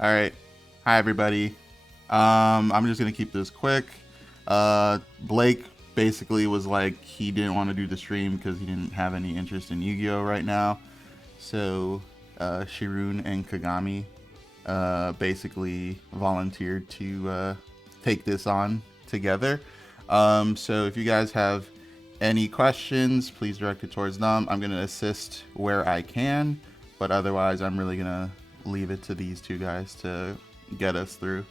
All right. Hi, everybody. I'm just gonna keep this quick. Blake basically was like he didn't want to do the stream because he didn't have any interest in Yu-Gi-Oh right now. So Shiroun and Kagami basically volunteered to take this on together. So if you guys have any questions, please direct it towards them. I'm gonna assist where I can, but otherwise, I'm really gonna leave it to these two guys to get us through.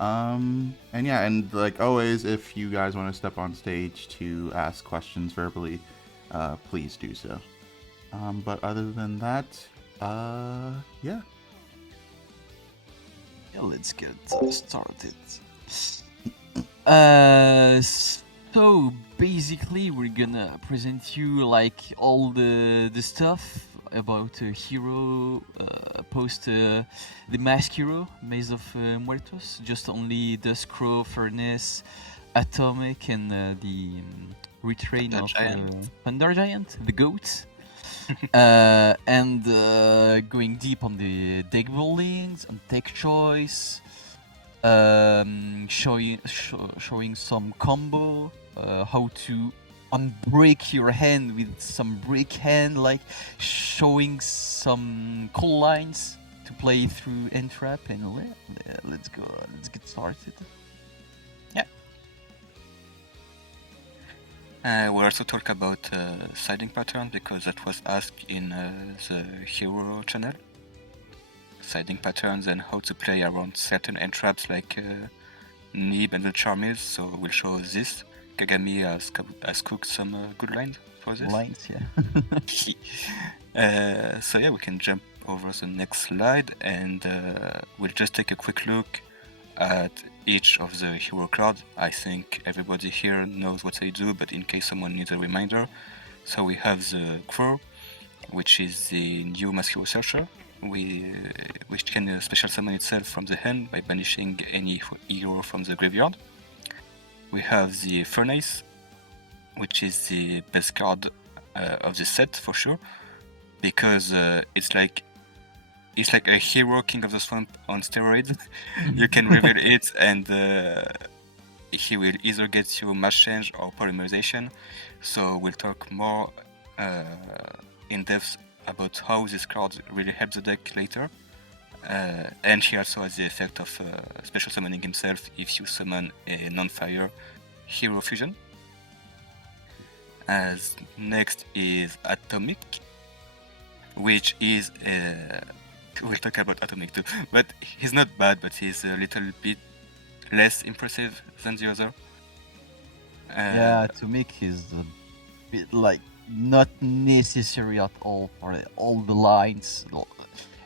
And yeah, and like always, if you guys want to step on stage to ask questions verbally, please do so. But other than that, yeah. Yeah, let's get started. So basically, we're gonna present you like all the stuff about Hero post the Mask Hero, Maze of Muertos. Just only the Scroll, Furnace, Atomic, and the retrain Thunder of Giant. Thunder Giant, the goat. And going deep on the deck buildings, on tech choice, showing some combo, how to unbreak your hand with some break hand, like showing some call lines to play through entrap, and let's get started. We'll also talk about siding pattern because that was asked in the Hero channel. Siding patterns and how to play around certain entraps like Nib and the Charmies. So we'll show this. Kagami has cooked some good lines for this. Lines, yeah. So yeah, we can jump over the next slide and we'll just take a quick look at each of the hero cards. I think everybody here knows what they do, but in case someone needs a reminder. So we have the Crow, which is the new Mask Hero Searcher, which can special summon itself from the hand by banishing any hero from the graveyard. We have the Furnace, which is the best card of the set for sure, because it's like a hero King of the Swamp on steroids. You can reveal it and he will either get you mass change or polymerization. So we'll talk more in depth about how this card really helps the deck later. And he also has the effect of special summoning himself if you summon a non-fire hero fusion. As next is Atomic, which is we'll talk about Atomic too, but he's not bad, but he's a little bit less impressive than the other. Yeah, Atomic is a bit like not necessary at all for all the lines,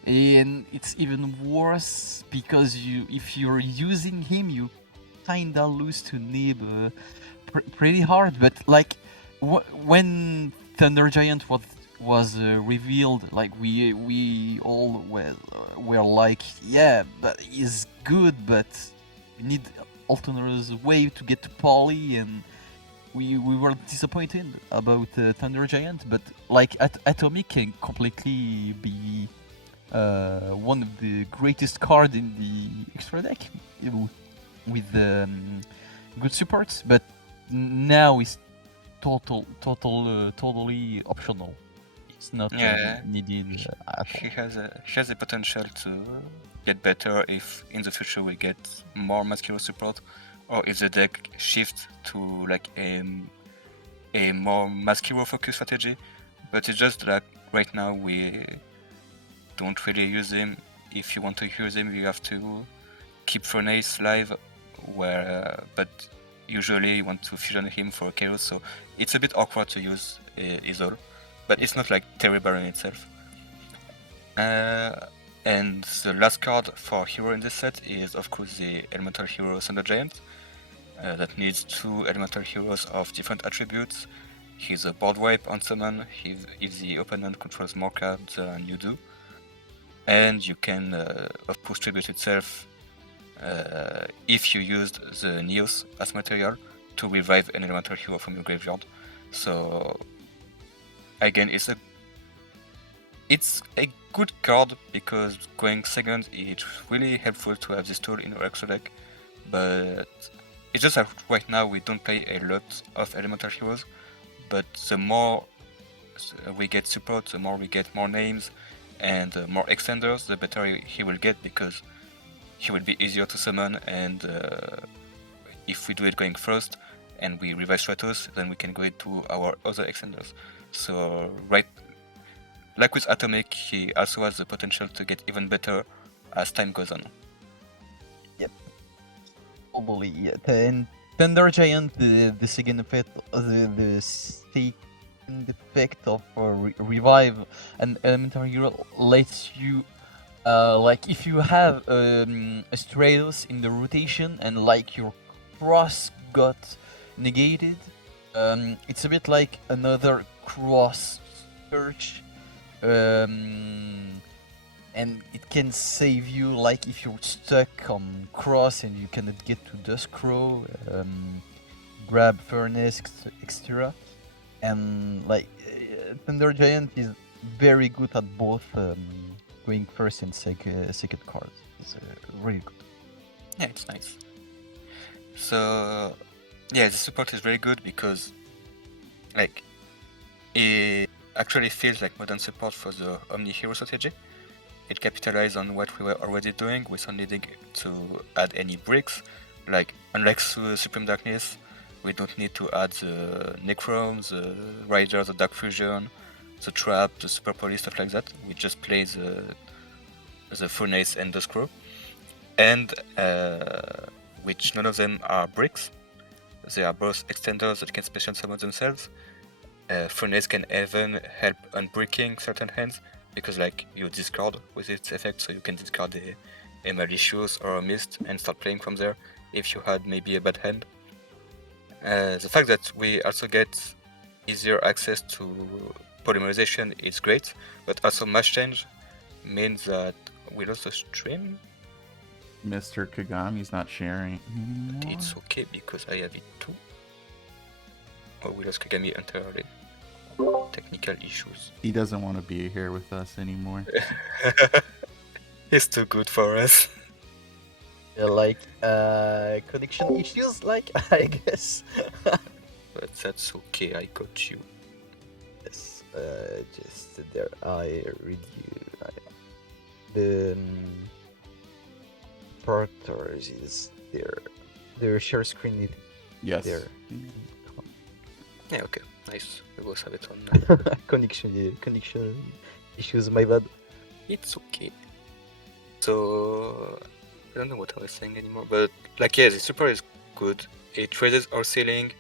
and it's even worse because if you're using him, you kinda lose to Nib pretty hard. But like when Thunder Giant was revealed, like we all were like, yeah, but he's good, but we need alternate way to get to Poly, and we were disappointed about Thunder Giant. But like Atomic can completely be one of the greatest card in the extra deck with good supports, but now it's totally optional. It's not needed at all. He has the potential to get better if in the future we get more Mask Hero support, or if the deck shifts to like a more Mask Hero focused strategy. But it's just that right now we don't really use him. If you want to use him, you have to keep Furnace live, but usually you want to fusion him for chaos, so it's a bit awkward to use Izol, but it's not like terrible in itself. And the last card for hero in this set is of course the Elemental Hero Thunder Giant, that needs 2 Elemental Heroes of different attributes. He's a board wipe on summon if the opponent controls more cards than you do, and you can of course tribute itself if you used the Neos as material to revive an elemental hero from your graveyard. So again, it's a good card because going second, it's really helpful to have this tool in our extra deck. But it's just that right now we don't play a lot of elemental heroes. But the more we get support, the more we get more names and more extenders, the better he will get, because he will be easier to summon. And if we do it going first and we revive Stratos, then we can go into our other extenders. So right, like with Atomic, he also has the potential to get even better as time goes on. Probably, yeah. And Thunder Giant, the second effect, the second effect of revive an elemental hero lets you, like, if you have a Stratos in the rotation and like your cross got negated, it's a bit like another cross search. And it can save you, like, if you're stuck on cross and you cannot get to Duskcrow, grab Furnace, etc. And like Thunder Giant is very good at both going first and second cards. It's really good. Yeah, it's nice. So yeah, the support is very good because, like, it actually feels like modern support for the Omni Hero strategy. It capitalizes on what we were already doing without needing to add any bricks. Like, unlike Supreme Darkness, we don't need to add the Necrom, the Rider, the Dark Fusion, the Trap, the Super Poly, stuff like that. We just play the Furnace and the Scroll. And which none of them are bricks. They are both extenders that can special summon themselves. Furnace can even help unbricking certain hands, because like you discard with its effect, so you can discard a Malicious or a Mist and start playing from there if you had maybe a bad hand. The fact that we also get easier access to Polymerization is great, but also Mass Change means that we lost the stream. Mr. Kagami's not sharing anymore. It's okay because I have it too. Oh, we lost Kagami entirely. Technical issues. He doesn't want to be here with us anymore. He's too good for us. Yeah, like connection issues, like, I guess. But that's okay, I got you. Yes, just there. I read you. The partners is there. The share screen is Yes. there. Yeah, okay, nice. We both have it on now. connection issues. My bad. It's okay. So I don't know what I was saying anymore, but like, yeah, the super is good. It raises our ceiling.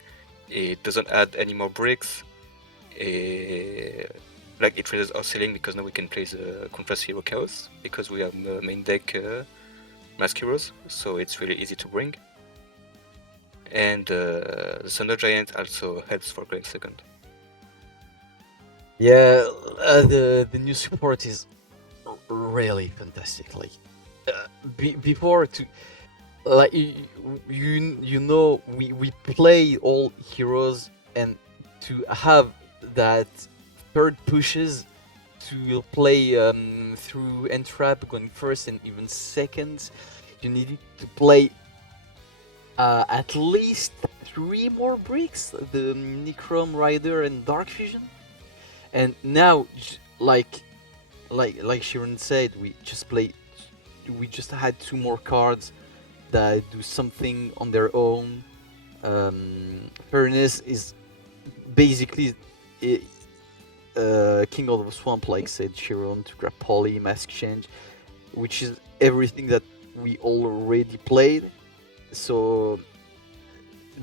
It doesn't add any more bricks. Like, it raises our ceiling because now we can play the Contrast Hero Chaos because we have main deck Mask Heroes, so it's really easy to bring. And the Thunder Giant also helps for going second. Yeah, the new support is really fantastic. Like, before to, like, you know, we play all heroes, and to have that third pushes to play through Entrap going first and even second, you needed to play at least 3 more bricks, the Necrom, Rider, and Dark Fusion. And now, like Shiroun said, we just had 2 more cards that do something on their own. Furnace is basically King of the Swamp, like said Shiroun, to grab Poly, Mask Change, which is everything that we already played. So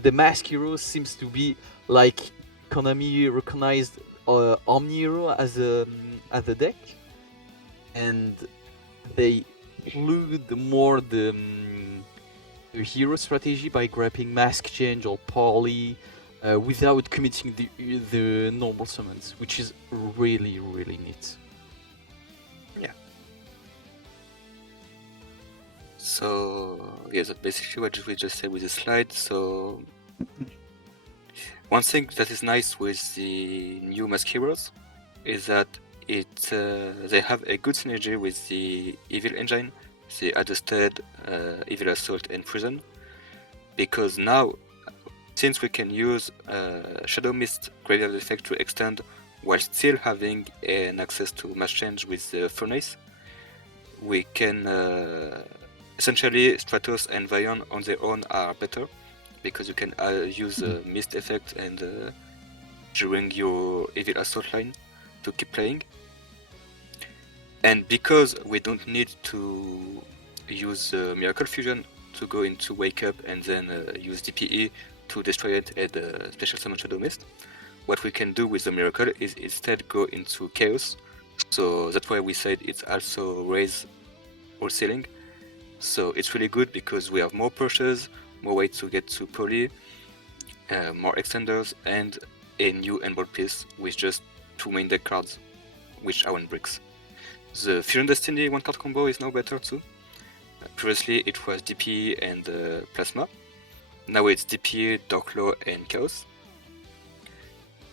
the Mask Hero seems to be like Konami recognized Omni Hero as a deck, and they include more the hero strategy by grabbing Mask Change or Poly without committing the normal summons, which is really, really neat. Yeah. So yeah, that's basically what we just said with the slide. So one thing that is nice with the new Mask Heroes is that they have a good synergy with the Evil Engine, the Adjusted, Evil Assault, and Prison, because now, since we can use Shadow Mist Graveyard Effect to extend while still having an access to Mass Change with the Furnace, we can essentially Stratos and Vion on their own are better, because you can use Mist Effect and during your Evil Assault line to keep playing. And because we don't need to use Miracle Fusion to go into Wake Up and then use DPE to destroy it and Special Summon Shadow Mist, what we can do with the Miracle is instead go into Chaos. So that's why we said it's also raise or ceiling. So it's really good because we have more pushes, more ways to get to Poly, more extenders, and a new Emerald piece with just 2 main deck cards, which are 1 bricks. The Fusion Destiny 1-card combo is now better too. Previously it was DP and Plasma. Now it's DP, Dark Law, and Chaos.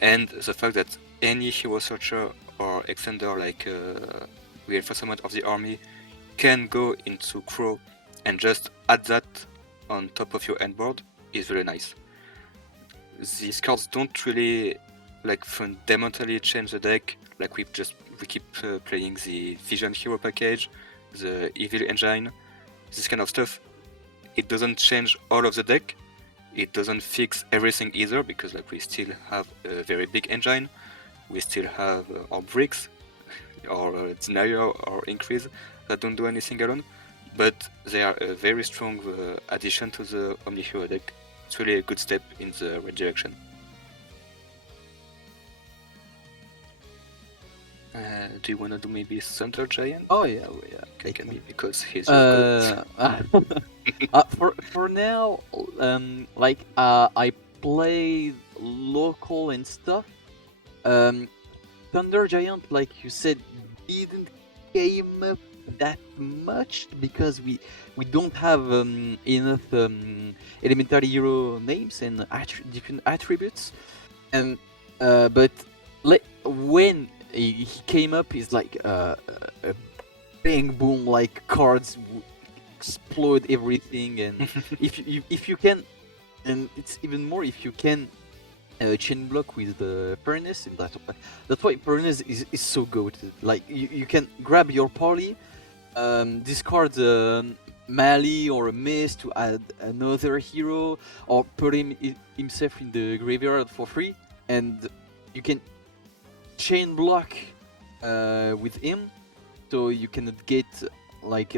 And the fact that any Hero Searcher or Extender like Reinforcement of the Army can go into Crow and just add that on top of your end board is very nice. These cards don't really like fundamentally change the deck. Like we keep playing the Vision Hero package, the Evil Engine, this kind of stuff. It doesn't change all of the deck. It doesn't fix everything either, because like we still have a very big engine. We still have our bricks, or denial or increase that don't do anything alone. But they are a very strong addition to the Omni Hero deck. It's really a good step in the right direction. Do you want to do maybe Thunder Giant? Oh yeah, Kagami, because he's for now, like I played local and stuff. Thunder Giant, like you said, didn't came up that much because we don't have enough elementary hero names and different attributes, and but when he came up, he's like a bang boom, like cards explode everything, and if you can, and it's even more if you can chain block with the furnace, and that's why furnace is so good. Like you can grab your party, discard Mali or a Mist to add another hero, or put himself in the graveyard for free, and you can chain block with him, so you can get like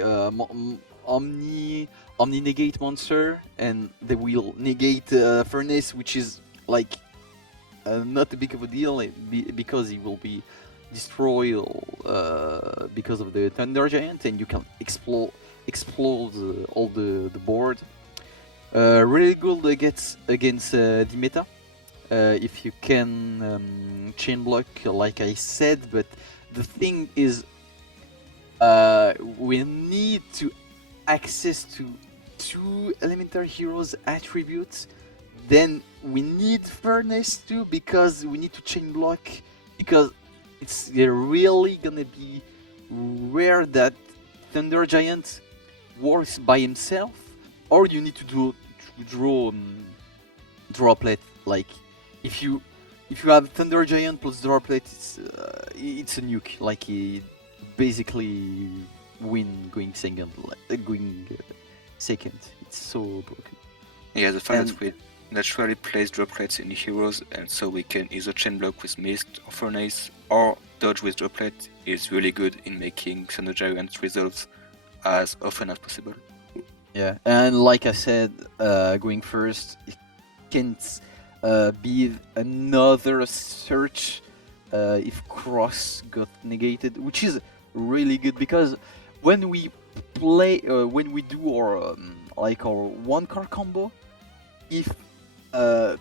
Omni negate monster, and they will negate furnace, which is like not a big of a deal because he will be destroyed because of the Thunder Giant, and you can explode all the board. Really good against the meta. If you can chain block, like I said, but the thing is, we need to access to 2 elementary heroes attributes. Then we need furnace too, because we need to chain block, because it's really gonna be rare that Thunder Giant works by himself, or you need to draw Droplet. Like if you have Thunder Giant plus Droplet, it's a nuke. Like he basically going second. It's so broken. Yeah, the fact that we naturally place droplets in heroes, and so we can either chain block with Mist or Furnace or dodge with droplet is really good in making Thunder Giant results as often as possible. Yeah, and like I said, going first, it can't be another search if cross got negated, which is really good, because when we play, when we do our like our 1-card combo, if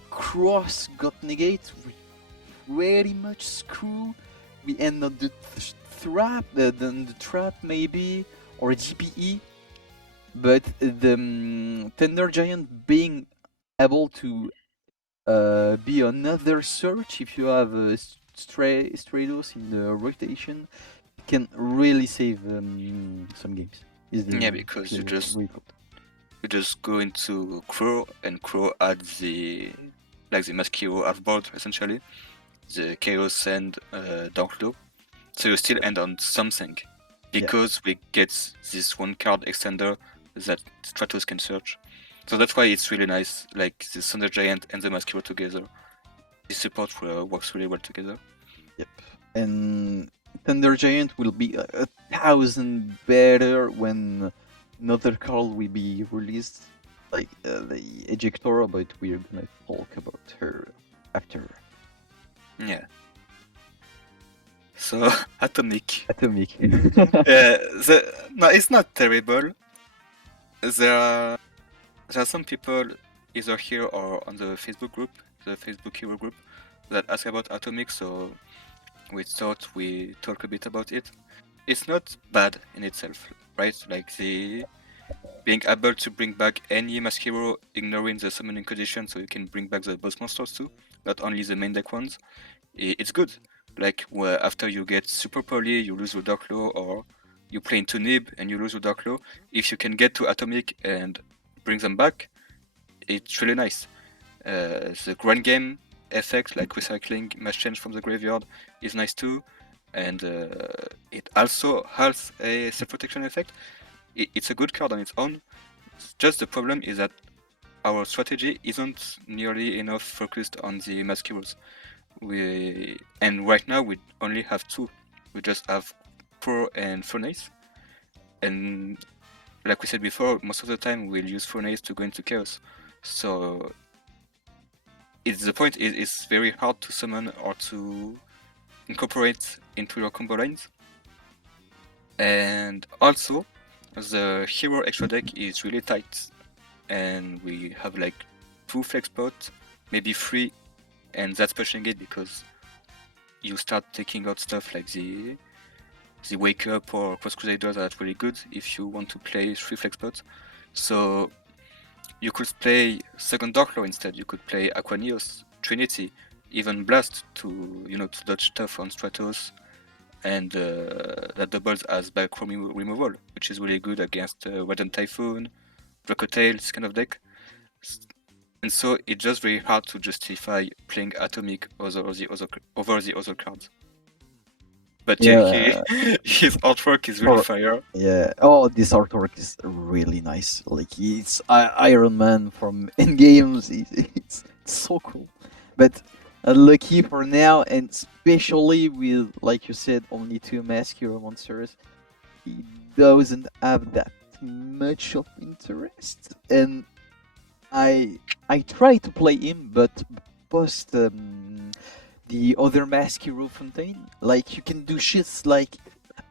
cross got negated, we pretty much screw. We end on the trap, then the trap maybe, or GPE. But the Thunder Giant being able to be another search if you have Stratos in the rotation, it can really save some games. Yeah, because you just go into Crow, and Crow adds the Mask Hero half-board, essentially, the Chaos and Dark Law. So you still end on something, because we get this one card extender that Stratos can search. So that's why it's really nice, like the Thunder Giant and the Mask Hero together. The support works really well together. Yep. And Thunder Giant will be 1,000 better when another card will be released, like the Ejectora, but we're gonna talk about her after. Yeah. So, Atomic. No, it's not terrible. There are some people either here or on the Facebook group, the Facebook Hero group, that ask about Atomic, so we thought we talk a bit about it. It's not bad in itself, right? Like the being able to bring back any Mask Hero, ignoring the summoning condition, so you can bring back the boss monsters too, not only the main deck ones. It's good. Like where after you get Super Poly, you lose your Dark Law, or you play into Nib and you lose your Dark Law. If you can get to Atomic and bring them back, it's really nice. The Grand Game effect, like recycling Mass Change from the graveyard, is nice too. And it also has a self-protection effect. It's a good card on its own. Just the problem is that our strategy isn't nearly enough focused on the Mask Heroes. And right now we only have two. We just have Pro and Furnace. And like we said before, most of the time we'll use Furnace to go into Chaos. So the point is it's very hard to summon or to incorporate into your combo lines. And also, the hero extra deck is really tight. And we have like 2 flex spots, maybe 3, and that's pushing it because you start taking out stuff like the Wake Up or Cross Crusader that are really good if you want to play 3 flex spots. So you could play second Dark Law instead. You could play Aquanios, Trinity, even Blast to to dodge stuff on Stratos, and that doubles as back removal, which is really good against Wadden Typhoon, Dracotail, this kind of deck. And so it's just very hard to justify playing Atomic over the other cards. But yeah, his artwork is really fire. Yeah. Oh, this artwork is really nice. Like it's Iron Man from Endgames. It's so cool. But lucky for now, and especially with, like you said, only 2 Mask Hero monsters, he doesn't have that much of interest. And I try to play him, but post the other Mask Hero Fontaine, like you can do shits like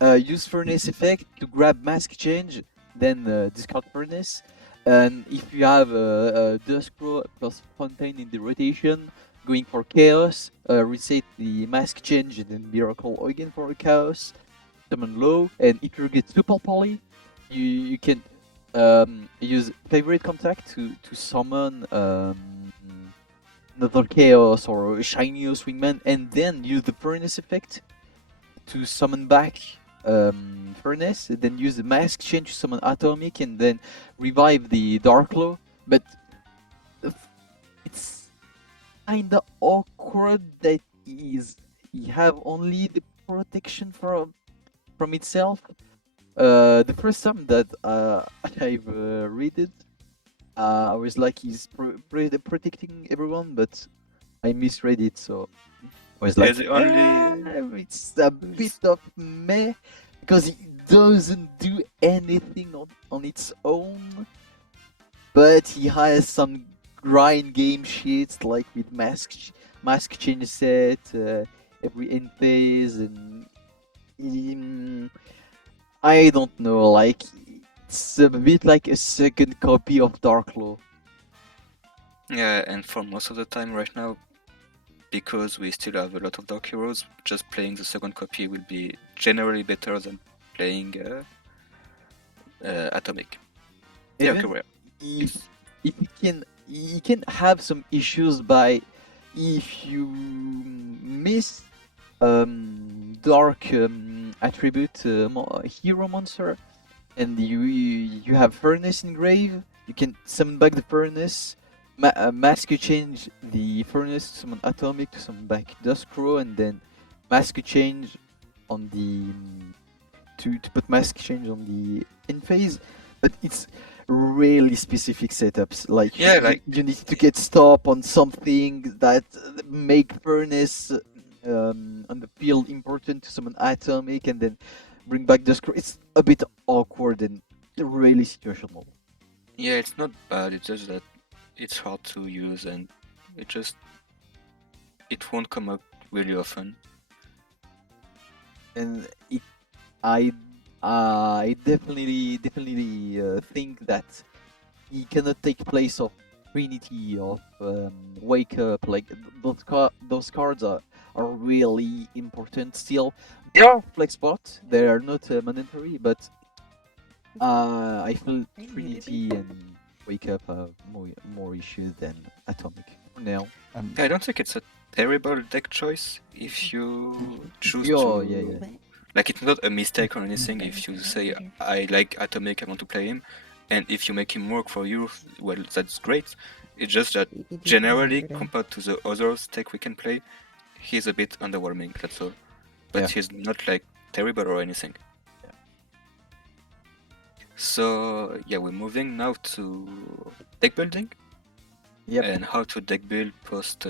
use Furnace effect to grab Mask Change, then discard Furnace, and if you have Duskro plus Fontaine in the rotation, going for Chaos, reset the Mask Change, and then Miracle again for a Chaos, summon low, and if you get Super Poly, you can use Favorite Contact to summon another Chaos or Shiny Swingman, and then use the Furnace effect to summon back Furnace, and then use the Mask Change to summon Atomic, and then revive the Dark Law. But it's kinda awkward that he have only the protection from itself. The first time that I've read it, I was like, he's protecting everyone, but I misread it, so I was like, it's a bit of meh, because it doesn't do anything on its own, but he has some grind game shit, like with mask change set, every end phase, and I don't know, like, it's a bit like a second copy of Dark Law. Yeah, and for most of the time right now, because we still have a lot of Dark Heroes, just playing the second copy will be generally better than playing Atomic. Even if you can have some issues by if you miss dark attribute hero monster, and you have Furnace in grave. You can summon back the Furnace, Mask Change the Furnace to summon Atomic to summon back Duskrow, and then Mask Change on the to put Mask Change on the in phase. But it's really specific setups. Like, you need to get stop on something that make Furnace on the field important to summon Atomic, and then bring back the screw. It's a bit awkward and really situational. Yeah, it's not bad. It's just that it's hard to use, and it won't come up really often. And I definitely think that he cannot take place of Trinity, of Wake Up. Like, those cards are really important still. They are flex spot. They are not mandatory, but I feel Trinity and Wake Up have more issues than Atomic for now. I don't think it's a terrible deck choice if you choose Yeah. Like, it's not a mistake or anything if you say, I like Atomic, I want to play him, and if you make him work for you, well, that's great. It's just that generally, compared to the other deck we can play, he's a bit underwhelming, that's all. But he's not, like, terrible or anything. Yeah. So, yeah, we're moving now to deck building. Yep. And how to deck build post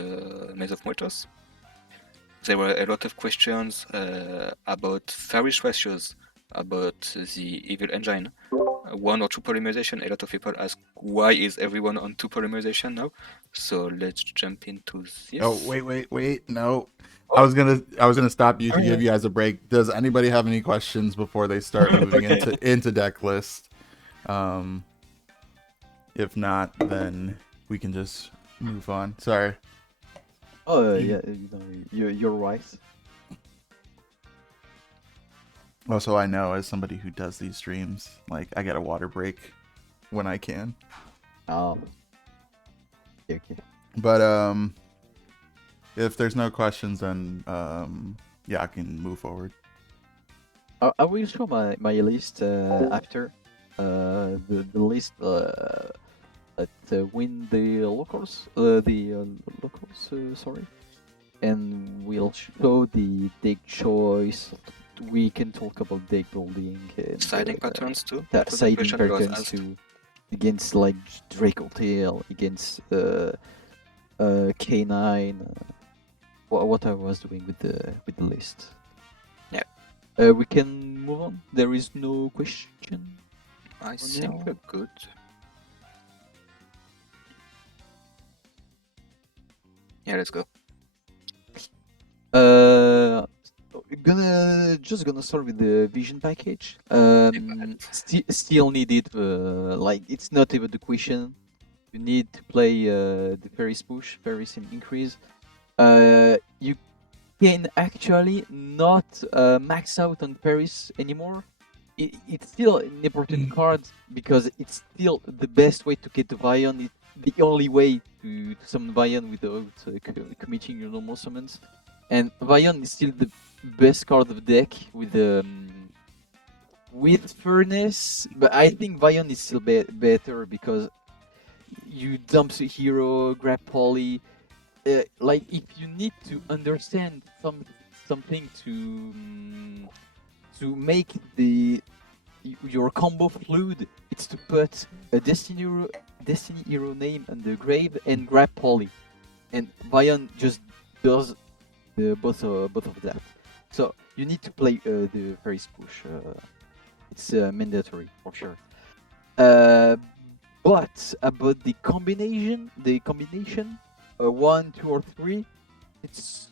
Maze of Muertos. There were a lot of questions about Farish ratios, about the evil engine. 1 or 2 polymerization. A lot of people ask, why is everyone on 2 polymerization now? So let's jump into this. Oh, wait, no. I was gonna stop you to give you guys a break. Does anybody have any questions before they start moving into Decklist? If not, then we can just move on. Sorry. Oh yeah, you're right. Also, I know as somebody who does these streams, like, I get a water break when I can. Oh. Okay. But if there's no questions, then yeah, I can move forward. I will show my list after the list that win the locals, sorry, and we'll show the deck choice. We can talk about deck building and siding patterns too. Siding patterns too, against like Draco Tail, against K9. What I was doing with the list. Yeah. We can move on. There is no question. I think we're good. Yeah, let's go. Gonna start with the vision package. Still needed. Like, it's not even the question. You need to play the Ferris push, Ferris and increase. You can actually not max out on Ferris anymore. It's still an important card because it's still the best way to get the Vion. It's the only way to summon Vion without committing your normal summons. And Vion is still the best card of the deck with Furnace, but I think Vion is still better because you dump a hero, grab Poly. Like, if you need to understand something to make your combo fluid, it's to put a Destiny hero name on the grave and grab Poly, and Vion just does both of that. So you need to play the Ferris push. It's mandatory for sure. But about the combination, 1, 2, or 3, it's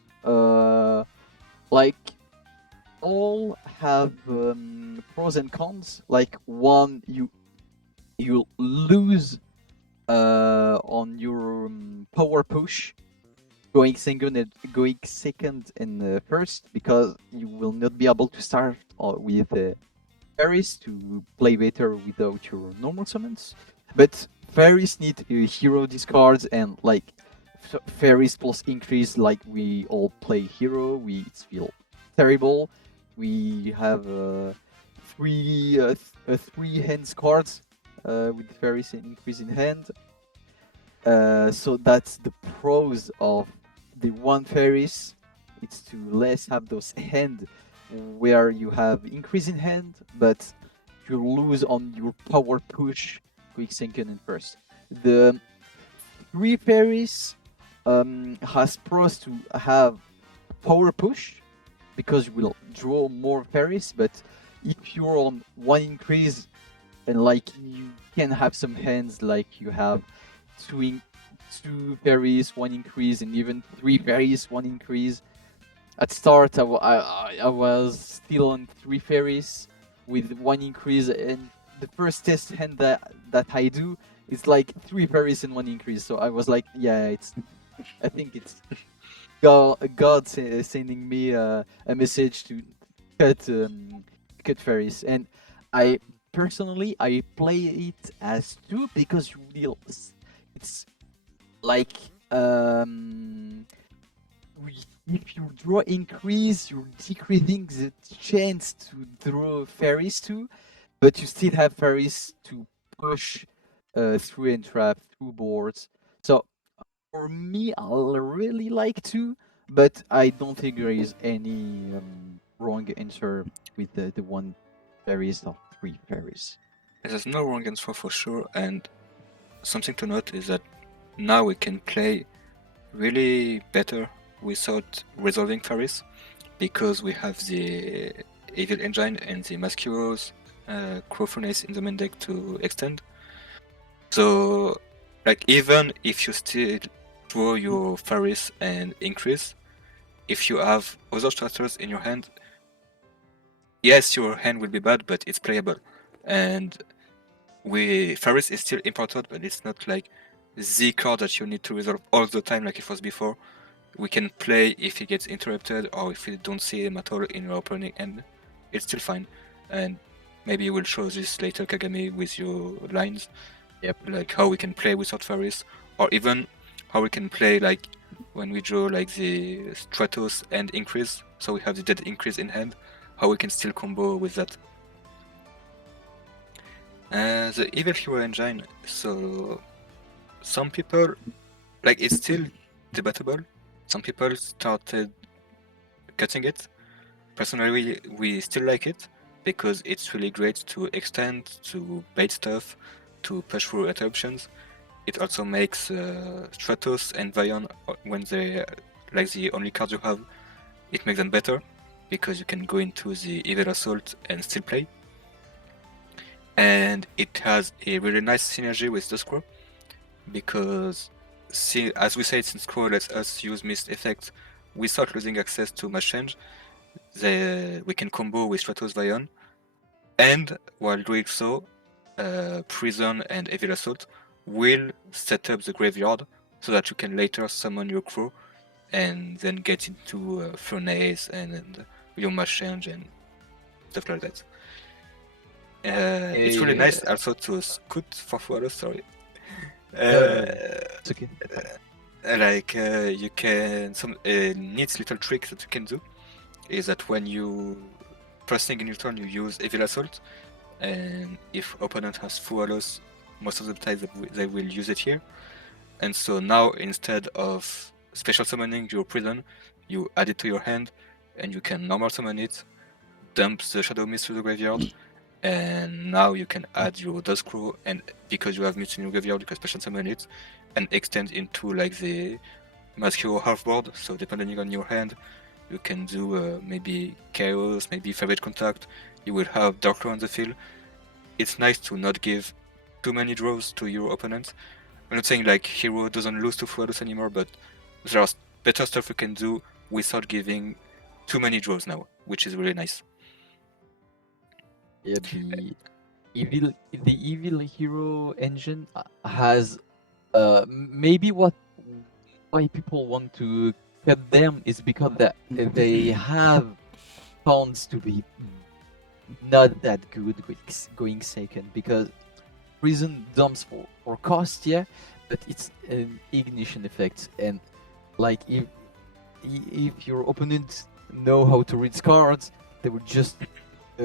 like all have pros and cons. Like, one, you lose on your power push, going second and first, because you will not be able to start with Ferris to play better without your normal summons. But Ferris need hero discards, and like fairies plus increase like we all play hero. We feel terrible. We have three hands cards with fairies and increase in hand. So that's the pros of the one fairies. It's to less have those hand where you have increase in hand, but you lose on your power push, quick second and first. The three fairies has pros to have power push because you will draw more fairies, but if you're on one increase and like you can have some hands like you have two fairies, one increase, and even three fairies, one increase. At start, I was still on three fairies with one increase, and the first test hand that I do is like three fairies and one increase. So I was like, yeah, I think it's God sending me a message to cut fairies, and I personally I play it as two because it's like if you draw increase, you're decreasing the chance to draw fairies too, but you still have fairies to push through and trap through boards. So for me, I'll really like to, but I don't think there is any wrong answer with the one fairies or three fairies. There's no wrong answer for sure, and something to note is that now we can play really better without resolving fairies, because we have the Evil Engine and the Mascuros Crow Furnace in the main deck to extend. So, like, even if you still draw your fairies and increase, if you have other starters in your hand, yes, your hand will be bad, but it's playable. And fairies is still important, but it's not like the card that you need to resolve all the time like it was before. We can play if he gets interrupted or if you don't see him at all in your opening end. It's still fine. And maybe we'll show this later, Kagami, with your lines. Yep. Like how we can play without fairies, or even how we can play like when we draw like the Stratos and increase, so we have the dead increase in hand, how we can still combo with that. The Evil Hero Engine, so some people, like, it's still debatable. Some people started cutting it. Personally, we still like it because it's really great to extend, to bait stuff, to push through interruptions. It also makes Stratos and Vion, when they like the only cards you have, it makes them better because you can go into the Evil Assault and still play. And it has a really nice synergy with the Scroll because, as we said, since Scroll lets us use Mist effects without losing access to Mass Change, we can combo with Stratos Vion, and while doing so, Prison and Evil Assault will set up the graveyard so that you can later summon your crew and then get into Furnace and your Mass Change and stuff like that. It's really nice also to scoot for Fuaros, sorry. It's okay. You can, some neat little trick that you can do is that when you first thing in your turn you use Evil Assault, and if opponent has Fuaros, most of the time they will use it here. And so now instead of special summoning your Prison, you add it to your hand and you can normal summon it, dump the Shadow Mist to the graveyard, and now you can add your Duskcrow, and because you have Mist in your graveyard you can special summon it and extend into like the Masquero half board. So depending on your hand, you can do maybe Chaos, maybe Favorite Contact, you will have Darkrow on the field. It's nice to not give too many draws to your opponents. I'm not saying like Hero doesn't lose to Fuaros anymore, but there are better stuff you can do without giving too many draws now, which is really nice. Yeah, the Evil Hero engine has maybe why people want to cut them is because that they have found to be not that good going second, because prison dumps for cost, yeah, but it's an ignition effect, and like if your opponent know how to read cards, they would just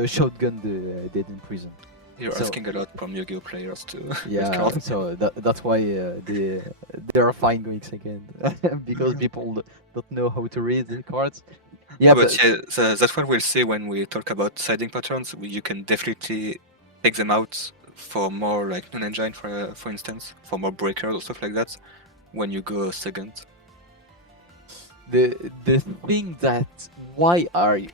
shotgun the dead in prison. You're So- asking a lot from Yu-Gi-Oh players to read Yeah, cards. so that's why they are fine going second because people don't know how to read the cards. Yeah, but that's what we'll see when we talk about siding patterns. You can definitely take them out for more like non-engine, for instance, for more breakers or stuff like that. When you go second, the thing that why I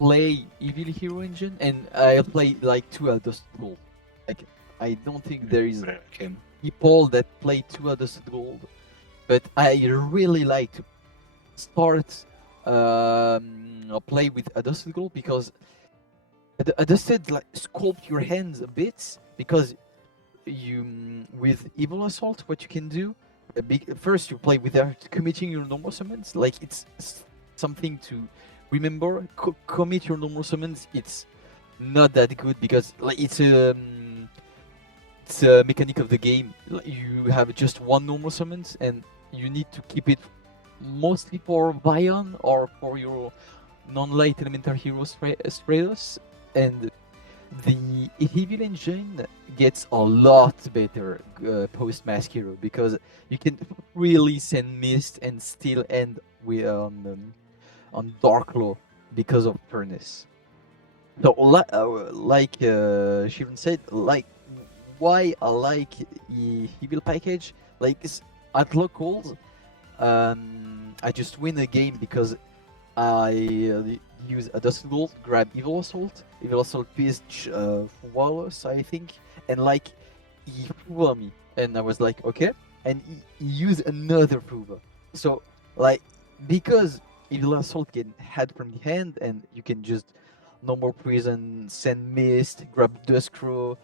play Evil Hero Engine and I play like 2 Adust Gold. Like I don't think there is okay. people that play 2 Adust Gold, but I really like to start play with Adusted Gold because Adusted like sculpt your hands a bit because you with Evil Assault what you can do first you play without committing your normal summons, like it's something to remember. Commit your normal summons, it's not that good because like it's a mechanic of the game. Like, you have just 1 normal summons and you need to keep it mostly for Vion or for your non-light elemental hero Stratos, and the Evil Engine gets a lot better post Mask Hero because you can really send Mist and still end with on Dark Law because of Furnace. So like Shiroun said, like why I like Evil package, like at locals, I just win a game because I use a Dusted Gold, grab Evil Assault pitch Wallace, I think, and like he Fuva me, and I was like okay, and he used another Fuva. So like because Evil Assault can head from the hand, and you can just no more prison, send Mist, grab Duskcrow,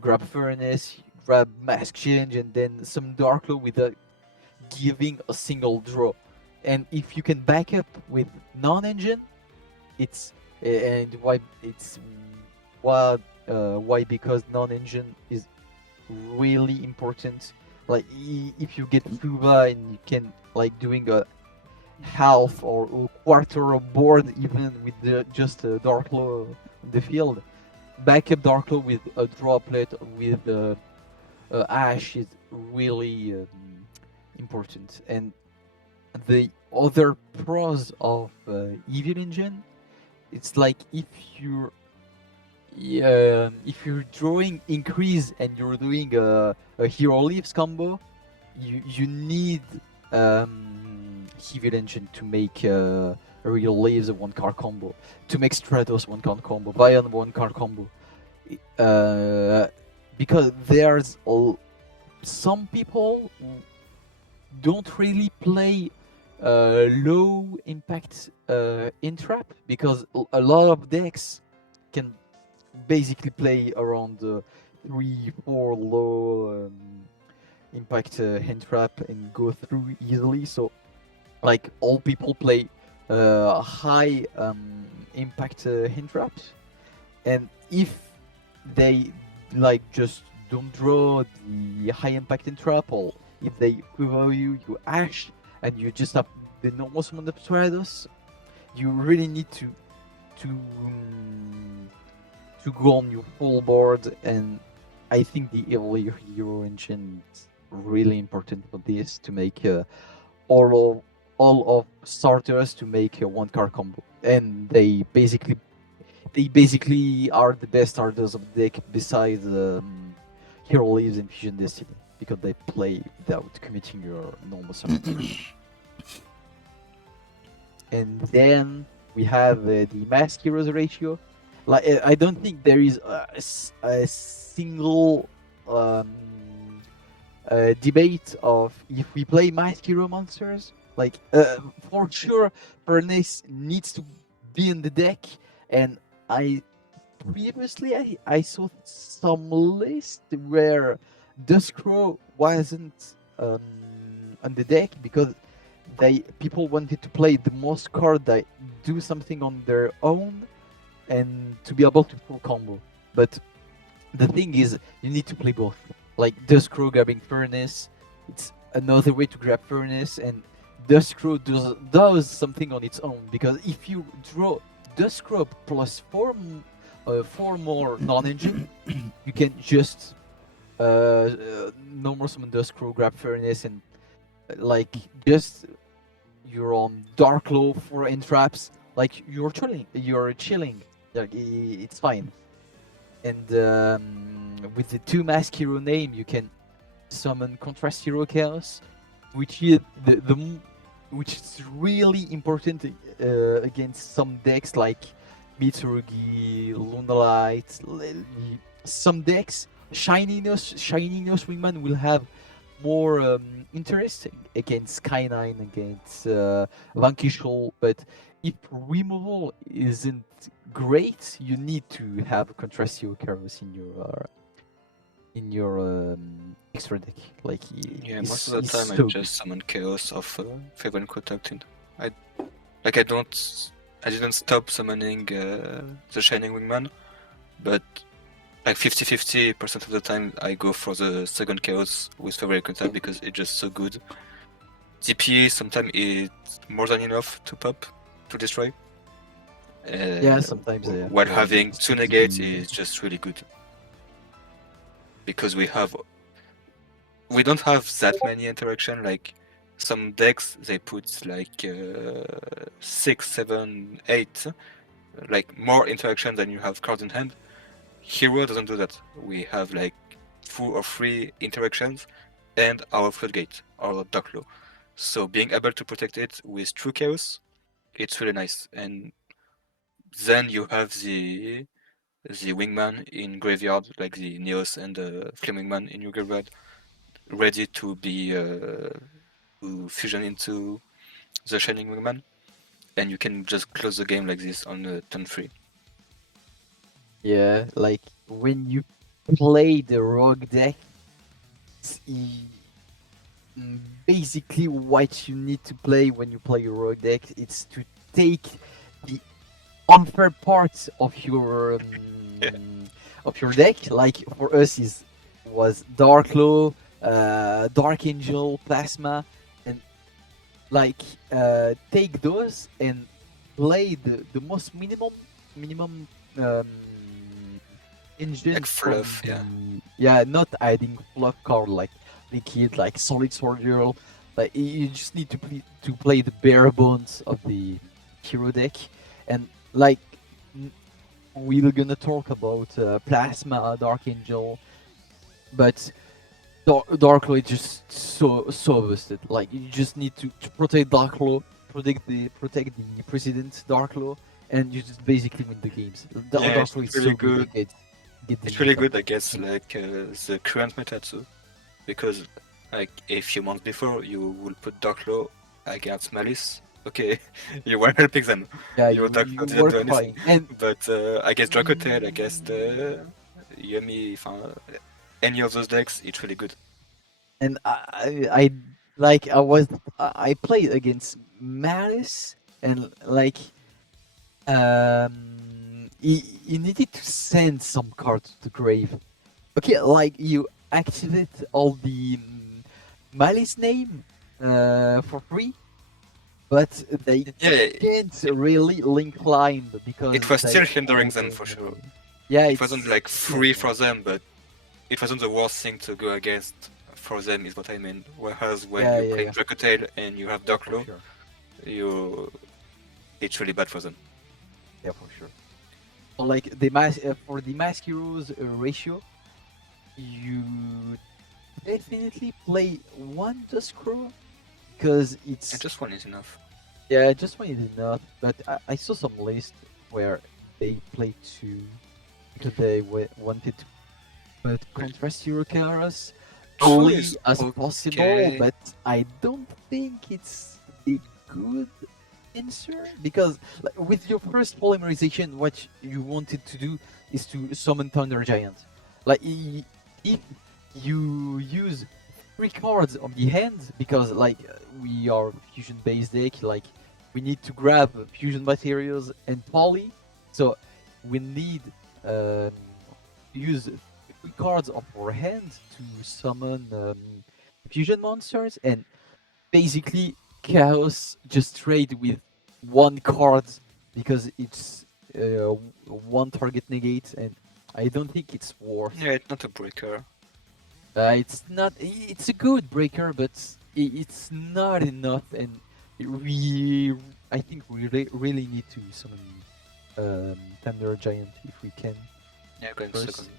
grab Furnace, grab Mask Change, and then some Dark Law without giving a single draw. And if you can back up with non-engine, it's and why it's why because non-engine is really important. Like if you get Fuba and you can like doing a half or a quarter of board even with just a Dark Law on the field, backup Dark Law with a droplet with Ash is really important. And the other pros of Evil Engine, it's like if you're drawing increase and you're doing a Hero Leaves combo, you need Evil Engine to make Real Leaves a 1-card combo, to make Stratos 1-card combo, Vion 1-card combo, because there's some people who don't really play low impact Intrap because a lot of decks can basically play around 3-4 low impact hand trap and go through easily. So like all people play high impact hand traps, and if they like just don't draw the high impact hand trap, or if they overpower you Ash and you just have the normal summon of Stratos, you really need to go on your full board. And I think the Evil Hero Engine is really important for this, to make all of starters to make a 1-card combo, and they basically are the best starters of the deck besides Hero Leaves and Fusion Destiny, because they play without committing your normal summon. And then we have the Mask Heroes ratio. Like I don't think there is a single debate of if we play Mask Hero monsters. Like for sure, Furnace needs to be in the deck, and I saw some list where Duskcrow wasn't on the deck because people wanted to play the most card that do something on their own and to be able to full combo. But the thing is, you need to play both. Like Duskrow grabbing Furnace, it's another way to grab Furnace, and Duskrow does something on its own, because if you draw Duskrow plus four more non-engine, you can just normal summon Duskrow, grab Furnace, and like just you're on Dark Law for entraps. Like you're chilling. Like it's fine. And with the 2 Mask Hero name, you can summon Contrast Hero Chaos, which is which is really important against some decks like Mitsurugi, Lunalight. Some decks, Shininess Wingman will have more interest against Skyline, against Vanquishal, but if removal isn't great, you need to have Contrastio Karos in your extra deck. Like Yeah, most of the time I so just summon Chaos of Favorite Contacting. I didn't stop summoning the Shining Wingman, but like 50-50% of the time I go for the second Chaos with Favorite Contact because it's just so good. DP sometimes it's more than enough to pop, to destroy. Yeah, sometimes While yeah, having it's 2 really negates good. is just really good. Because we don't have that many interaction. Like some decks, they put like 6, 7, 8, like more interaction than you have cards in hand. Hero doesn't do that. We have like 2 or 3 interactions and our floodgate, our dark law. So being able to protect it with true chaos, it's really nice. And then you have the wingman in graveyard, like the Neos and the Flame Wingman in your graveyard, ready to be to fusion into the Shining Wingman, and you can just close the game like this on turn 3. Yeah, like when you play the rogue deck, it's basically what you need to play when you play a rogue deck. It's to take the unfair parts of your deck. Like for us, was Dark Law, Dark Angel, Plasma, and like take those and play the most minimum engine Like fluff, from yeah. yeah, not adding fluff card like Liquid, like Solid Sword Girl. Like you just need to play the bare bones of the hero deck, and like we're gonna talk about Plasma, Dark Angel, but Dark Law is just so busted. Like you just need to protect Dark Law, protect the precedent Dark Law, and you just basically win the games. Yeah, Dark Law is really so good. good. It's really good, I guess, like the current meta too, because like a few months before you will put Dark Law against Malice. Okay, you were helping them. Yeah, Your Dark Law didn't were do anything. fine. And But against Dracotail, against Yumi, any of those decks, it's really good. and I played against Malice, and like he needed to send some cards to the grave. Okay, like you activate all the Malice name for free, but they Yeah, can't really link line because it was they still hindering them for sure. Yeah, It wasn't like free yeah. for them, but it wasn't the worst thing to go against for them, is what I mean. Whereas when Yeah, you yeah, play yeah. Dracotail and you have Dark For Law, sure. it's really bad for them. Yeah, for sure. So like for the mask heroes ratio, you definitely play one Duskrow because it's And just one is enough. yeah, just one is enough. But I saw some list where they played two because they wanted to put contrast hero Karas early is as possible, okay. but I don't think it's a good answer because like, with your first polymerization, what you wanted to do is to summon Thunder Giant. Like if you use 3 cards on the hand, because like we are fusion based deck, like we need to grab fusion materials and poly, so we need use 3 cards of our hand to summon fusion monsters, and basically Chaos just trade with 1 card because it's 1 target negate, and I don't think it's worth. Yeah, it's not a breaker. It's not. It's a good breaker, but it's not enough, and I think we really need to summon Thunder Giant if we can. Yeah, going First. second.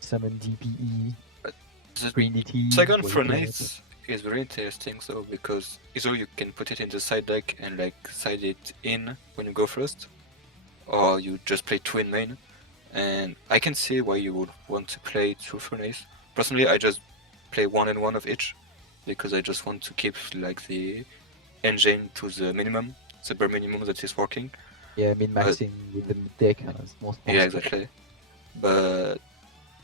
Summon DPE, But the Trinity. second whatever. Furnace is very interesting, though, because either you can put it in the side deck and like side it in when you go first, or you just play 2 in main. And I can see why you would want to play 2 Furnace. Personally, I just play 1 and 1 of each, because I just want to keep like the engine to the minimum, the bare minimum that is working. Yeah, min-maxing with the deck as most Yeah, possible. exactly. But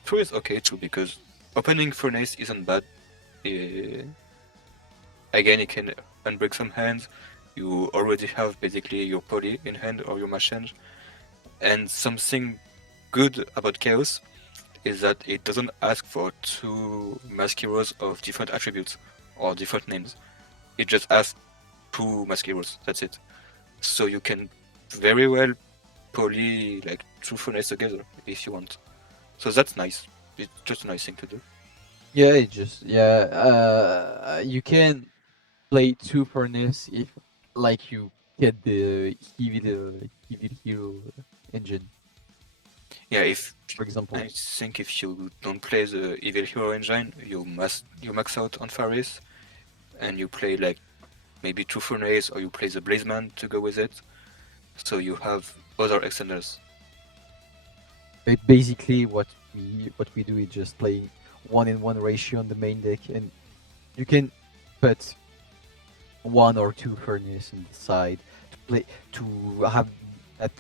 2 is okay too, because opening Furnace isn't bad. Again, you can unbreak some hands. You already have basically your poly in hand or your machine. And something good about Chaos is that it doesn't ask for 2 mask heroes of different attributes or different names. It just asks 2 mask heroes, that's it. So you can very well poly like 2 Furnace together if you want. So that's nice. It's just a nice thing to do. Yeah, you can play 2 Furnace if like you get the Evil Hero engine, Yeah, if for example. I think if you don't play the Evil Hero engine, you max out on Faris, and you play like maybe 2 Furnace, or you play the Blazeman to go with it. So you have other extenders. Basically, what we do is just play 1-in-1 ratio on the main deck, and you can put 1 or 2 Furnace on the side to have that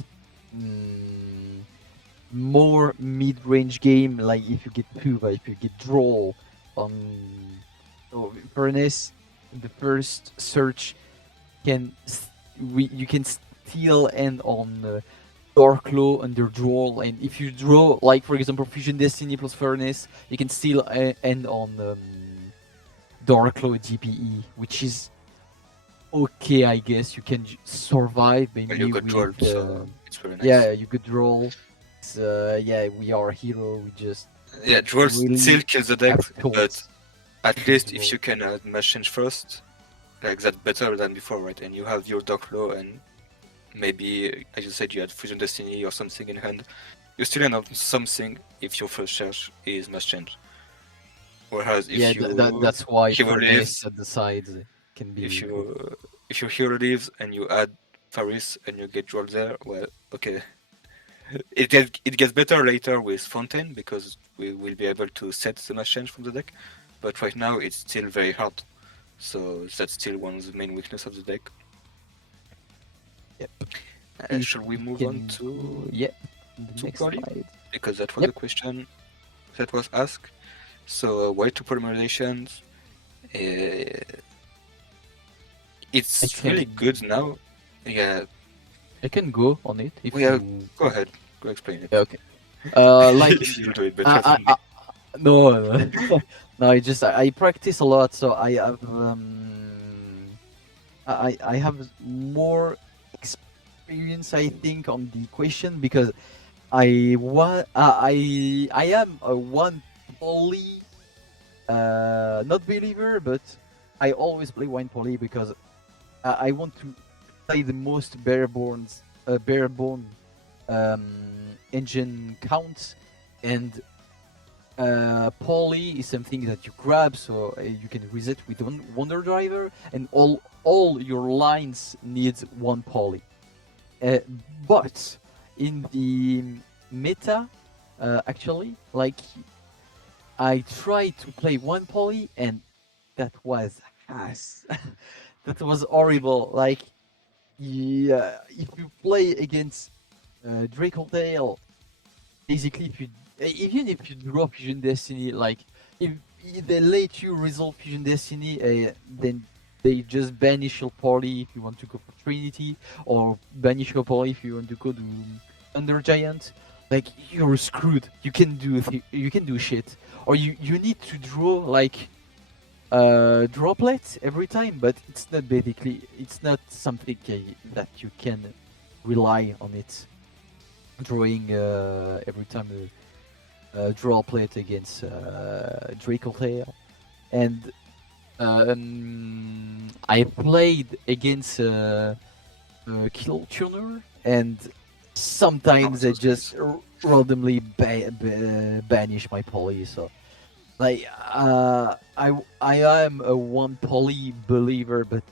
more mid-range game. Like if you get Puva, if you get Draw on Furnace, the first search you can still end on Dark Claw under draw, and if you draw, like for example Fusion Destiny plus Furnace, you can still end on Dark Claw DPE, which is okay, I guess. You can survive maybe Well, you got with Droll, so it's very nice. yeah, you could roll. Yeah, we are a hero. We just Yeah, Droll really still kills the deck, have but thoughts. at least if you can add machine first, like that's better than before, right? And you have your Dark Law, and maybe, as you said, you had Fusion Destiny or something in hand. You still end up something if your first charge is mass change. Whereas if Yeah, that's why hero Furnace leaves, at the sides can be if good. your hero leaves and you add Faris and you get Droll there, well, okay. It gets better later with Fontaine, because we will be able to set the mass change from the deck, but right now it's still very hard. So that's still one of the main weaknesses of the deck. Yep. Should we move on to the to next Poly? slide? Because that was Yep. the question that was asked. So why 2 polymerizations? It's really good now. Yeah, I can go on it if Yeah, you... go ahead. Go explain it. Yeah, okay. Like If you'll do it better than me. no, no. I practice a lot, so I have more experience, I think, on the equation, because I am a 1 poly not believer, but I always play 1 poly because I want to play the most barebone engine count, and poly is something that you grab, so you can reset with Wonder Driver, and all your lines needs 1 poly. But in the meta, actually, like, I tried to play 1 poly, and that was ass. That was horrible. Like, yeah, if you play against Draco Tail, basically, even if you draw Fusion Destiny, like, if they let you resolve Fusion Destiny, then they just banish your poly if you want to go for Trinity, or banish your poly if you want to go to Under Giant. like you're screwed. You can do shit, or you need to draw like droplets every time, but it's not something that you can rely on it drawing every time a droplet against Dracotail. And I played against Kill Tuner, and sometimes I just randomly banish my poly. So like I am a one poly believer, but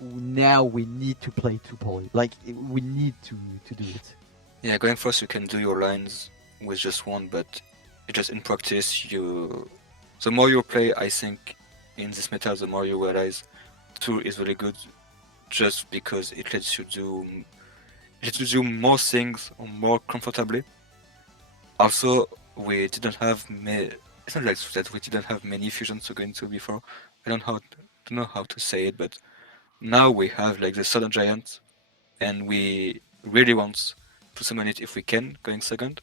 now we need to play two poly. Like we need to do it. Yeah, going first you can do your lines with just one, but just in practice the more you play, I think in this meta the more you realize two is really good, just because it lets you do more things more comfortably. Also, we didn't have it's not like that we didn't have many fusions to go into before. I don't know how to say it, but now we have like the Sudden Giant, and we really want to summon it if we can, going second,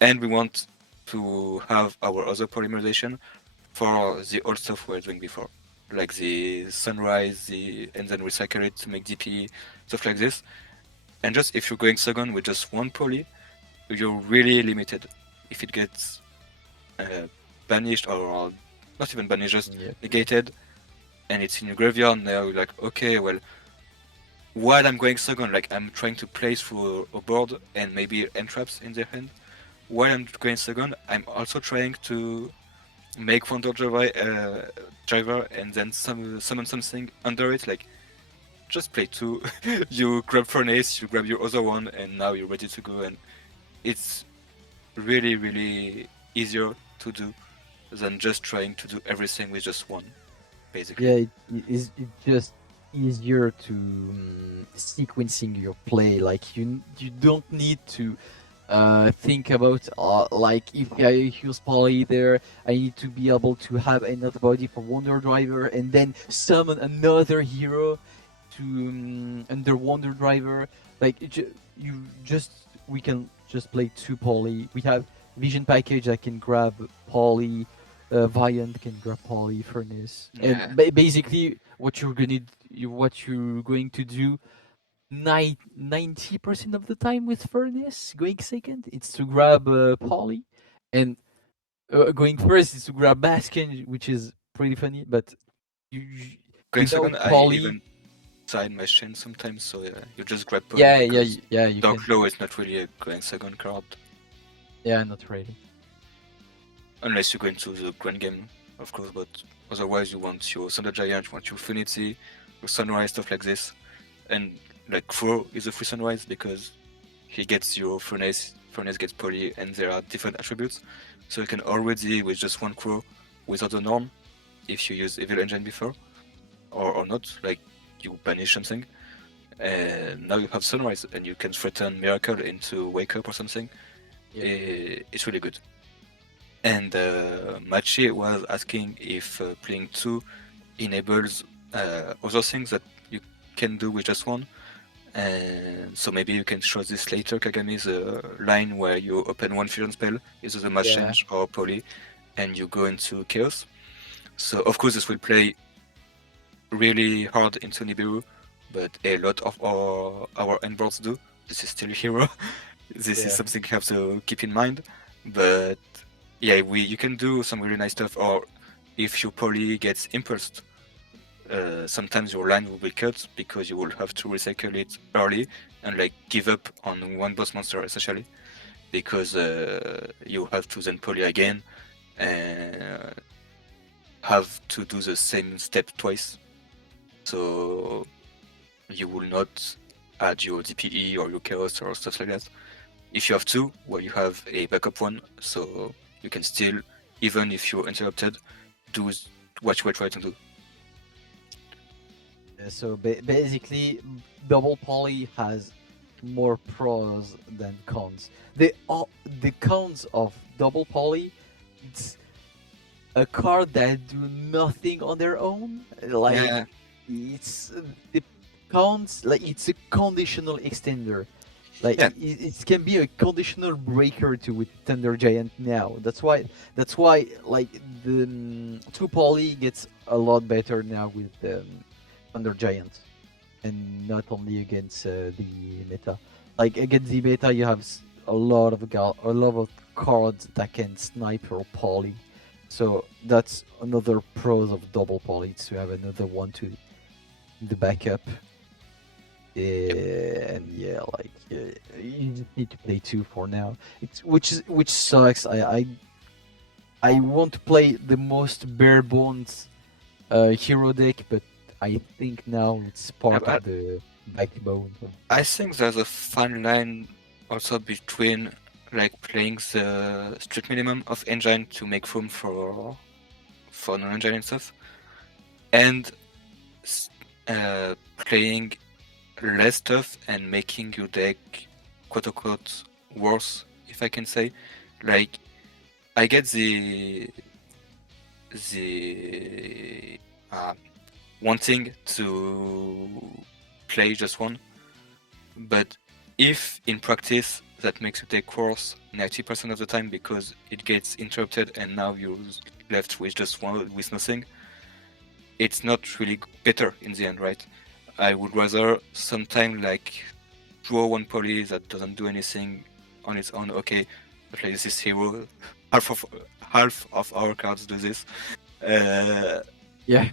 and we want to have our other polymerization for the old stuff we were doing before, like the Sunrise, and then recycle it to make DP, stuff like this. And just if you're going second with just one poly, you're really limited. If it gets banished, or not even banished, just negated, and it's in your graveyard, now you're like, okay, well, while I'm going second, like I'm trying to play through a board and maybe entraps in their hand. While I'm going second, I'm also trying to make Wonder Driver and then summon something under it, like just play two. You grab Furnace, you grab your other one, and now you're ready to go. And it's really, really easier to do than just trying to do everything with just one, basically. Yeah, it's just easier to sequencing your play. Like you don't need to think about like if I use poly there, I need to be able to have another body for Wonder Driver and then summon another hero to under Wonder Driver. Like we can just play two poly. We have Vision Package that can grab poly. Viant can grab poly, Furnace, and basically what you're going to do 90% of the time with Furnace going second, it's to grab poly, and going first is to grab Baskin, which is pretty funny. But going second, poly, I even side my chain sometimes, so you just grab poly. Yeah. You Dark Law is not really a going second card. Yeah, not really. Unless you go into the grand game, of course, but otherwise you want your Thunder Giant, you want your Finity, your Sunrise, stuff like this. And like Crow is a free Sunrise because he gets your Furnace gets Poly, and there are different attributes. So you can already, with just one Crow, without a norm, if you use Evil Engine before, or not, like you banish something. And now you have Sunrise, and you can threaten Miracle into Wake Up or something. Yeah. It's really good. And Machi was asking if playing two enables other things that you can do with just one. And so maybe you can show this later, Kagami, the line where you open one fusion spell, either the Match Change or Poly, and you go into Chaos. So of course this will play really hard into Nibiru, but a lot of our endboards do. This is still Hero. This is something you have to keep in mind. But yeah, you can do some really nice stuff, or if your poly gets impulsed, sometimes your line will be cut because you will have to recycle it early and like give up on one boss monster essentially, because you have to then poly again and have to do the same step twice. So you will not add your DPE or your Chaos or stuff like that. If you have two, well, you have a backup one, so you can still, even if you're interrupted, do what you were trying to do. So basically, double poly has more pros than cons. The cons of double poly, it's a card that do nothing on their own. Like it's the cons, like it's a conditional extender. Like Yeah. it can be a conditional breaker to with Thunder Giant now. That's why like the two poly gets a lot better now with Thunder Giant, and not only against the meta. Like against the meta, you have a lot of cards that can snipe or poly. So that's another pros of double poly, to have another one to the backup. And yeah, like you just need to play two for now. It's which sucks. I want to play the most bare bones hero deck, but I think now it's part but of the backbone. I think there's a fine line also between like playing the strict minimum of engine to make room for non-engine and stuff, and playing less stuff and making your deck quote unquote worse, if I can say. Like, I get the wanting to play just one, but if in practice that makes your deck worse 90% of the time because it gets interrupted and now you're left with just one with nothing, it's not really better in the end, right? I would rather sometime like draw one poly that doesn't do anything on its own. Okay, play this hero. Half of our cards do this. Yeah.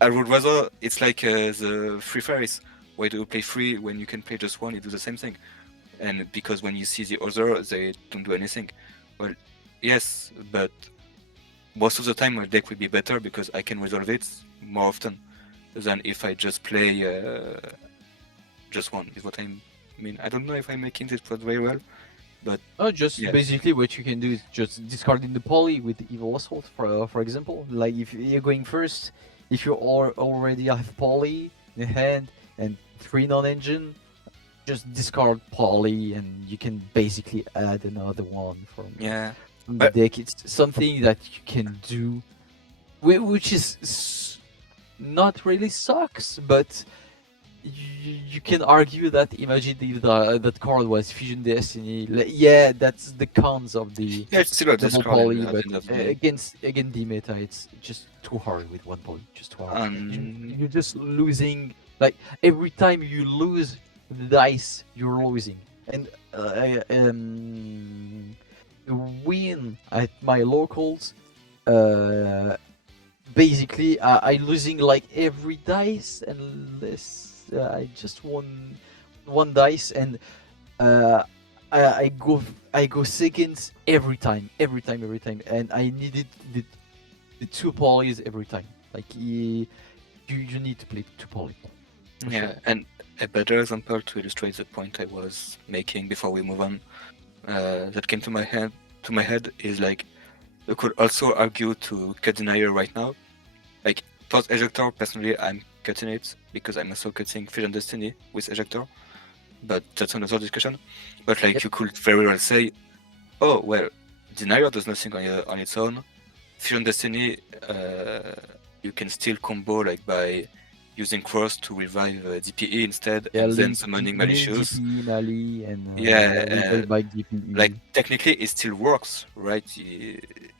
I would rather it's like the free fairies. Why do you play free when you can play just one? You do the same thing, and because when you see the other, they don't do anything. Well, yes, but most of the time my deck will be better because I can resolve it more often than if I just play just one. Is what I mean. I don't know if I'm making this point very well, but Just yeah. basically what you can do is just discarding the poly with Evil Assault, for example. Like if you're going first, if you already have poly in hand and 3 non-engine, just discard poly and you can basically add another one from Yeah, the deck. It's something that you can do, which is not really sucks, but you can argue that imagine if that card was Fusion Destiny. Yeah, that's the cons of the yeah, it's still a double discard poly, at the but end of the day. against the meta, it's just too hard with one poly. Just too hard. You're just losing. Like every time you lose the dice, you're losing. And the win at my locals, basically I losing like every dice unless I just won one dice, and I go seconds every time, and I needed the 2 polys every time. Like you need to play 2 poly. Yeah, Sure. and a better example to illustrate the point I was making before we move on, that came to my head is like you could also argue to cut Denier right now. Like post Ejector, personally, I'm cutting it because I'm also cutting Fusion Destiny with Ejector, but that's another discussion. But like you could very well say, oh well, Denier does nothing on its own. Fusion Destiny, you can still combo like by using Cross to revive DPE instead, and then summoning Malicious. DPE, Mali, and yeah, by DPE. like technically it still works, right?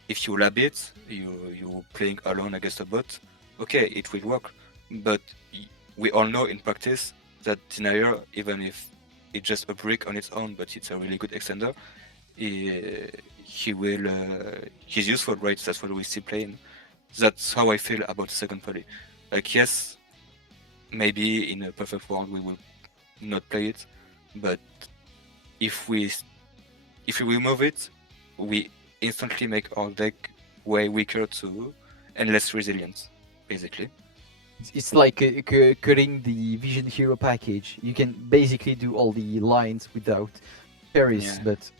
If you lab it, you playing alone against a bot, okay, it will work. But we all know in practice that Denier, even if it's just a brick on its own, but it's a really good extender, he's useful, right? That's what we still playing. That's how I feel about the second poly. Like yes, maybe in a perfect world we will not play it, but if we remove it, we instantly make our deck way weaker too and less resilient, basically. It's like cutting the Vision Hero package. You can basically do all the lines without fairies, but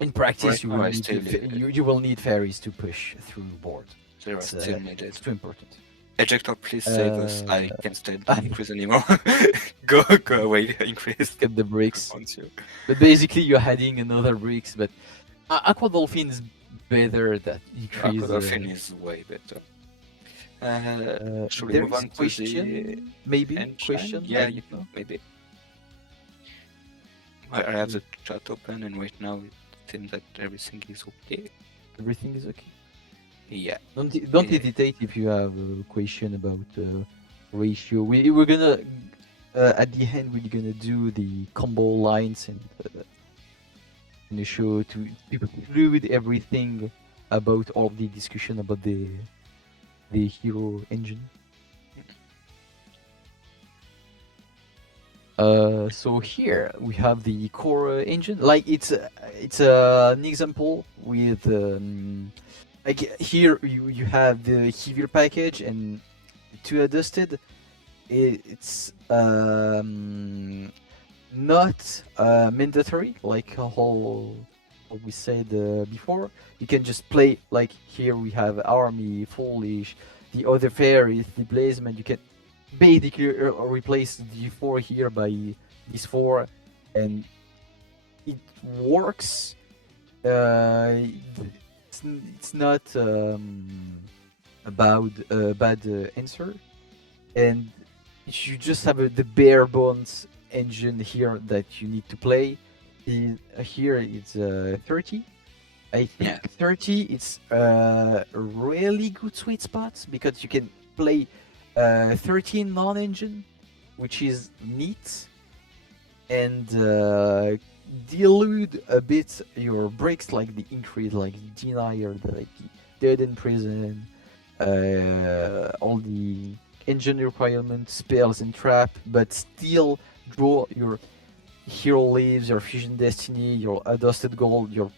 in practice you will need fairies to push through the board. They are still needed. It's too important. Ejector, please save us. I can't stand Increase anymore. go away, Increase. Skip the bricks. But basically you're adding another bricks, but Aqua Dolphin is better than Increase. Aqua Dolphin is way better. Should we move on to the maybe engine? question? Yeah, maybe. I have the chat open, and right now it seems that everything is okay. Everything is okay. Yeah. Don't Yeah. hesitate if you have a question about ratio. We're gonna at the end we're gonna do the combo lines and in the show to include everything about all the discussion about the hero engine. So here we have the core engine. Like it's an example with like here you have the heavier package and to adjusted. It's not mandatory like how we said before. You can just play like here we have army, foolish, the other fairies, the blazement. You can basically replace the 4 here by this 4 and it works. It's not about a bad answer, and you just have the bare bones engine here that you need to play. Here it's 30. I think 30 it's a really good sweet spot because you can play 13 non-engine, which is neat, and dilute a bit your breaks like the increase, like denier, like the dead in prison, all the engine requirements, spells and trap, but still draw your hero leaves, your fusion destiny, your adjusted gold, your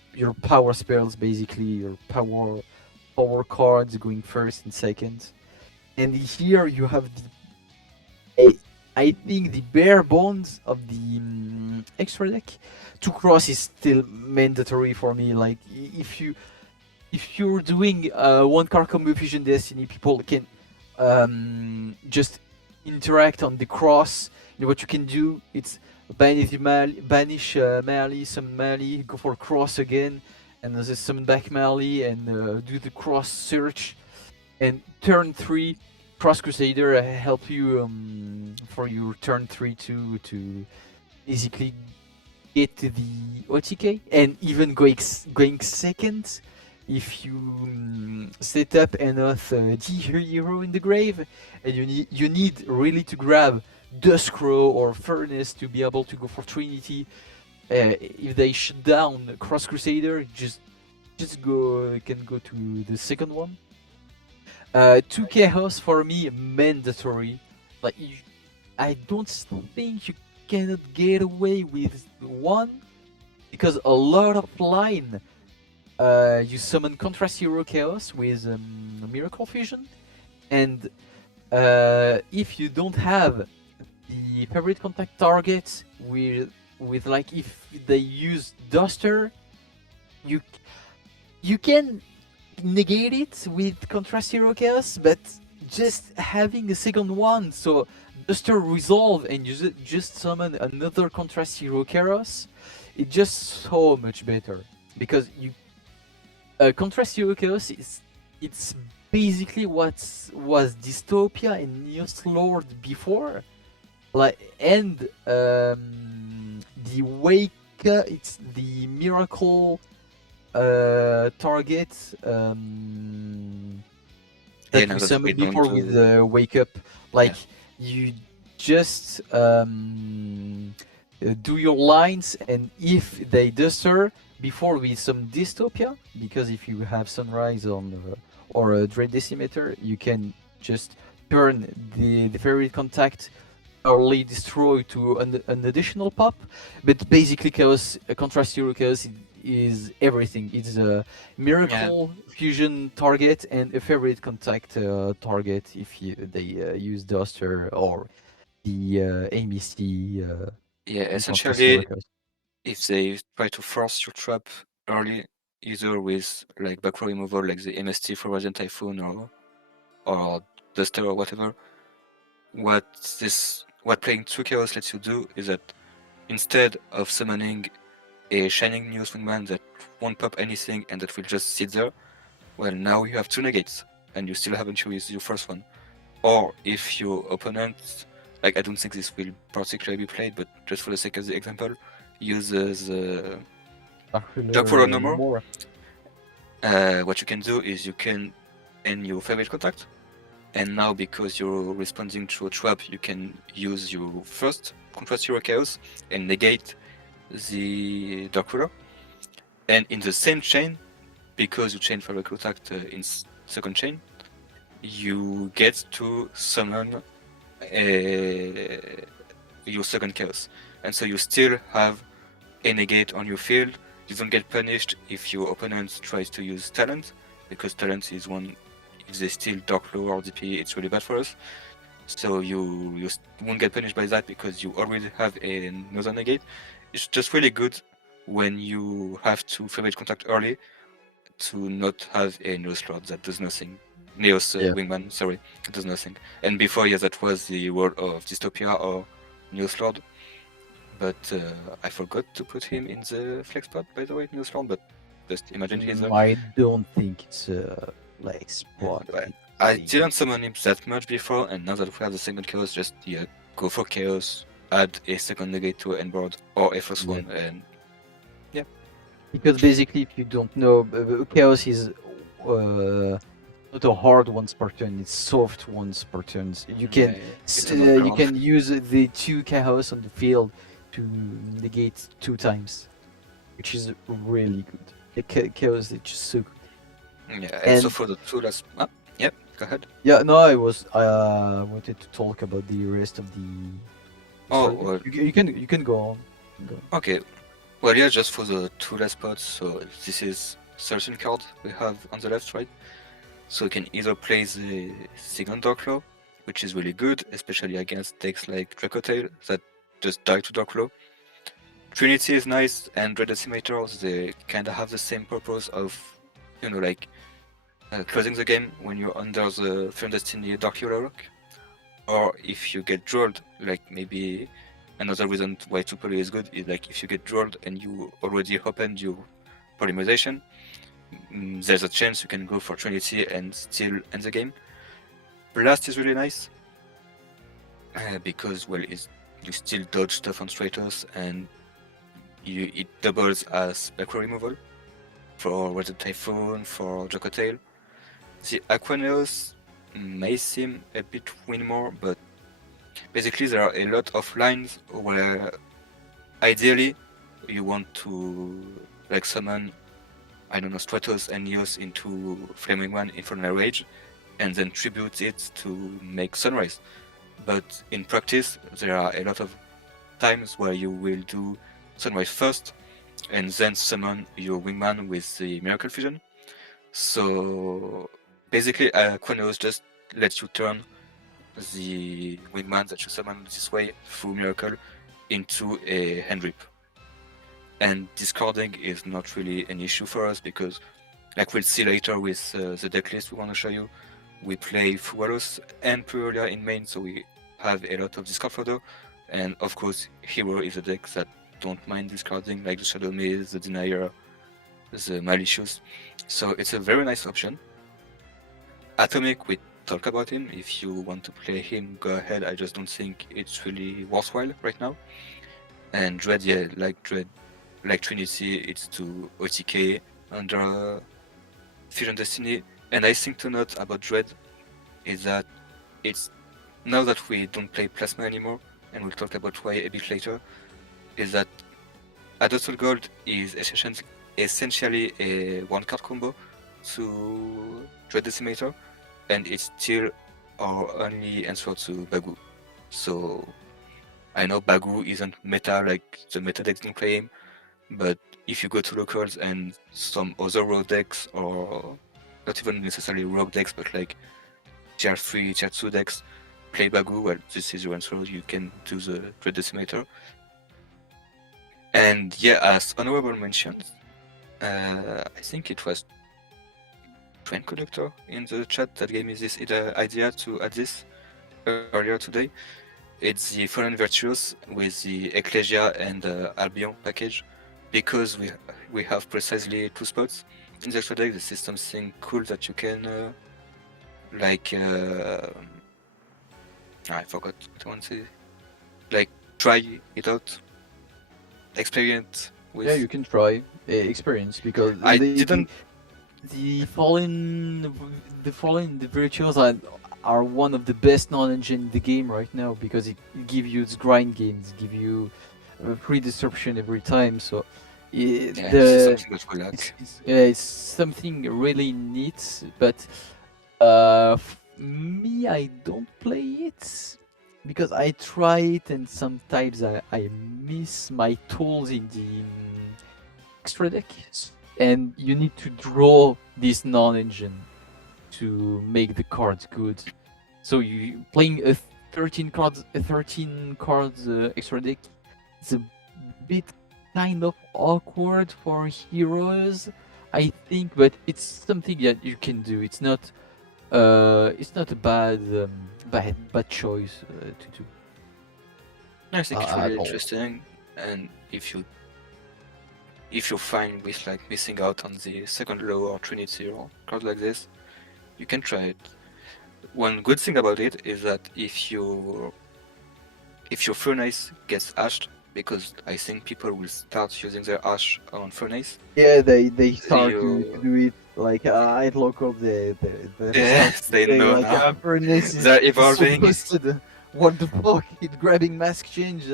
power spells, basically your power cards going first and second. And here you have I think the bare bones of the extra deck. 2 cross is still mandatory for me. Like if you're doing 1 card combo fusion destiny, people can just interact on the cross. And what you can do, it's banish Mali, summon Mali, go for cross again, and then summon back Mali and do the cross search. And turn 3, Cross Crusader help you for your turn 3 to basically get to the OTK and even going second if you set up enough hero in the grave, and you need really to grab Duskrow or Furnace to be able to go for Trinity. If they shut down Cross Crusader, just can go to the second one. 2 Chaos for me mandatory. Like I don't think you cannot get away with 1 because a lot of line you summon Contrast Hero Chaos with Miracle Fusion, and if you don't have the favorite contact target with like if they use Duster, you can negate it with Contrast Hero Chaos, but just having a second one, so Duster resolve and you just summon another Contrast Hero Chaos, it's just so much better because you Contrast Hero Chaos it's basically what was Dystopia and Neos Lord before, like, and the Wake it's the Miracle target that we summoned before with the Wake Up. Like you just do your lines, and if they Duster before with some Dystopia, because if you have Sunrise on or a Dread Decimator, you can just turn the favorite contact early destroy to an additional pop. But basically Chaos, Contrast Hero Chaos is everything. It's a Miracle Fusion target and a favorite contact target if they use Duster or the AMC. Essentially, if they try to force your trap early, either with like back row removal like the MST for Resident Typhoon or Duster or whatever, what playing 2 Chaos lets you do is that instead of summoning a Shining New Swingman that won't pop anything and that will just sit there, well, now you have 2 negates and you still haven't used your first one. Or if your opponent, like I don't think this will particularly be played, but just for the sake of the example, uses Dark Dark Ruler no Ruler more. What you can do is you can end your favorite contact, and now because you're responding to a trap, you can use your first Contrast Hero Chaos and negate the Dark Ruler. And in the same chain, because you chain favorite contact in second chain, you get to summon your second Chaos. And so you still have a negate on your field. You don't get punished if your opponent tries to use talent, because talent is one, if they steal Dark Lore or DP, it's really bad for us. So you won't get punished by that because you already have another negate. It's just really good when you have to favorite contact early to not have a Neos Lord that does nothing. Neos Wingman, sorry, does nothing. And before, yeah, that was the role of Dystopia or Neos Lord. But I forgot to put him in the flex spot, by the way, Neos Lord, but just imagine he's there. I don't think it's a flex spot. I didn't summon him that much before, and now that we have the second Chaos, just go for Chaos, add a second negate to an board or a first one, and yeah. Because basically, if you don't know, Chaos is not a hard once per turn; it's soft once per turn. You can you can use the 2 Chaos on the field to negate 2 times, which is really good. The Chaos is just so good. Yeah, and so for the 2 last, yep, go ahead. Yeah, no, I wanted to talk about the rest of the. Well, you can go on. Okay, well, yeah, just for the 2 last spots. So this is 13 card we have on the left, right? So you can either play the second Dark Law, which is really good, especially against decks like Dracotail that just die to Dark Law. Trinity is nice, and Dread Decimator, they kind of have the same purpose of, like closing the game when you're under the Firm Destiny Dark Hero Rock. Or if you get drolled, like maybe another reason why 2 poly is good is like if you get drolled and you already opened your polymerization, there's a chance you can go for Trinity and still end the game. Blast is really nice because, well, you still dodge stuff on Stratos and it doubles as backrow removal for Weather Typhoon, for Dracotail. The Aquaneos may seem a bit win more, but basically there are a lot of lines where ideally you want to like summon, I don't know, Stratos and Neos into Flaming One Infernal Rage and then tribute it to make Sunrise. But in practice there are a lot of times where you will do Sunrise first and then summon your Wingman with the Miracle Fusion. So basically Aquaneos just lets you turn the Wingman that you summon this way through Miracle into a hand rip. And discarding is not really an issue for us because, like we'll see later with the deck list we want to show you, we play Fugaros and Puelia in main, so we have a lot of discard fodder. And of course, Hero is a deck that don't mind discarding, like the Shadow Maze, the Denier, the Malicious. So it's a very nice option. Atomic, we talk about him. If you want to play him, go ahead. I just don't think it's really worthwhile right now. And Dread, yeah, like Trinity, it's to OTK under Fusion Destiny. And I think to note about Dread is that it's now that we don't play Plasma anymore, and we'll talk about why a bit later, is that Adosol Gold is essentially a 1-card combo to Dread Decimator, and it's still our only answer to Bagu. So I know Bagu isn't meta like the meta decks don't play him, but if you go to locals and some other rogue decks, or not even necessarily rogue decks, but like tier 3, tier 2 decks, play Bagu, well, this is your answer. You can do the Dread Decimator. And yeah, as honorable mentions, I think it was Train Conductor in the chat that gave me this idea to add this earlier today. It's the Fallen Virtuous with the Ecclesia and Albion package, because we have precisely 2 spots in the extra deck. This is something cool that you can I forgot what I want to say. Like, try it out. experience with. Yeah, you can try experience because I didn't. the fallen the virtuals are one of the best non-engine in the game right now because it give you its grind games, give you free disruption every time. So Yeah, this is something that we lack. it's something really neat. But me, I don't play it because I try it and sometimes I miss my tools in the extra deck, and you need to draw this non-engine to make the cards good. So you playing a 13 cards extra deck, it's a bit kind of awkward for heroes, I think, but it's something that you can do. It's not a bad choice to do. I think it's at really all. interesting, and if you're fine with like missing out on the second low or Trinity or cards like this, you can try it. One good thing about it is that if your Furnace gets ashed, because I think people will start using their ash on Furnace. Yeah, they start You- to do it like at local. They Yes, start they saying, know like, now. Furnace is They're so evolving. busted. What the fuck? It's grabbing mask change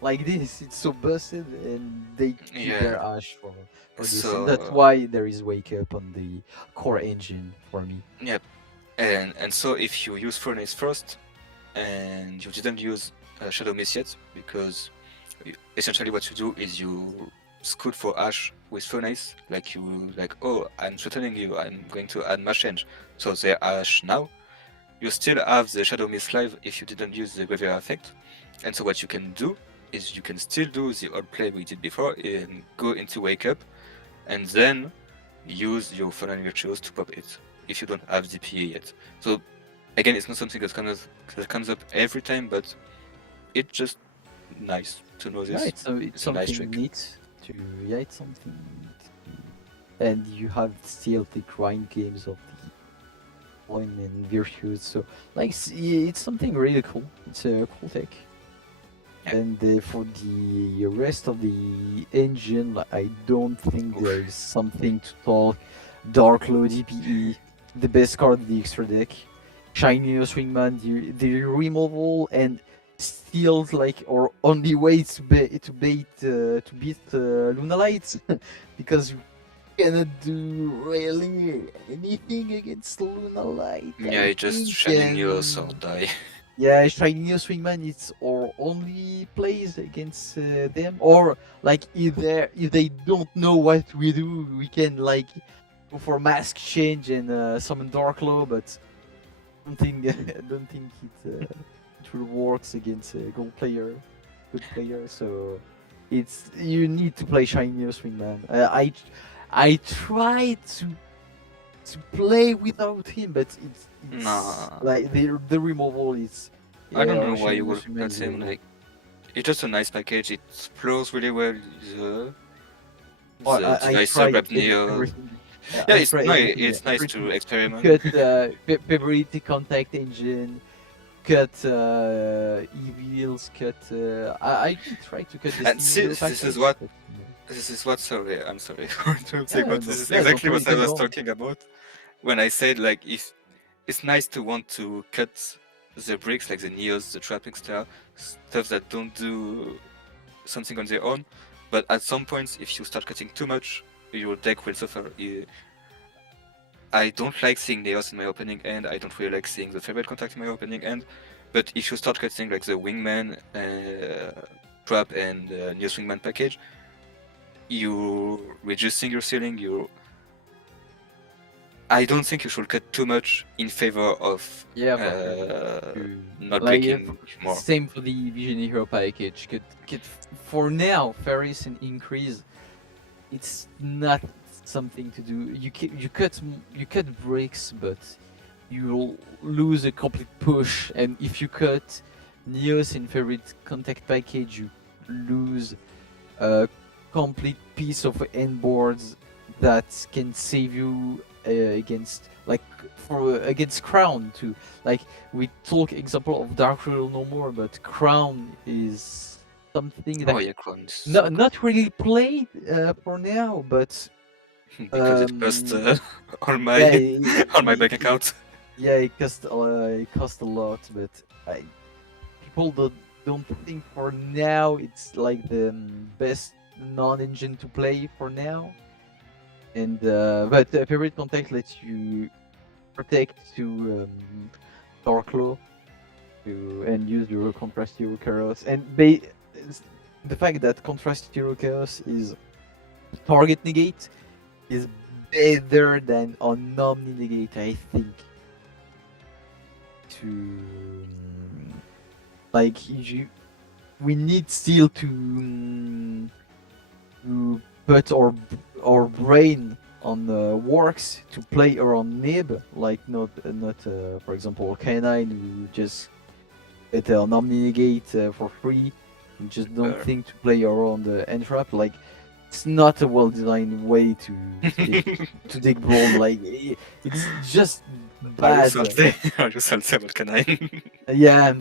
like this. It's so busted, and they keep Yeah. their ash for this. So- And that's why there is wake up on the core engine for me. Yep. And so if you use Furnace first, and you didn't use Shadow Mist yet, because essentially what you do is you scoot for Ash with Furnace, oh, I'm threatening you, I'm going to add Mash Change, so they're Ash now. You still have the Shadow Mist live if you didn't use the Graveyard effect, and so what you can do is you can still do the old play we did before and go into Wake Up, and then use your Fallen Virtuos to pop it if you don't have the PA yet. So again, it's not something that comes up every time, but it's just nice to know this. Yeah, it's It's a nice something trick. neat to. Yeah, it's something neat. And you have still the grind games of the Coin and Virtues, so like it's something really cool. It's a cool tech. Yeah. And for the rest of the engine, I don't think Oof. there is something to talk. Dark Low DPE, the best card in the extra deck. Shiny Swingman, the removal and still like or only way to beat Luna Light because you cannot do really anything against Luna Light. Yeah, I it just think, shining and- yours or die. Yeah, Shiny Swingman it's or only plays against them, or like if they don't know what we do, we can like go for mask change and summon Darklow, but I don't think it will works against a good player. So it's you need to play Shiny Swingman. I tried to play without him, but it's Nah. like the removal is. I don't know why Shiny you would Swingman cut is him. removal. Like, it's just a nice package. It flows really well. The Well, I device tried rep Neo. everything. Yeah, I it's tried nice. everything, It's nice everything. to experiment. Cut Favorite Contact Engine, cut Evils, cut. I did try to cut the And see, Steam this package, is what- but, This is what. Sorry, I'm sorry for interrupting, Yeah, but no, this is yeah, exactly don't what I worry, was go on. talking about when I said like if it's nice to want to cut the bricks like the Neos, the trapping stuff that don't do something on their own, but at some points if you start cutting too much, your deck will suffer. I don't like seeing Neos in my opening end. I don't really like seeing the favorite contact in my opening end. But if you start cutting like the Wingman, Trap, and New Swingman package, you're reducing your ceiling. I don't think you should cut too much in favor of Yeah, for not like, breaking more. same for the Vision Hero package. Could for now Ferris and increase. It's not something to do. You cut bricks, but you'll lose a complete push. And if you cut Neos in favorite contact package, you lose a complete piece of end boards that can save you against against Crown too. Like we talk example of Dark Riddle no more, but Crown is something Oh that yeah, Crown is so good. not really played for now, but Because it costs all my yeah, all my bank account. yeah, it cost a lot, but people don't think for now it's like the best non-engine to play for now. And but favorite contact lets you protect to Dark Law and use your Contrast Hero Chaos. And the fact that Contrast Hero Chaos is target negate is better than on Omni negate, I think. To like we need still to put our brain on works to play around Nib, like not for example K9 who just get an Omni negate for free. We just don't Sure. think to play around Entrap. Like it's not a well designed way to dig brawl. Like it's just bad. Are you salty about Canine? Yeah,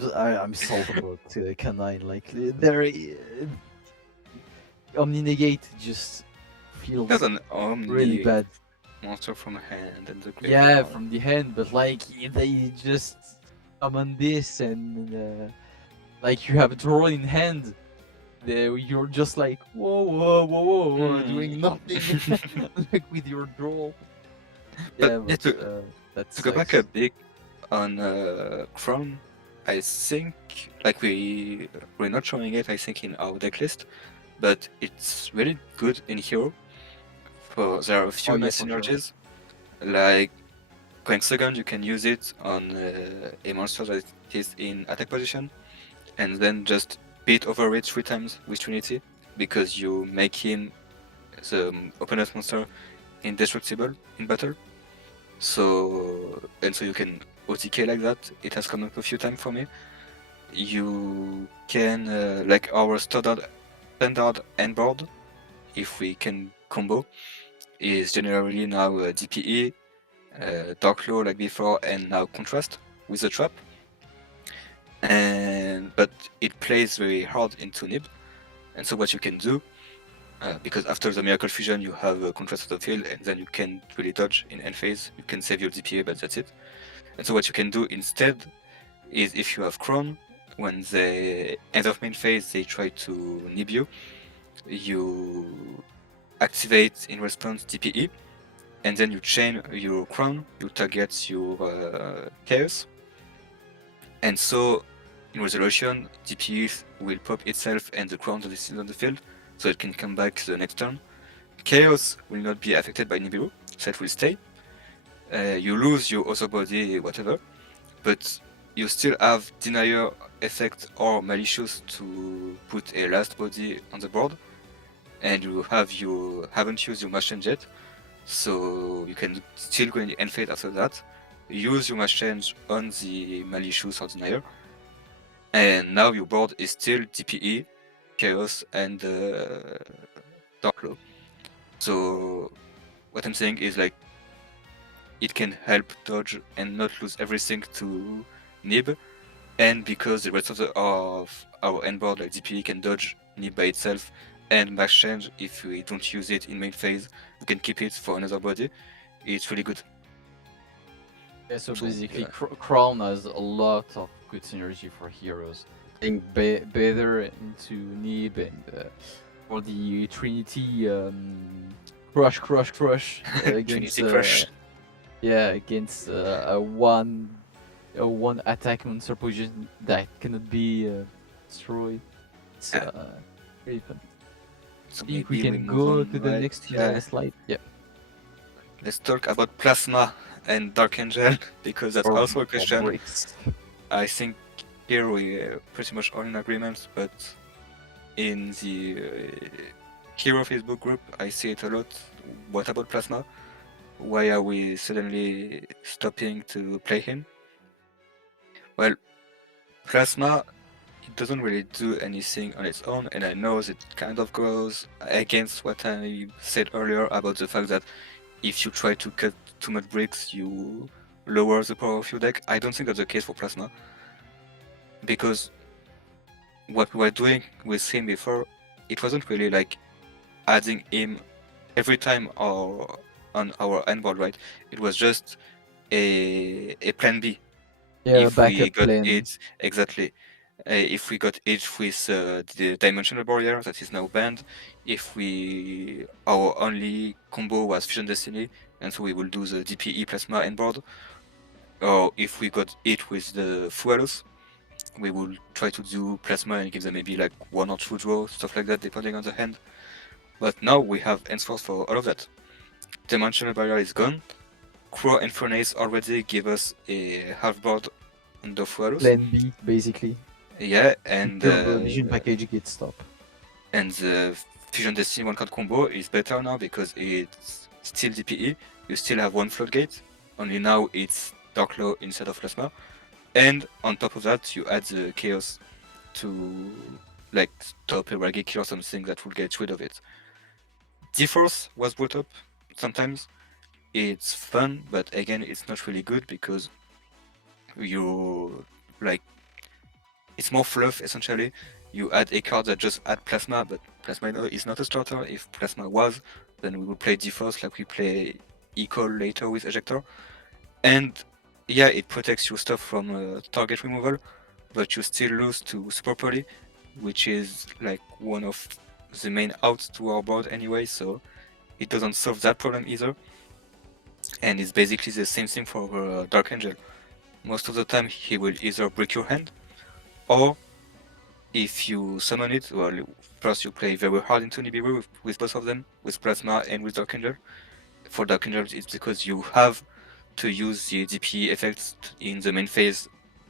I'm salty about K9. Like they're Omni negate just feels There's an Omni really bad. monster from hand and the Yeah, graveyard. from the hand, but like they just summon this and like you have a draw in hand. You're just like whoa, doing nothing like with your draw. Yeah, But yeah, but that to go back sucks. a bit on Crown, I think like we're not showing it. I think in our deck list, but it's really good in Hero. There are a few Oh, yeah, nice for sure. synergies. Like going second, you can use it on a monster that is in attack position, and then just beat over it 3 times with Trinity, because you make him the opponent monster indestructible in battle. So you can OTK like that. It has come up a few times for me. You can like our standard end board, if we can combo, is generally now DPE, Dark Law like before, and now Contrast with the trap. But it plays very hard into Nib, and so what you can do, because after the Miracle Fusion you have a Contrast of the field, and then you can't really dodge in end phase. You can save your DPA, but that's it. And so what you can do instead is, if you have Crown, when the end of main phase they try to nib you, you activate in response DPE, and then you chain your Crown, you target your Chaos, and so in resolution DPE will pop itself and the Crown that is still on the field, so it can come back the next turn. Chaos will not be affected by Nibiru, so it will stay. You lose your other body, whatever, but you still have Denier effect or Malicious to put a last body on the board, and you haven't used your Mash Change yet, so you can still go in the end phase after that, use your Mash Change on the Malicious or Denier, and now your board is still DPE, Chaos, and Dark Law. So what I'm saying is, like, it can help dodge and not lose everything to Nib, and because the rest of our end board, like DPE, can dodge Nib by itself, and Mash Change, if we don't use it in main phase, we can keep it for another body. It's really good. Yeah, so So, basically, yeah. Crown has a lot of good synergy for heroes. Being better into Nib and for the Trinity crush against Trinity Crush. yeah, against a one attack monster position that cannot be destroyed. It's really fun. So I think we maybe can move go on, to the right? next Yeah. slide. Yeah. Let's talk about Plasma and Dark Angel, because that's Or- also a or question. bricks. I think here we're pretty much all in agreement, but in the Hero Facebook group, I see it a lot. What about Plasma? Why are we suddenly stopping to play him? Well, Plasma, it doesn't really do anything on its own, and I know that it kind of goes against what I said earlier about the fact that if you try to cut too much bricks, you lower the power of your deck. I don't think that's the case for Plasma, because what we were doing with him before, it wasn't really like adding him every time on our endboard, right? It was just a plan B. Yeah, If we backup got plan. it exactly, if we got it with the dimensional barrier that is now banned, if our only combo was Fusion Destiny, and so we will do the DPE Plasma endboard, or if we got it with the Fuelos, we will try to do Plasma and give them maybe like 1 or 2 draw, stuff like that, depending on the hand. But now we have answers for all of that. Dimensional barrier is gone. Crow and Furnace already give us a half board on the Fuelos. Plan B, basically. Yeah, and Until the vision package gets stopped. And the Fusion Destiny 1 card combo is better now because it's still DPE. You still have 1 floodgate, only now it's Dark Claw instead of Plasma. And on top of that, you add the Chaos to like stop a Ragi kill or something that will get rid of it. D-Force was brought up sometimes. It's fun, but again, it's not really good because you like it's more fluff essentially. You add a card that just add Plasma, but Plasma is not a starter. If Plasma was, then we would play D-Force like we play Equal later with Ejector. And yeah, it protects your stuff from target removal, but you still lose to Super Poly, which is like one of the main outs to our board anyway, so it doesn't solve that problem either. And it's basically the same thing for Dark Angel. Most of the time he will either break your hand, or if you summon it, well, first you play very hard into Nibiru with both of them, with Plasma and with Dark Angel. For Dark Angel, it's because you have to use the DP effects in the main phase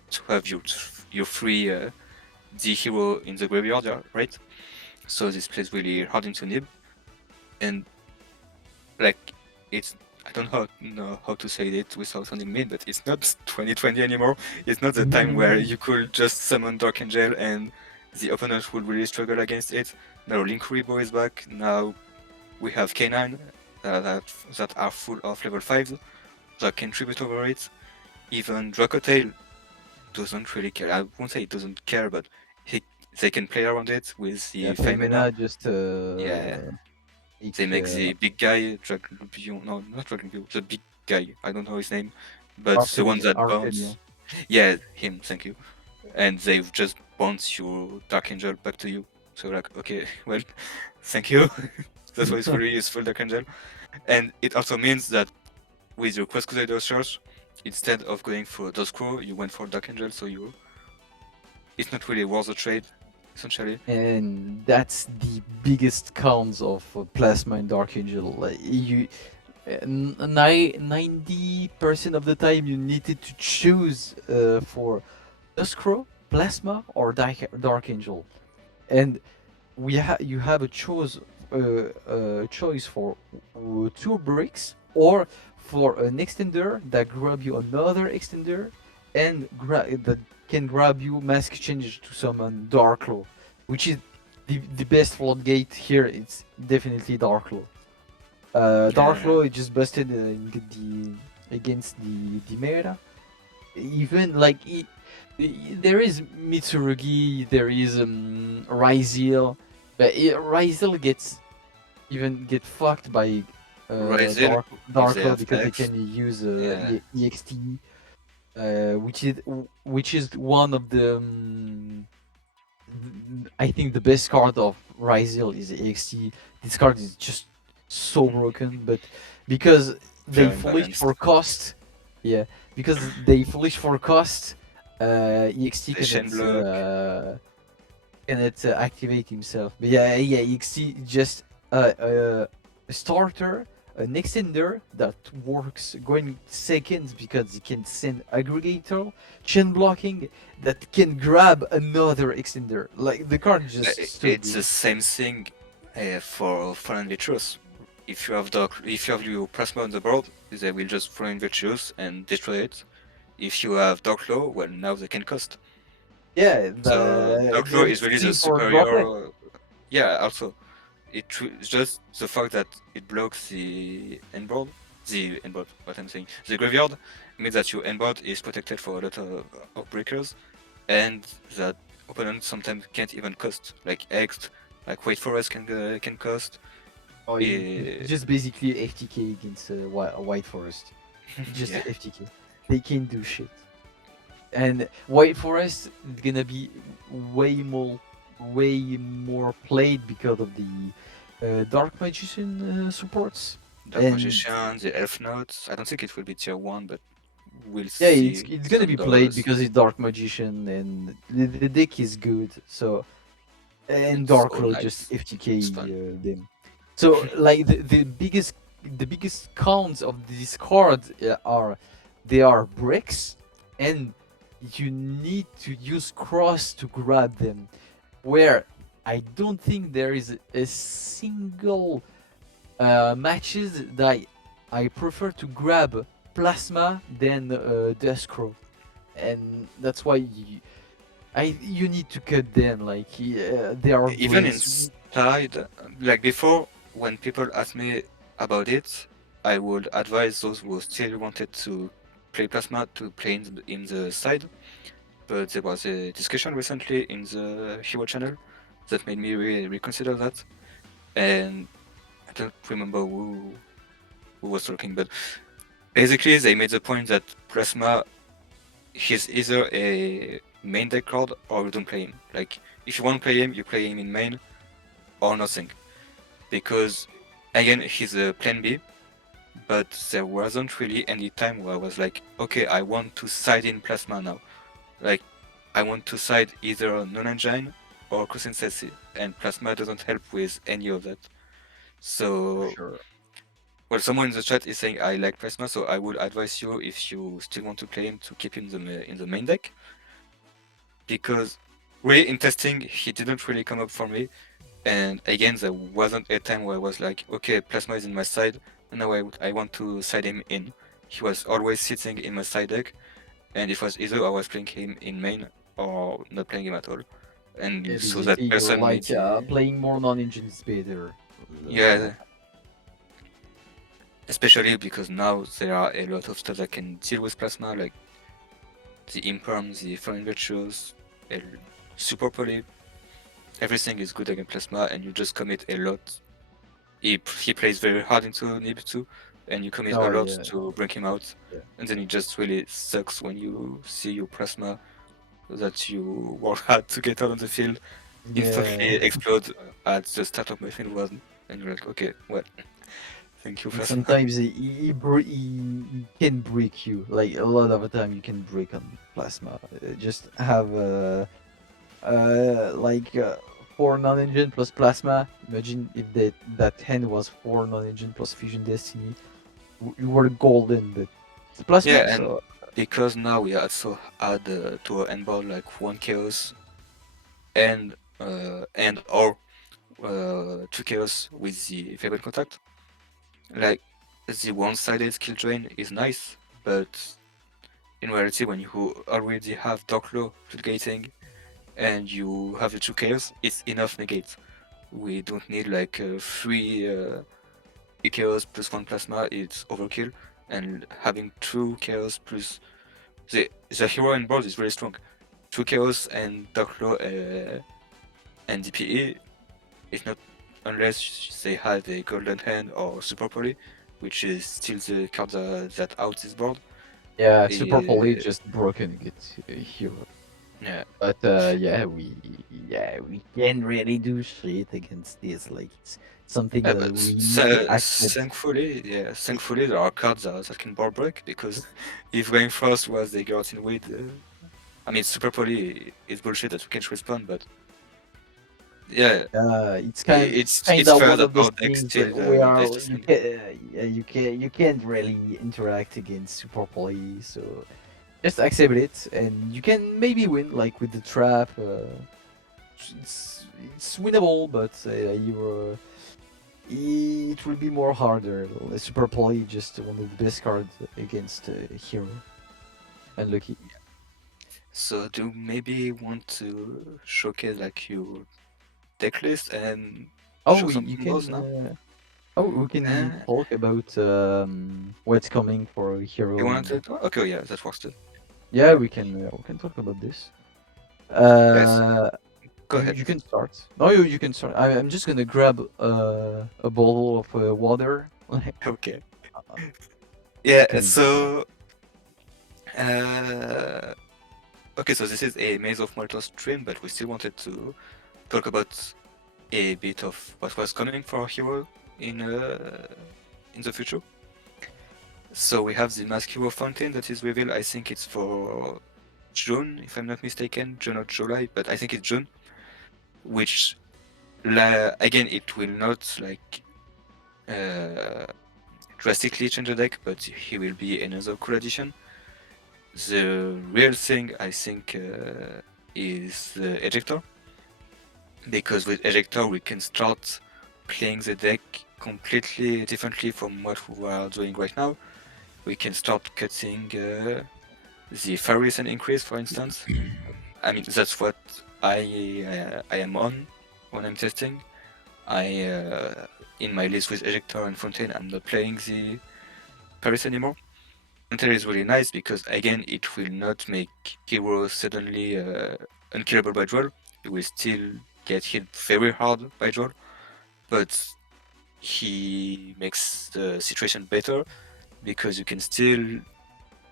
to have your free D hero in the graveyard, right? So this plays really hard into Nib. And like, I don't know how to say it without sounding mean, but it's not 2020 anymore. It's not the time where you could just summon Dark Angel and the opponent would really struggle against it. Now Link Kuribo is back. Now we have K9 that are full of level 5 that can tribute over it. Even Dracotail doesn't really care. I won't say it doesn't care, but they can play around it with the Femina. Just They make the big guy, no, not Dragon the big guy, I don't know his name, but the one that bounce. Yeah, him, thank you. And they've just bounce your Dark Angel back to you. So like, okay, well, thank you. That's why it's really useful, Dark Angel. And it also means that with your Quest Crusader Search, instead of going for Doscrow, you went for Dark Angel, so it's not really worth the trade, essentially. And that's the biggest cons of Plasma and Dark Angel. 90% of the time you needed to choose for Duscrow, Plasma, or Dark Angel, and you have a choice for 2 bricks or for an extender that grab you another extender and that can grab you Mask Change to summon Darklaw, which is the best floodgate here. It's definitely Darklaw. Darklaw is just busted against the meta. Even like there is Mitsurugi, there is Ryzeal, but Ryzeal get fucked by Darklaw because they can use EXT. Which is one of the I think the best card of Ryzeal is EXT. This card is just so broken, but because they foolish for cost, EXT cannot activate himself. But EXT just a starter, an extender that works going seconds because it can send aggregator, chain blocking that can grab another extender. Like the card just it's the same thing for Fallen Virtuous. If you have your Plasma on the board, they will just throw in Virtuous and destroy it. If you have Darklaw, well, now they can cost. Yeah, Darklaw is really the superior. Yeah, also. It's just the fact that it blocks the endboard, what I'm saying, the graveyard, means that your endboard is protected for a lot of breakers, and that opponents sometimes can't even cost. Like X, like White Forest can cost. Oh, Eh, just basically FTK against White Forest. Just yeah. FTK. They can't do shit. And White Forest is gonna be way more played because of the Dark Magician supports. Dark And Magician, the Elf Notes. I don't think it will be tier 1, but we'll yeah, see. it's gonna some be played dollars. because it's Dark Magician and the deck is good. So and It's Dark all Lord nice. just FTK It's fun. them. So like the biggest cons of this card are they are bricks and you need to use cross to grab them. Where I don't think there is a single matches that I prefer to grab Plasma than Deskro, and that's why you need to cut them. Like they are Even bricks. inside, like before, when people ask me about it, I would advise those who still wanted to play Plasma to play in the side. But there was a discussion recently in the Hero channel that made me reconsider that. And I don't remember who was talking, but basically they made the point that Plasma is either a main deck card or you don't play him. Like if you want to play him, you play him in main or nothing. Because again, he's a plan B, but there wasn't really any time where I was like, okay, I want to side in Plasma now. Like I want to side either non-engine or consistency, and Plasma doesn't help with any of that. So, Sure. well, someone in the chat is saying I like Plasma, so I would advise you if you still want to play him to keep him in the main deck, because really in testing he didn't really come up for me, and again there wasn't a time where I was like, okay, Plasma is in my side, and now I want to side him in. He was always sitting in my side deck, and it was either I was playing him in main or not playing him at all. And Yeah, so that basically you're person like made playing more non-engine is better. yeah, especially because now there are a lot of stuff that can deal with Plasma, like the imperm, the foreign virtues, super poly. Everything is good against Plasma, and you just commit a lot. He plays very hard into Nib too, and you commit a lot to bring him out. Yeah. And then it just really sucks when you see your Plasma that you work hard to get out on the field instantly explode at the start of my field one, and you're like, okay, well, thank you, Plasma. Sometimes he can break you. Like a lot of the time, you can break on Plasma. Just have like 4 non-engine plus Plasma. Imagine if that hand was 4 non-engine plus Fusion Destiny. You were golden, but it's Plasma. Yeah, and so because now we also add to our end board like 1 chaos and or 2 chaos with the favorite contact. Like the one-sided skill drain is nice, but in reality, when you already have Dark Law gating and you have the 2 chaos, it's enough negate. We don't need like 3 chaos plus 1 plasma, it's overkill, and having 2 chaos plus the hero in board is really strong. 2 chaos and Dark Law and DPE is not, unless they had a golden hand or super poly, which is still the card that out this board. yeah, super poly just broken against hero. Yeah, but we can't really do shit against this. Like it's something that we need to accept. thankfully there are cards that can board break, because if going first was the guillotine with, I mean super poly is bullshit that we can't respond, but yeah, it's kind it's of fair one that of those our deck things still where does this thing. you can't really interact against super poly, so just accept it, and you can maybe win like with the trap. It's winnable, but it will be more harder. Super poly just one of the best cards against hero. Unlucky. So do you maybe want to showcase like your deck list and show some combos now? We can talk about what's coming for hero. You want to? Okay, yeah, that works too. Yeah, we can talk about this. Go ahead. You can start. No, you can start. I'm just gonna grab a bottle of water. Okay. Yeah. Can So. Okay, so this is a Maze of Muertos stream, but we still wanted to talk about a bit of what was coming for our hero in the future. So we have the Mask Hero Fountain that is revealed. I think it's for June, if I'm not mistaken, June or July, but I think it's June. Which, again, it will not like drastically change the deck, but he will be another cool addition. The real thing, I think, is the Ejector. Because with Ejector, we can start playing the deck completely differently from what we are doing right now. We can start cutting the Faris and Increase, for instance. I mean, that's what I am on when I'm testing. In my list with Ejector and Fontaine, I'm not playing the Paris anymore. Fontaine is really nice because, again, it will not make heroes suddenly unkillable by draw. He will still get hit very hard by draw, but he makes the situation better because you can still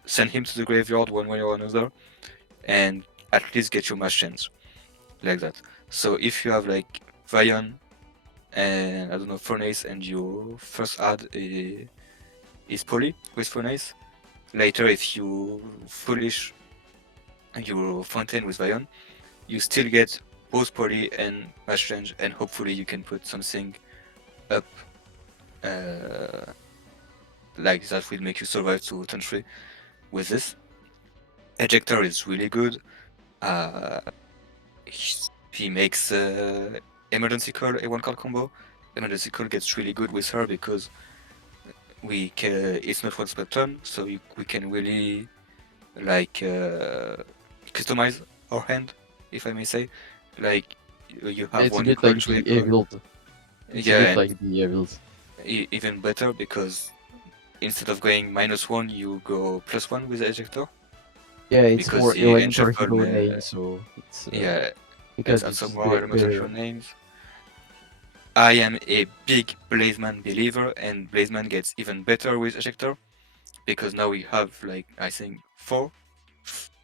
send him to the graveyard one way or another and at least get your match chance like that. So if you have like Vion and I don't know Furnace and you first add is Poly with Furnace, later if you foolish your Fontaine with Vion, you still get both Poly and match change, and hopefully you can put something up like that will make you survive to turn 3 with this. Ejector is really good. He makes Emergency Call a 1-card combo. Emergency Call gets really good with her because it's not once per turn, so we can really like customize our hand, if I may say. Like you have it's one a bit like equal to the build. It's a bit like the build. Even better because instead of going -1, you go +1 with the Ejector. Yeah, it's because more the elementary Enchant hero Golem, name, so it's yeah, because it's it's also more elementary names. I am a big Blazeman believer, and Blazeman gets even better with Ejector because now we have like I think 5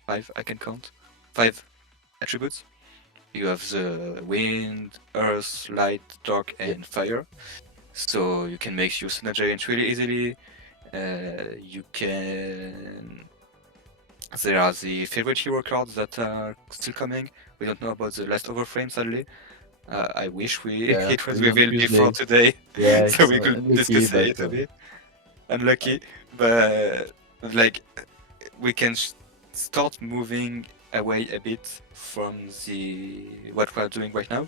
I can count 5 attributes. You have the wind, earth, light, dark, and fire. So you can make your Synergy really easily. You can. There are the favorite hero cards that are still coming. We don't know about the last overframe, sadly. I wish it was revealed before today, Yeah, so it's we could unlucky, discuss but it a bit. Unlucky, but like we can start moving away a bit from what we are doing right now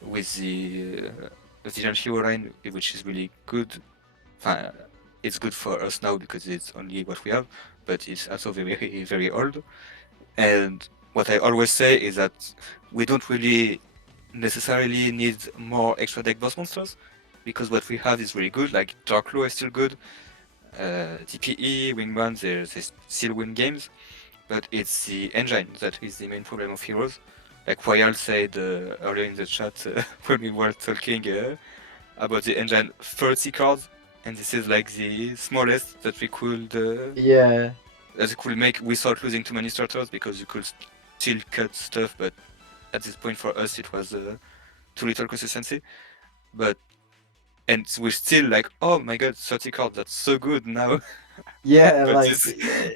with the Vision Hero line, which is really good. It's good for us now because it's only what we have, but it's also very, very old. And what I always say is that we don't really necessarily need more extra deck boss monsters because what we have is really good. Like Dark Law is still good. TPE, Wingman, they still win games, but it's the engine that is the main problem of heroes. Like Royal said earlier in the chat when we were talking about the engine, 30 cards, and this is like the smallest that we could that it could make without losing too many starters because you could still cut stuff, but at this point for us it was too little consistency. And we're still like, oh my god, 30 cards, that's so good now. Yeah,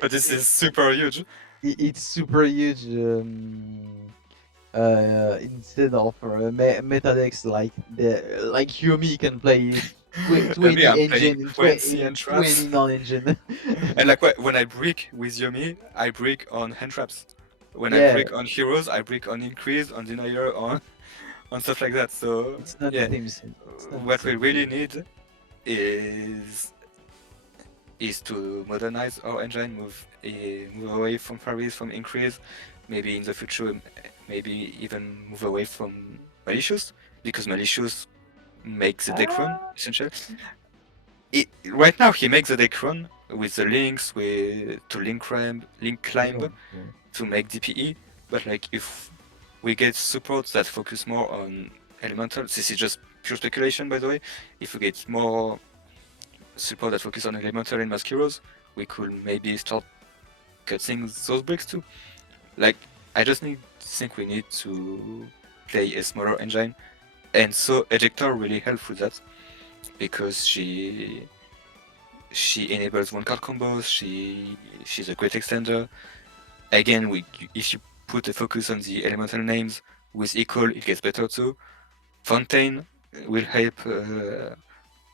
but this is super huge. It's super huge. Instead of meta decks like Yumi can play 20 engine in 20 non-engine. And like when I break with Yomi, I break on hand traps. When I break on heroes, I break on increase, on denier, on stuff like that. So it's not yeah, the same. what we really need is to modernize our engine, move away from Faris, from increase, maybe in the future, maybe even move away from malicious, because malicious makes the deck run essentially. Right now he makes the deck run with the links to link climb to make DPE, but like if we get supports that focus more on elemental, this is just pure speculation by the way, if we get more support that focus on elemental and mask heroes, we could maybe start cutting those bricks too. Like, I just think we need to play a smaller engine, and so Ejector really helps with that, because she enables one card combos, she's a great extender. Again, if you put a focus on the elemental names with equal, it gets better too. Fontaine will help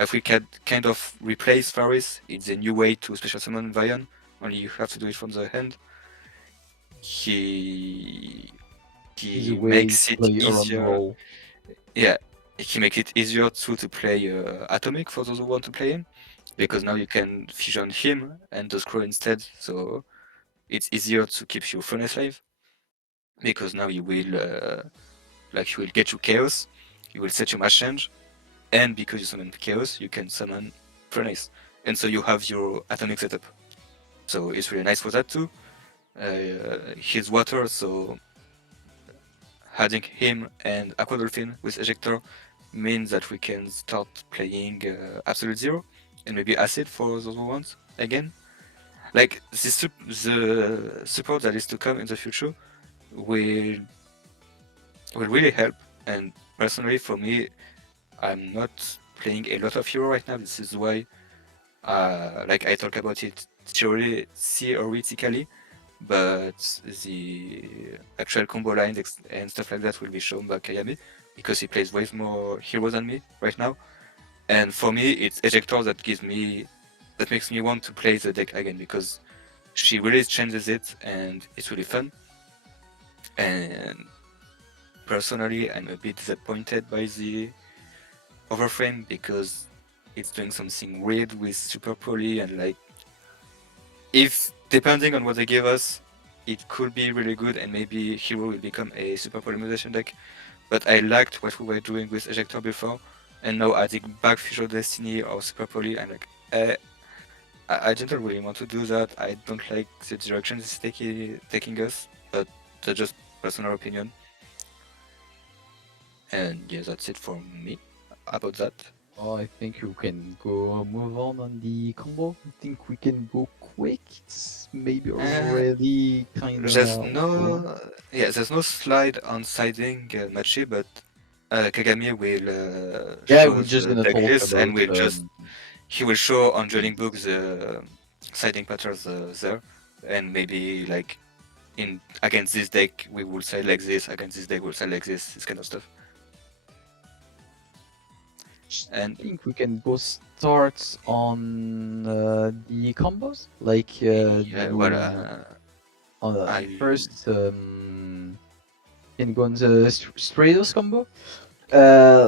if we can kind of replace Varys. It's a new way to special summon Vion, only you have to do it from the hand. He makes it easier. Yeah, he makes it easier to play Atomic for those who want to play him, because now you can fusion him and the Scroll instead, so it's easier to keep your Furnace alive, because now you will you will get your Chaos, you will set your Match Change, and because you summon Chaos, you can summon Furnace, and so you have your Atomic setup. So it's really nice for that too. He's water, so adding him and Aqua Dolphin with Ejector means that we can start playing Absolute Zero and maybe Acid for those who want again. Like the support that is to come in the future will really help. And personally, for me, I'm not playing a lot of hero right now. This is why, like I talk about it theoretically, but the actual combo lines and stuff like that will be shown by Kagami, because he plays way more heroes than me right now. And for me, it's Ejector that makes me want to play the deck again, because she really changes it and it's really fun. And personally, I'm a bit disappointed by the overframe, because it's doing something weird with Super Poly, and like, if depending on what they give us, it could be really good and maybe Hero will become a Super Polymerization deck. But I liked what we were doing with Ejector before, and now adding back Future Destiny or Super Poly, I'm like, I don't really want to do that. I don't like the direction it's taking us, but that's just personal opinion. And yeah, that's it for me about that. Oh, I think we can move on the combo. I think we can go quick. It's maybe already kind of. There's no slide on siding Machi, but Kagami will Yeah, show we're just the gonna talk decklist, about. and he will show on Dueling Book the siding patterns there, and maybe like against this deck we will side like this, against this deck we'll side like this kind of stuff. And I think we can go start on the combos, like first can go on the Stratos combo.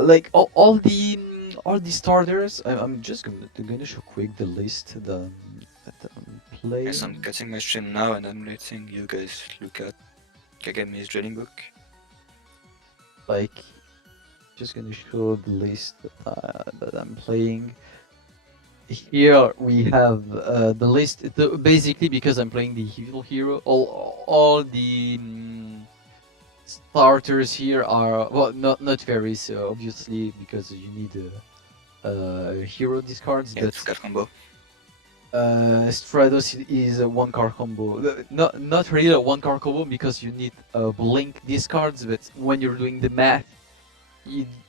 Like all the starters. I'm just gonna show quick the list that I'm playing. Yes, I'm cutting my stream now, and I'm letting you guys look at Kagami's Dueling Book. Like, just gonna show the list that I'm playing. Here we have the list. Basically, because I'm playing the evil hero, all the starters here are not very so obviously, because you need hero discards. Yeah, it's card combo. Stratos is a one card combo. Not really a one card combo, because you need blink discards, but when you're doing the math,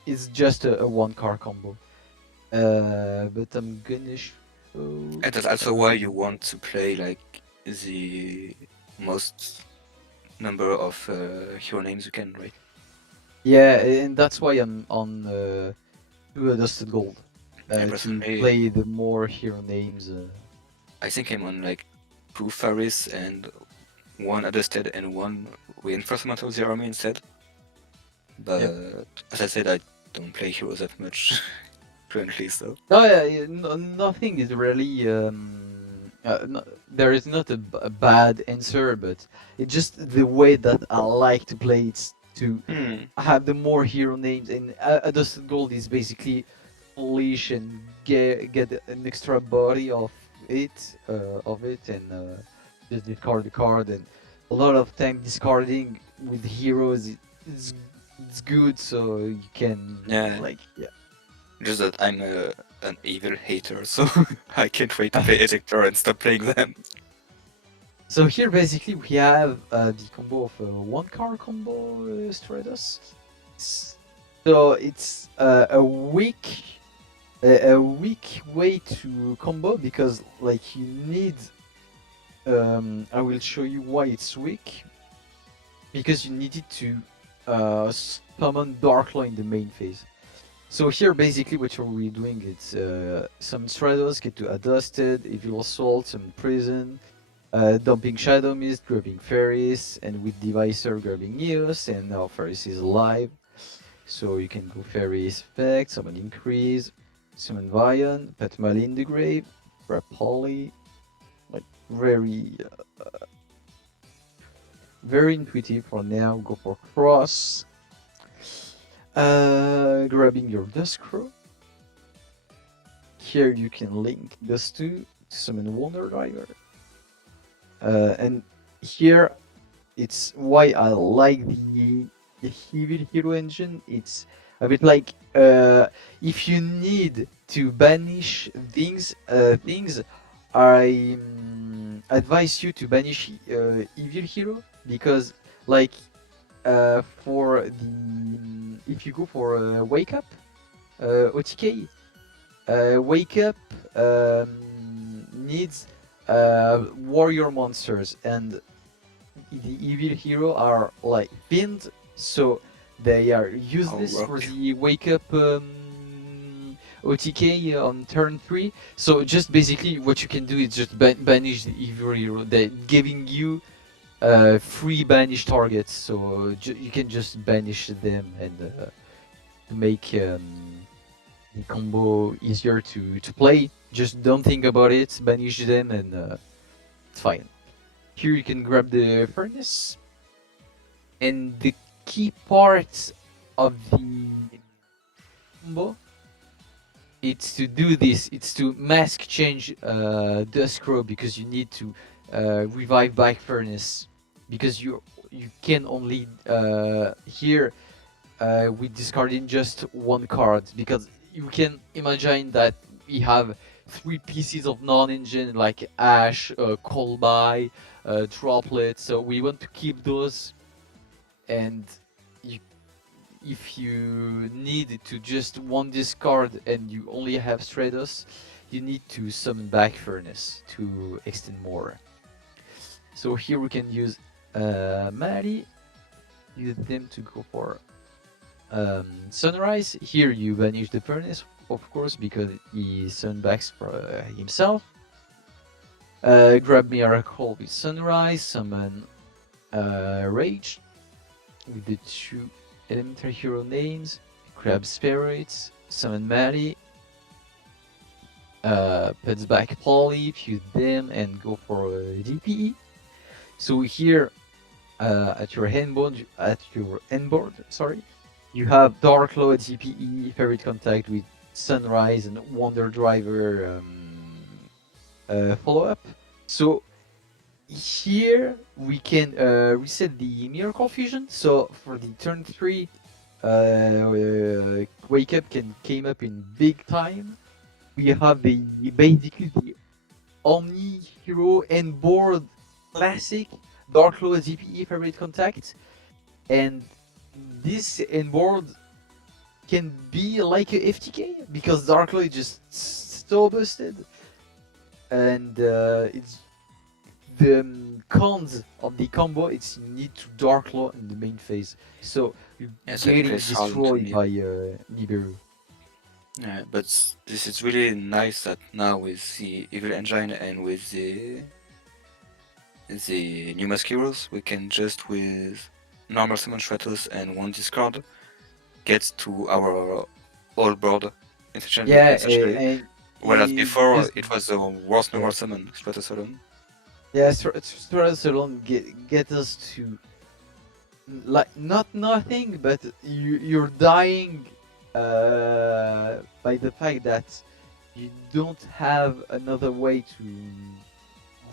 it's just a one card combo. But I'm gonna show. And that's also why you want to play like the most number of hero names you can, right? Yeah, and that's why I'm on Dusted Gold to play the more hero names. I think I'm on like 2 Faris and 1 Adjusted and 1 Reinforcement of the Army instead. But as I said, I don't play heroes that much currently, so. Nothing is really. There is not a bad answer, but it's just the way that I like to play it, to have the more hero names. And Adjusted Gold is basically polish and get an extra body of it, and just discard the card. And a lot of time discarding with heroes. It's it's good, so you can Yeah. Just that I'm an evil hater, so I can't wait to play Ejector and stop playing them. So here basically we have the combo of one card combo Stratos. So it's a weak way to combo because like you need. I will show you why it's weak. Because you needed to summon Darklaw in the main phase. So here basically what we're doing it's some Stratos get to Adusted, Evil Assault, some Prison, dumping Shadow Mist, grabbing Ferris, and with Divisor grabbing Eos, and now Ferris is alive. So you can go Ferris effect, summon Increase, summon Vion, put Mali in the grave, grab Poly, like very intuitive for now. Go for Cross, grabbing your Duskrow. Here you can link those two to summon Wonder Driver. And here it's why I like the Evil Hero engine. It's a bit like if you need to banish things, I advise you to banish Evil Hero because like for the if you go for Wake Up OTK, Wake Up needs warrior monsters, and the evil hero are like pinned, so they are useless for the Wake Up OTK on turn 3. So just basically what you can do is just banish the evil hero, giving you free banish targets, so you can just banish them and to make the combo easier to play. Just don't think about it, banish them, and it's fine. Here you can grab the furnace, and the key part of the combo it's to do this. It's to mask change Duskrow because you need to revive back furnace because you can only here with discarding just one card, because you can imagine that we have 3 pieces of non-engine like Ash, Colby, Droplet, so we want to keep those, and if you need to just one discard and you only have Stratos, you need to summon back Furnace to extend more. So here we can use Maddie, use them to go for Sunrise. Here you banish the Furnace, of course, because he sunbacks for himself. Grab Miracle with Sunrise, summon Rage with the 2 elementary hero names, grab Spirits, summon Maddie, puts back Poly, fuse them, and go for DPE. So here at your endboard, you have Darklaw DPE, Ferret Contact with Sunrise and Wonder Driver follow-up. So here we can reset the Miracle Fusion. So for the turn 3, Wake Up came up in big time. We have basically the Omni Hero and board classic Darklaw DPE Favorite Contact, and this board can be like a FTK because Darklaw is just so busted, and it's the cons of the combo. It's you need to Darklaw in the main phase, so you're getting destroyed by Nibiru. Yeah, but this is really nice that now with the Evil Engine and with the new Mask Heroes, we can just with normal summon Stratos and one discard get to our all board essentially. Whereas before it was the worst normal summon, Stratos alone. Yeah, Stratos alone get us to like not nothing, but you're dying by the fact that you don't have another way to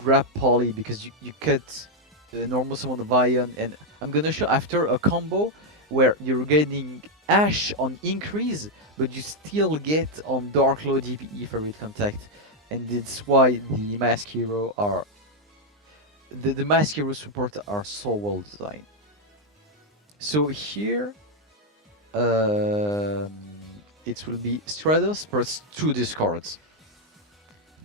grab Poly because you cut the normal summon Vion, and I'm gonna show after a combo where you're getting Ash on increase, but you still get on Dark Low DPE favorite contact, and that's why the Mask Hero are the Mask Hero support are so well designed. So here, it will be Stratos plus 2 discards.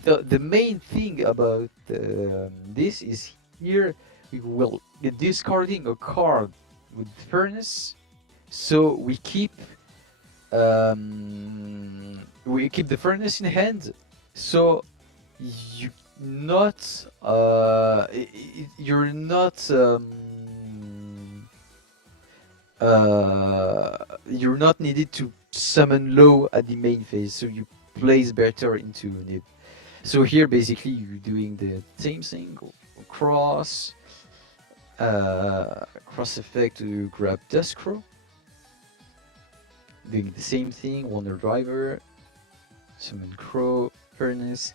The main thing about this is here we will be discarding a card with Furnace, so we keep the Furnace in hand, so you not you're not you're not needed to summon low at the main phase, so you place better into Nib. So here basically you're doing the same thing, cross effect to grab Duskrow, doing the same thing, Wonder Driver, summon Crow, Furnace,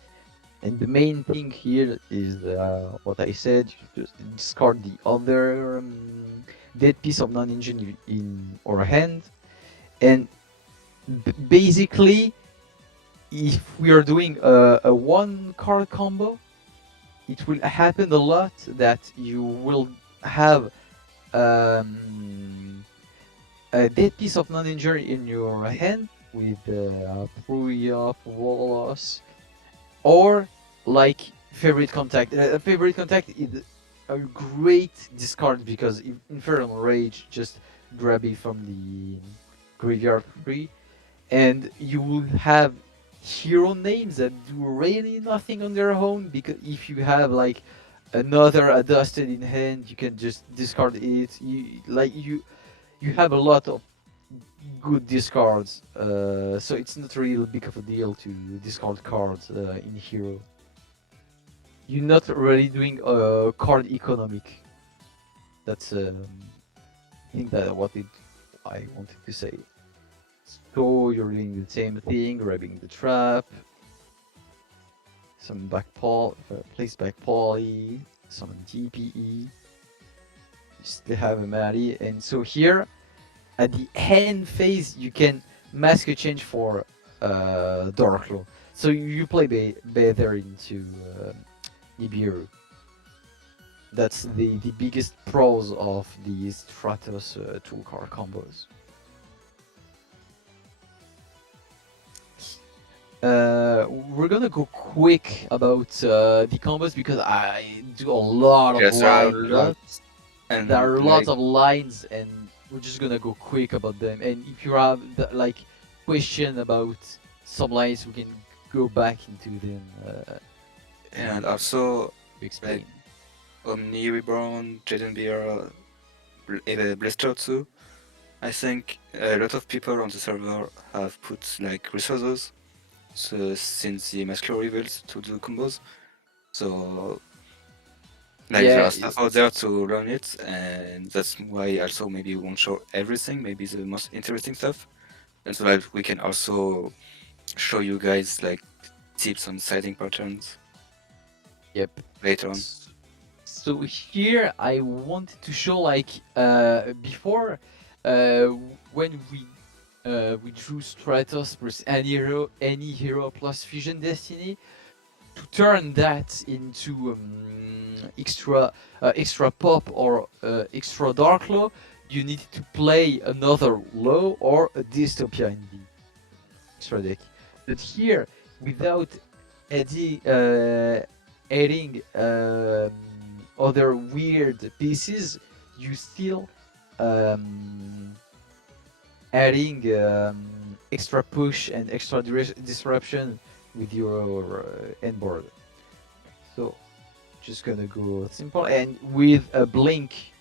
and the main thing here is what I said, you just discard the other dead piece of non-engine in our hand, and basically if we are doing a one card combo, it will happen a lot that you will have a dead piece of non-injury in your hand with Pruya, Volos, or like favorite contact. Favorite contact is a great discard because Infernal Rage just grab it from the graveyard free, and you will have hero names that do really nothing on their own, because if you have like another Adjusted in hand, you can just discard it. You have a lot of good discards, so it's not really big of a deal to discard cards in hero. You're not really doing card economic. That's I think that I wanted to say. So you're doing the same thing, grabbing the trap, some place back poly, some DPE. You still have a Mari, and so here at the end phase you can mask a change for Darklo. So you play better into Nibiru. That's the biggest pros of these Stratos tool card combos. We're gonna go quick about the combos because I do a lot of lines. There are lots of lines, and we're just gonna go quick about them. And if you have like question about some lines, we can go back into them. And also Explain. Omni Reborn, Jaden Beer, Blister too. I think a lot of people on the server have put like resources since the Masculine reveals to do combos. So like there are stuff out there to learn it, and that's why also maybe we won't show everything, maybe the most interesting stuff. And so like we can also show you guys like tips on siding patterns. Yep. Later on. So here I wanted to show like before when we drew Stratos versus any hero plus Fusion Destiny, to turn that into extra pop or extra dark low, you need to play another low or a dystopia in the extra deck. But here, without adding other weird pieces, you still adding extra push and extra disruption with your end board. So just gonna go simple, and with a blink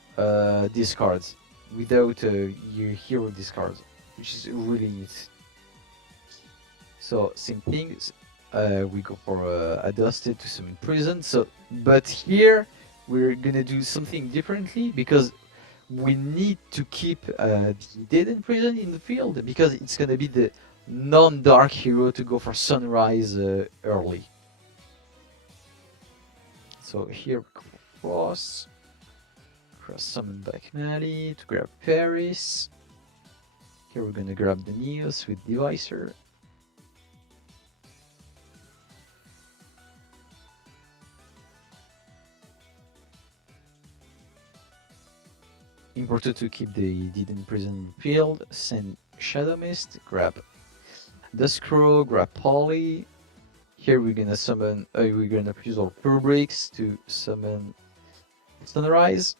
discards without your hero discards, which is really neat. So same things, we go for Adjusted to summon Prison. So but here we're gonna do something differently because we need to keep the Dead in Prison in the field, because it's gonna be the non-dark hero to go for Sunrise early. So here we go for Frost. cross summon back Mali to grab Paris. Here we're gonna grab the Neos with Devicer. Important to keep the Didn't Prison field, send Shadow Mist, grab Duskcrow, grab Poly. Here we're gonna summon, we're gonna use our Pure Breaks to summon Sunrise.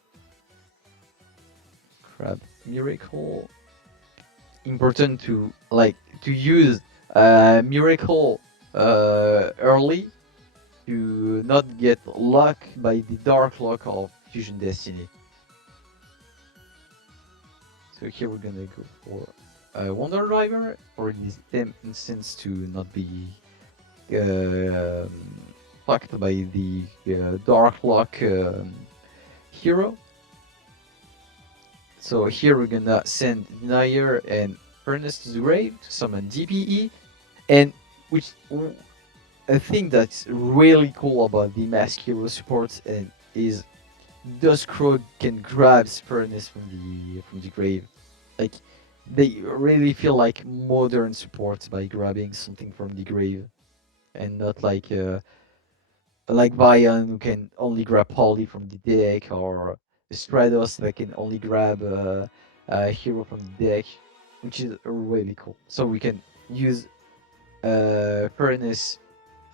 Grab Miracle. Important to use Miracle early to not get locked by the Dark Lock of Fusion Destiny. So here we're gonna go for Wonder Driver for this instance to not be fucked by the Dark Lock hero. So here we're gonna send Denier and Furnace to the grave to summon DPE, and which a thing that's really cool about the Mask Hero support and is Duskcrow can grab Furnace from the grave. Like they really feel like modern support by grabbing something from the grave, and not like Vion who can only grab Polly from the deck, or Stratos that can only grab a hero from the deck, which is really cool. So we can use Furnace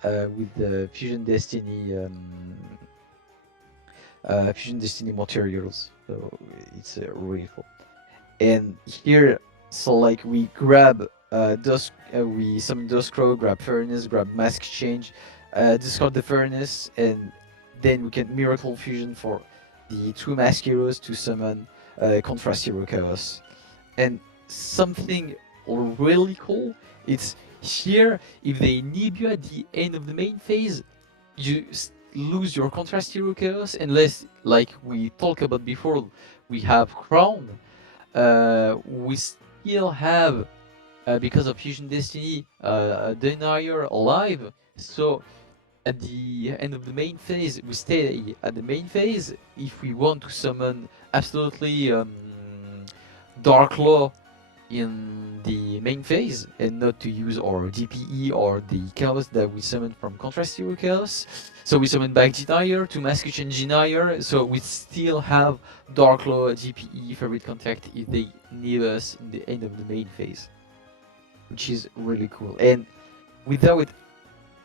with the Fusion Destiny materials. So it's really cool. And here, so like we grab we summon Duskcrow, grab Furnace, grab Mask Change, discard the Furnace, and then we can Miracle Fusion for the two Mask Heroes to summon Contrast Hero Chaos. And something really cool, it's here, if they need you at the end of the main phase, you lose your Contrast Hero Chaos, unless, like we talked about before, we have Crown. We still have, because of Fusion Destiny, Denier alive. So at the end of the main phase, we stay at the main phase. If we want to summon absolutely Dark Law in the main phase, and not to use our DPE or the Chaos that we summoned from Contrast Hero Chaos. So we summon back Denier to Mask Change Denier, so we still have Dark Law, DPE, Favorite Contact if they need us in the end of the main phase, which is really cool. And without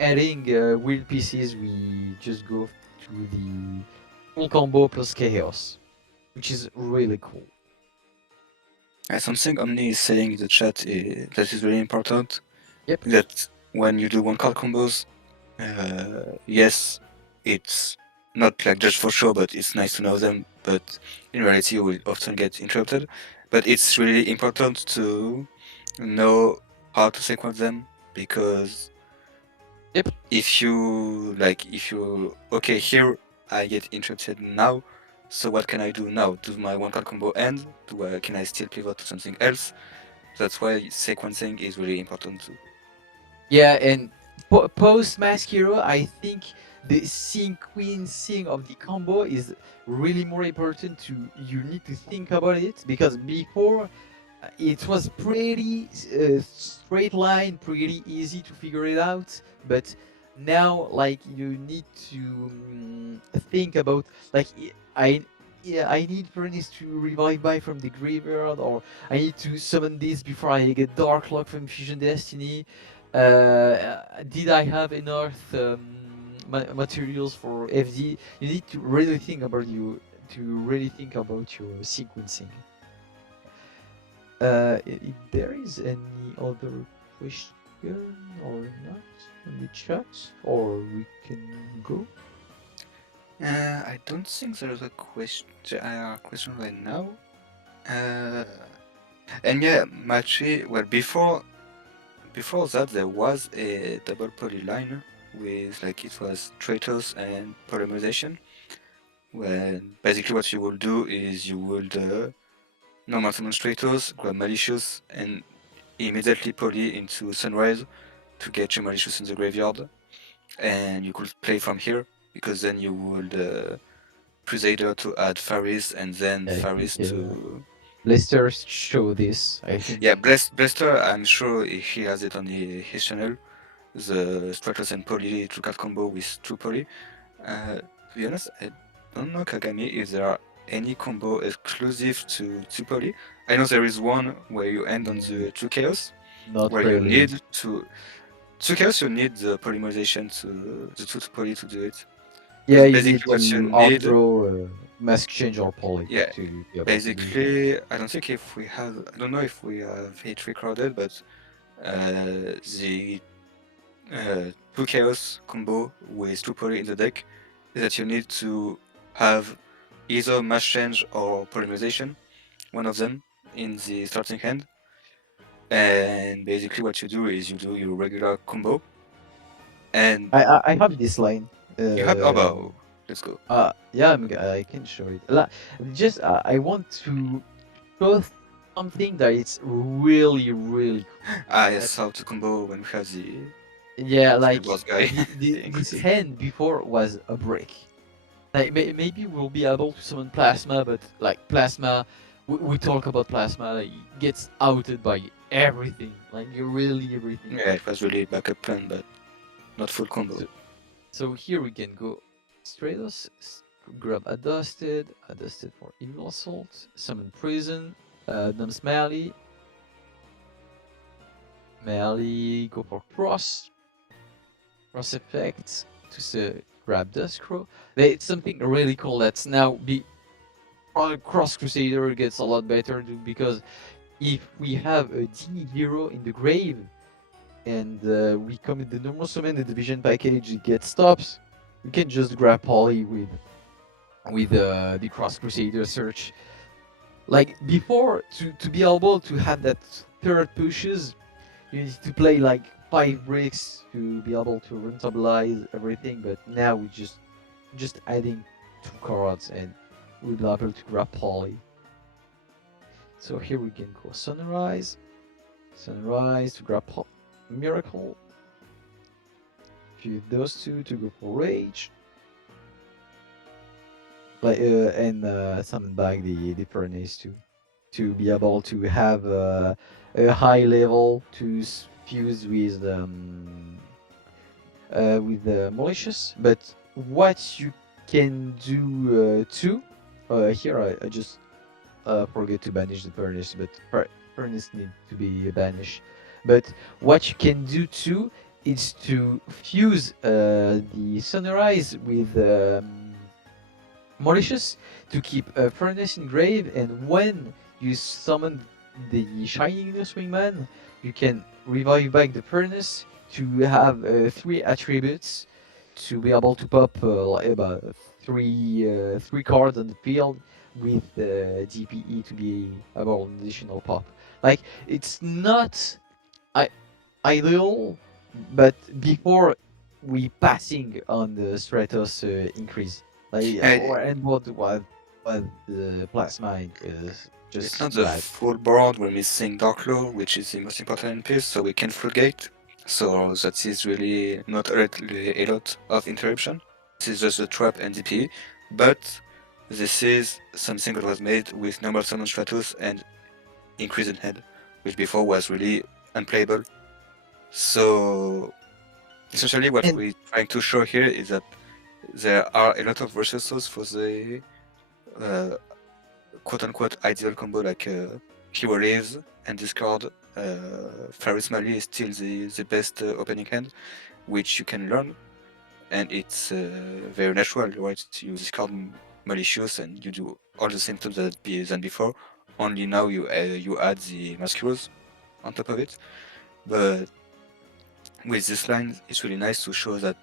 adding weird pieces, we just go to the full combo plus Chaos, which is really cool. Something Omni is saying in the chat that is very important. Yep. That when you do one card combos, yes, it's not like just for show, but it's nice to know them. But in reality, you will often get interrupted. But it's really important to know how to sequence them, because if you okay, here I get interrupted now, so what can I do now? Does my one card combo end? Can I still pivot to something else? That's why sequencing is really important too. Yeah, and post Mask Hero, I think the sequencing of the combo is really more important. You need to think about it, because before it was pretty straight line, pretty easy to figure it out, but now like you need to think about, like I need Furnace to revive by from the graveyard, or I need to summon this before I get Dark Lock from Fusion Destiny. Did I have enough materials for FD? You need to really think about your sequencing. If there is any other question or not in the chat, or we can go. I don't think there's a question right now. And yeah, Machi, well, before that there was a double poly line with, like, it was Traitors and Polymerization, when basically what you will do is you would normal summon Traitors, grab Malicious, and immediately poly into Sunrise to get your Malicious in the graveyard, and you could play from here, because then you would Crusader to add Faris, and then I Faris think, to... Lester show this, I think. Yeah, Blaster, I'm sure he has it on his channel. The Stratos and Poly two card combo with True Poly. To be honest, I don't know, Kagami, if there are any combo exclusive to Poly. I know there is one where you end on the True Chaos, Not where really. you need to... True Chaos, you need the Polymerization to the True Poly to do it. Yeah, you basically need what you to need... outdraw Mask Change or Poly Yeah, to be able to do it. basically, I don't think if we have... I don't know if we have it recorded, but the two Chaos combo with two Poly in the deck is that you need to have either Mass Change or Polymerization, one of them, in the starting hand. And basically what you do is you do your regular combo. And I have this line. you have... Oh, let's go. Yeah, I can show it. Just I want to show something that is really really cool. Yes, how to combo when we have the... Yeah, like boss guy. this hand before was a brick. Like maybe we'll be able to summon Plasma, but like Plasma, we talk about Plasma, like, it gets outed by everything. Like really everything. Yeah, it was really backup plan, but not full combo. So here we can go Stratos, grab Adusted for Evil Assault, summon Prison, Dump's Melee, go for Cross Effect to grab Duskcrow. It's something really cool that's now Cross Crusader gets a lot better because if we have a D hero in the grave and we commit the normal summon, the division package gets stops, we can just grab Poly with the Cross Crusader search. Like before, to be able to have that third pushes, you need to play like 5 bricks to be able to rentabilize everything, but now we just adding 2 cards and we'll be able to grab Poly. So here we can go Sunrise to grab Miracle. Feed those two to go for Rage. And summon back the Furnace to be able to have a high level to fuse with Malicious. But what you can do too, here I just forget to banish the Furnace, but Furnace need to be banished. But what you can do too is to fuse the Sunrise with Malicious to keep a Furnace in grave, and when you summon the Shining Wingman, you can revive back the Furnace to have 3 attributes to be able to pop about 3 cards on the field with DPE to be about an additional pop. Like, it's not ideal, but before we passing on the Stratos increase. Like, and what the Plasma is just it's not the bad. full board. We're missing Dark Law, which is the most important piece, so we can full gate. So that is really not a lot of interruption. This is just a trap and DP, but this is something that was made with normal summon Stratos and increase in head, which before was really unplayable. So essentially what we're trying to show here is that there are a lot of resources for the quote-unquote ideal combo, like Hero Leaves and discard. Faris Mali is still the best opening hand, which you can learn, and it's very natural, right? You discard Malicious and you do all the same stuff than before, only now you add the Masquerades on top of it. But with this line, it's really nice to show that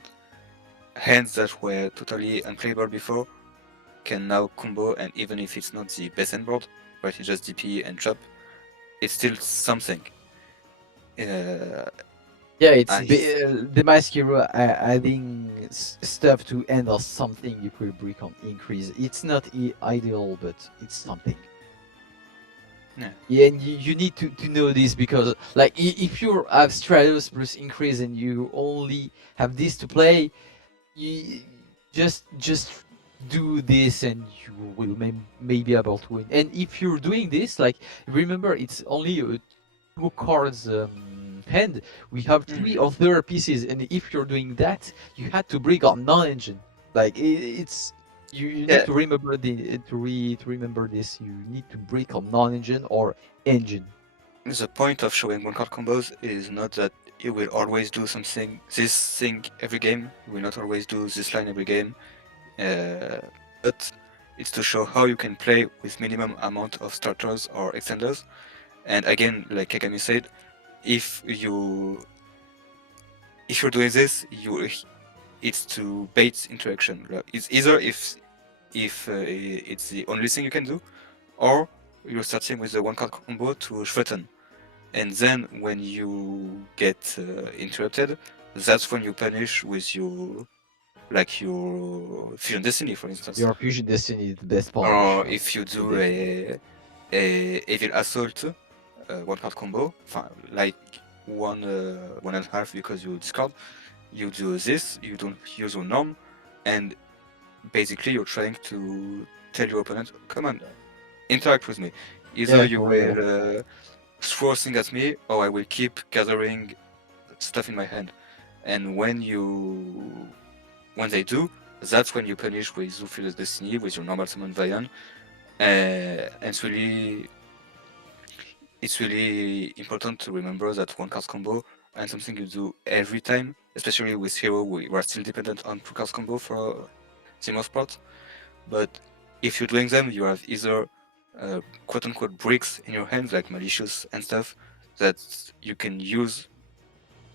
hands that were totally unplayable before can now combo, and even if it's not the best end board, right, it's just DP and trap, it's still something. Yeah, it's the Mask Hero adding stuff to end or something if we break on increase. It's not ideal, but it's something. Yeah, and you need to know this, because like if you have Stratos plus increase and you only have this to play, you just do this and you will may be able to win. And if you're doing this, like, remember, it's only a 2 cards hand. We have 3 other pieces, and if you're doing that, you had to bring on non-engine. Like, it's you Yeah. need to remember to remember this. You need to break on non-engine or engine. The point of showing one card combos is not that you will always do this thing every game. You will not always do this line every game, but it's to show how you can play with minimum amount of starters or extenders. And again, like Kagami said, if you're doing this, it's to bait interaction. It's either if it's the only thing you can do, or you're starting with the one card combo to threaten. And then when you get interrupted, that's when you punish with your Fusion Destiny, for instance. Your Fusion Destiny is the best punish. Or if you do a Evil Assault one card combo, like one and a half because you discard, you do this, you don't use your norm, and basically you're trying to tell your opponent, come on, interact with me. Either you will throw things at me, or I will keep gathering stuff in my hand. And when they do, that's when you punish with Zufil's Destiny, with your normal summon Vian. And it's really important to remember that one card combo and something you do every time, especially with Hero, we are still dependent on 2 card combo for the most part. But if you're doing them, you have either quote-unquote bricks in your hands, like Malicious and stuff, that you can use.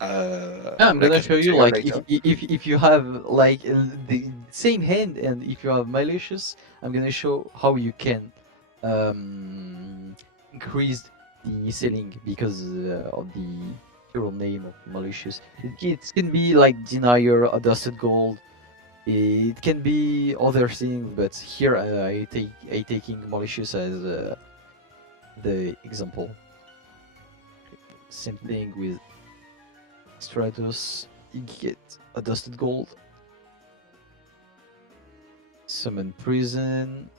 I'm gonna show you, like, if you have like the same hand, and if you have Malicious, I'm gonna show how you can increase the ceiling because of the hero name of Malicious. It can be like Denier, a Dusted Gold. It can be other things, but here I taking Malicious as the example. Same thing with Stratos. You get a Dusted Gold. Summon Prison.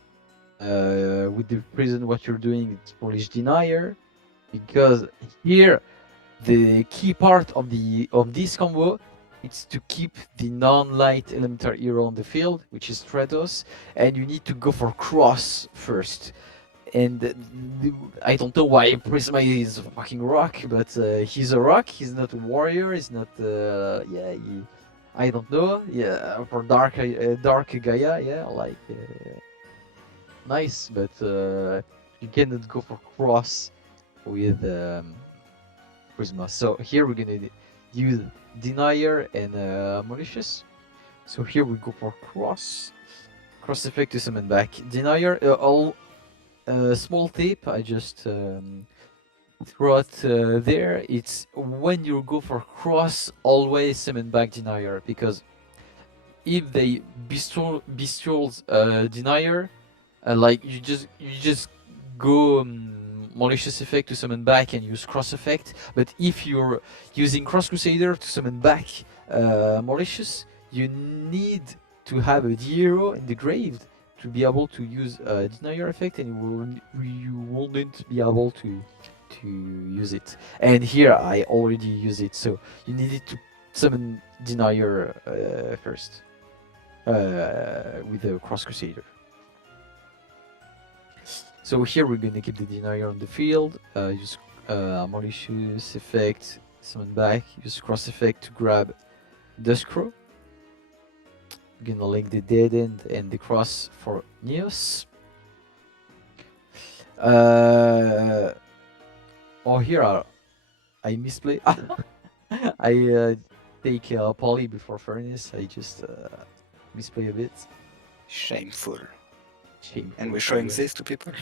With the Prison, what you're doing is Polish Denier, because here the key part of this combo is to keep the non-light elemental hero on the field, which is Stratos, and you need to go for cross first. And I don't know why Prisma is a fucking rock, but he's a rock. He's not a warrior. He's not. I don't know. Yeah, for dark Gaia. Yeah, like nice, but you cannot go for cross with Prisma. So here we're gonna use Denier and Malicious. So here we go for cross effect to summon back Denier. All small tip, I just throw it there. It's when you go for cross, always summon back Denier, because if they bestials Denier, like you just go Malicious effect to summon back and use cross effect. But if you're using Cross Crusader to summon back Malicious, you need to have a hero in the grave to be able to use Denier effect, and you wouldn't be able to use it. And here I already use it, so you needed to summon Denier first with the Cross Crusader. So here we're gonna keep the Denier on the field, use Malicious effect, summon back, use Cross effect to grab Duskcrow. We're gonna link the Dead End and the Cross for Neos. Here I misplay. I take Poly before Furnace. I just misplay a bit. Shameful. Shameful. And we're showing this to people?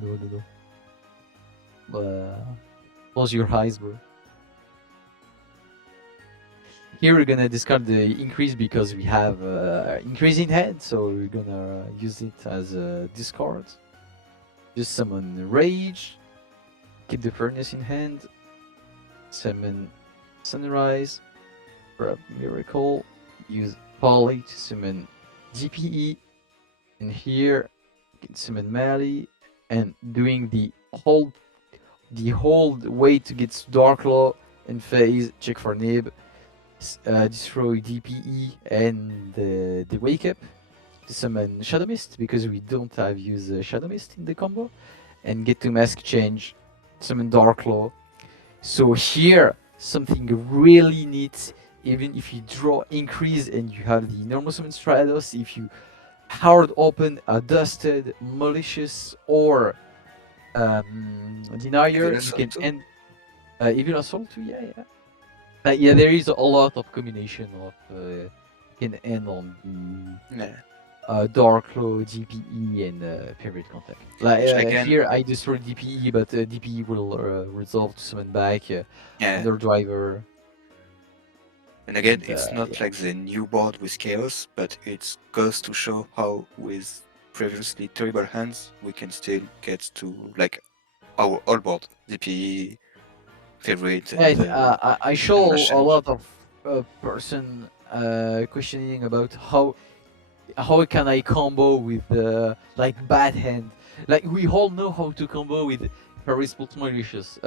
No. Close your eyes, bro. Here we're gonna discard the increase because we have increase in hand, so we're gonna use it as a discard. Just summon Rage, keep the Furnace in hand, summon Sunrise, grab Miracle, use Poly to summon DPE, and here you can summon melee, and doing the whole way to get Darklaw in phase, check for Nib, destroy DPE and the Wake Up to summon Shadow Mist because we don't have use Shadow Mist in the combo, and get to Mask Change, summon Darklaw. So here, something really neat, even if you draw increase and you have the normal summon Stratos, if you hard open a Dusted, Malicious, or Denier, Evil you Assault can too? end Evil Assault too, yeah. Yeah, there is a lot of combination of can end on the Yeah. Darklaw, DPE, and Period Contact. Like Which again, here, I destroyed DPE, but DPE will resolve to summon back yeah. another driver. And again, And, it's not yeah. like the new board with Chaos, but it goes to show how with previously terrible hands we can still get to like our all board, DPE, favorite, and I saw Mash a Change. lot of person questioning about how can I combo with like bad hand. Like we all know how to combo with Paris plus Malicious,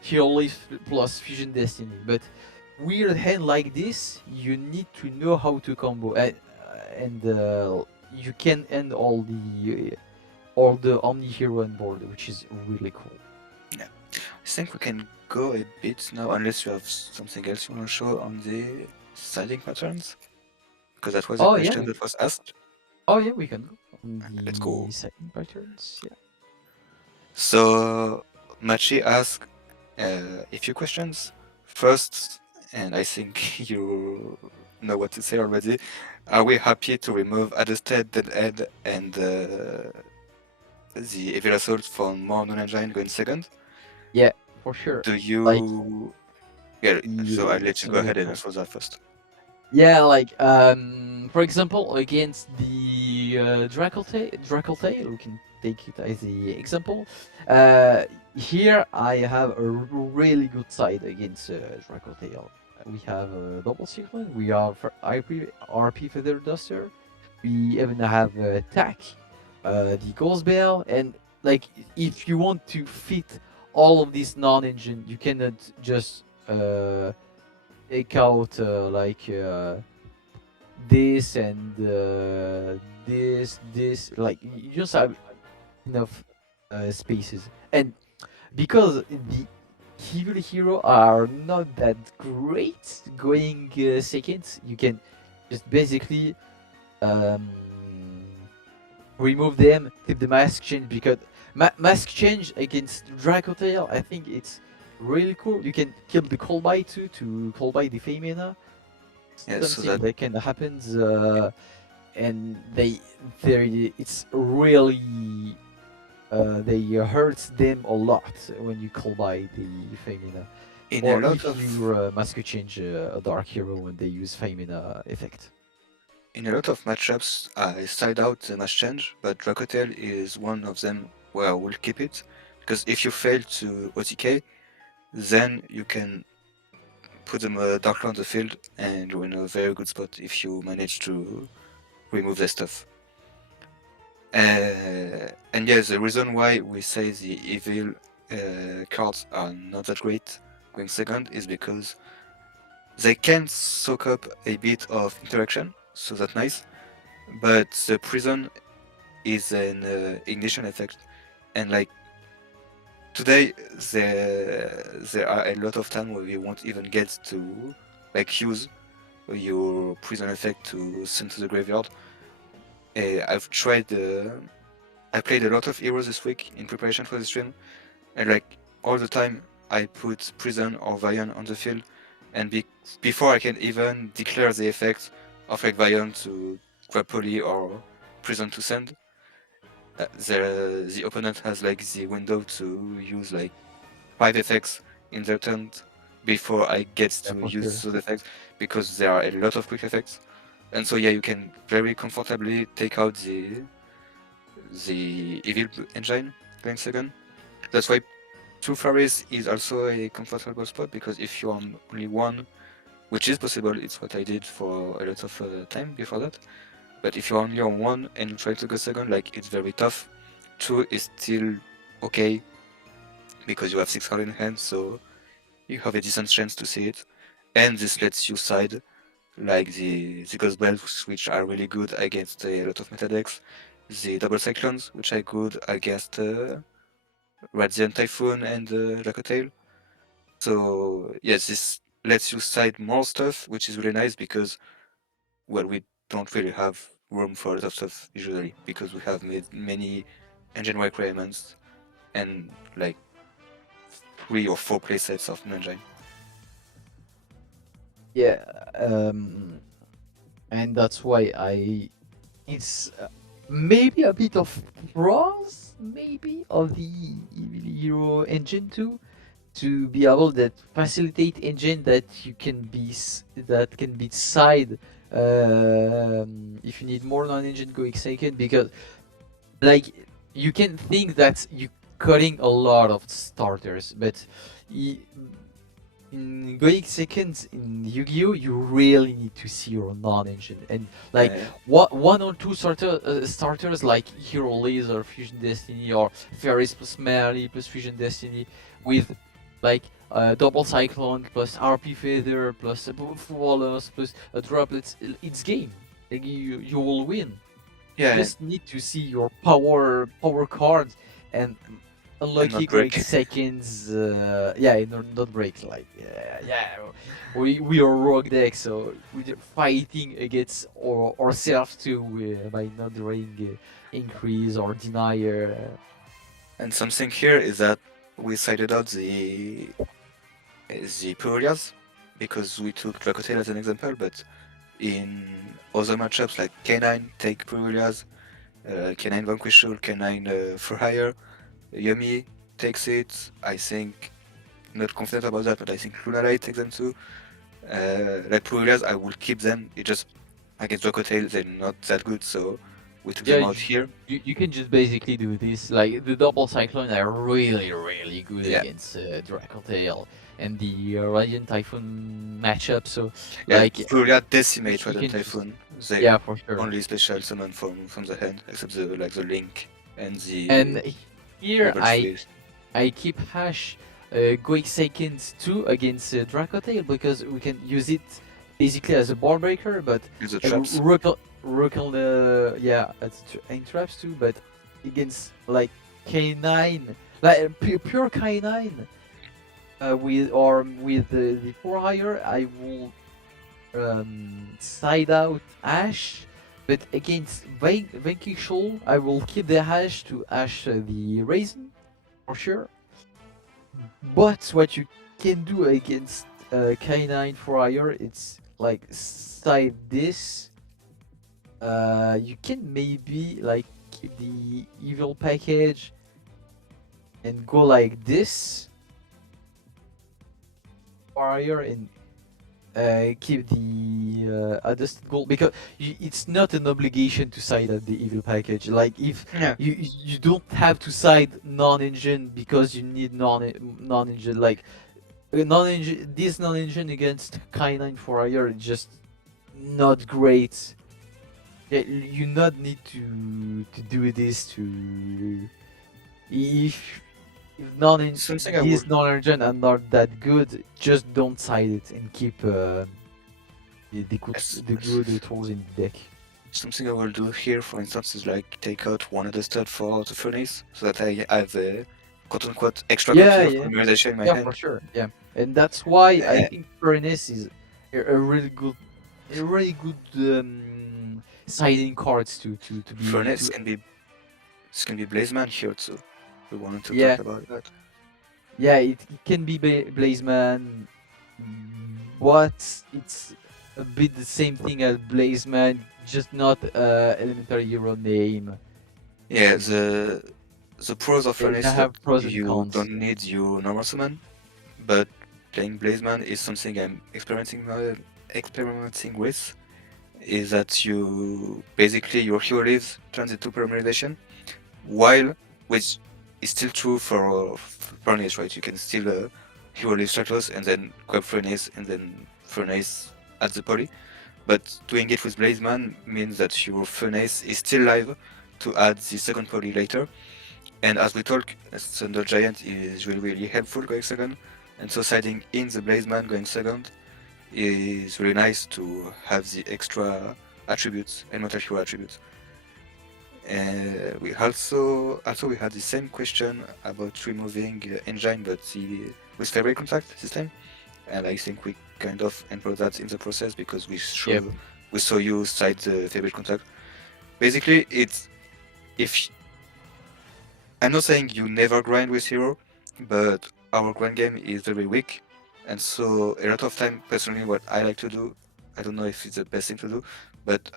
Hero Leaf plus Fusion Destiny, but weird hand like this, you need to know how to combo, and you can end all the Omni Hero on board, which is really cool. Yeah, I think we can go a bit now, unless you have something else you want to show on the siding patterns, because that was a Oh yeah, question that was asked. we can go on Let's the go. second patterns. Yeah. So Machi asked a few questions. First, and I think you know what to say already. Are we happy to remove Adjusted, Deadhead, and the Evil Assault from more non-engine going second? Yeah, for sure. Do Like, you? Yeah. So I'll let it's you go really ahead and cool. answer that first. Yeah, like for example, against the Dracal Tail, we can take it as the example. Here I have a really good side against Dracal Tail. We have a double cyclone. We have RP Feather Duster. We even have attack, the Ghost Bell, and like if you want to fit all of these non-engine, you cannot just take out this and this. Like you just have enough spaces, and because the evil hero are not that great going second, you can just basically um, remove them, keep the mask change, because mask change against Dracotail, I think it's really cool. You can kill the call by too to call by the Femina. Yeah. So Something that that can happen, and it's really they hurt them a lot when you call by the Femina. in a Or lot if of you mask change a dark hero when they use Femina effect. in a lot of matchups, I side out the match change, but Dracotail is one of them where I will keep it, because if you fail to OTK, then you can put them darkly on the field, and you're in a very good spot if you manage to remove their stuff. And yes, the reason why we say the evil cards are not that great going second is because they can soak up a bit of interaction, so that's nice. But the prison is an ignition effect, and like today there are a lot of time where you won't even get to like use your prison effect to send to the graveyard. I've tried. I played a lot of heroes this week in preparation for the stream, and like all the time I put prison or Vion on the field, and before I can even declare the effect of like Vion to grab Poly or prison to send, the opponent has like the window to use like 5 effects in their turn before I get Yeah, to for use sure. those effects, because there are a lot of quick effects. And so yeah, you can very comfortably take out the evil engine going second. That's why two Faris is also a comfortable spot, because if you're on only one, which is possible, it's what I did for a lot of time before that. But if you're only on 1 and you try to go second, like, it's very tough. 2 is still okay because you have 6 cards in hand, so you have a decent chance to see it. And this lets you side like the Ghost Bells, which are really good against a lot of meta decks, the Double Cyclones, which are good against Radiant Typhoon and Dracotail. So yes, this lets you side more stuff, which is really nice because, well, we don't really have room for a lot of stuff usually because we have made many engine requirements and like 3 or 4 playsets of an engine. Yeah, and that's why it's maybe a bit of pros, maybe of the Evil Hero engine too, to be able that facilitate engine that you can that can be side if you need more non-engine going second, because like you can think that you cutting a lot of starters, but in going second in Yu-Gi-Oh, you really need to see your non-engine, and like one or two starters like Hero Laser, Fusion Destiny, or Ferris plus Mary plus Fusion Destiny with like double Cyclone plus RP Feather plus a Wallace plus a Droplets. It's game. Like you will win. Yeah, You just need to see your power cards and unlucky break. like seconds. Yeah, not break. Like we are rogue deck, so we're fighting against ourselves too by not doing increase or denier. And something here is that we cited out the Purias because we took Dracotail as an example, but in other matchups like K9 take Purias, K9 Vanquishal, K9 for hire, Yumi takes it. I think, not confident about that, but I think Lunalight takes them too. Like Purias, I will keep them. It just against Dracotail they're not that good, so we took them out here. You can just basically do this. Like the double Cyclone are really good against Dracotail and the Radiant Typhoon matchup. So like Furia decimate Radiant Typhoon. They for sure. only special summon from the hand, except the link and the. And here I keep hash going second too against Dracotail because we can use it basically as a ball breaker, but the traps. and traps too, but against like K9, like pure K9, with the 4 higher, I will side out Ash, but against Vanquishal, I will keep the Ash to Ash the Raisin for sure. But what you can do against K9 4 higher, it's like side this. You can maybe like keep the evil package and go like this warrior and keep the adjusted goal, because it's not an obligation to side at the evil package. Like if you don't have to side non-engine because you need non-engine, like this non-engine against K9 for higher is just not great. You not need to do this to if these non-engine are not that good, just don't side it and keep the good tools in the deck. Something I will do here, for instance, is like take out one of the stud for the furnace, so that I have a quote-unquote extra copy of Polymerization in my hand. Yeah, for sure. Yeah, and that's why I think furnace is a really good siding cards to be. Furnace can be Blazeman here too. We wanted to talk about that. Yeah, it can be Blazeman, but it's a bit the same thing as Blazeman, just not elementary hero name. Yeah, the pros of Furnace is that you don't need your normal summon, but playing Blazeman is something I'm experimenting with. Is that you basically your hero leaves turns into Polymerization, which is still true for Furnace, right? You can still hero leave Stratos and then grab Furnace and then Furnace at the poly. But doing it with Blazeman means that your furnace is still live to add the second poly later. And as we talk, Thunder Giant is really helpful going second. And so siding in the Blazeman going second is really nice to have the extra attributes, elemental hero attributes. We also we had the same question about removing engine, but with favorite contact this time, and I think we kind of employed that in the process because we saw you cite the favorite contact. Basically, it's if I'm not saying you never grind with hero, but our grind game is very weak, and so a lot of time, personally, what I like to do, I don't know if it's the best thing to do, but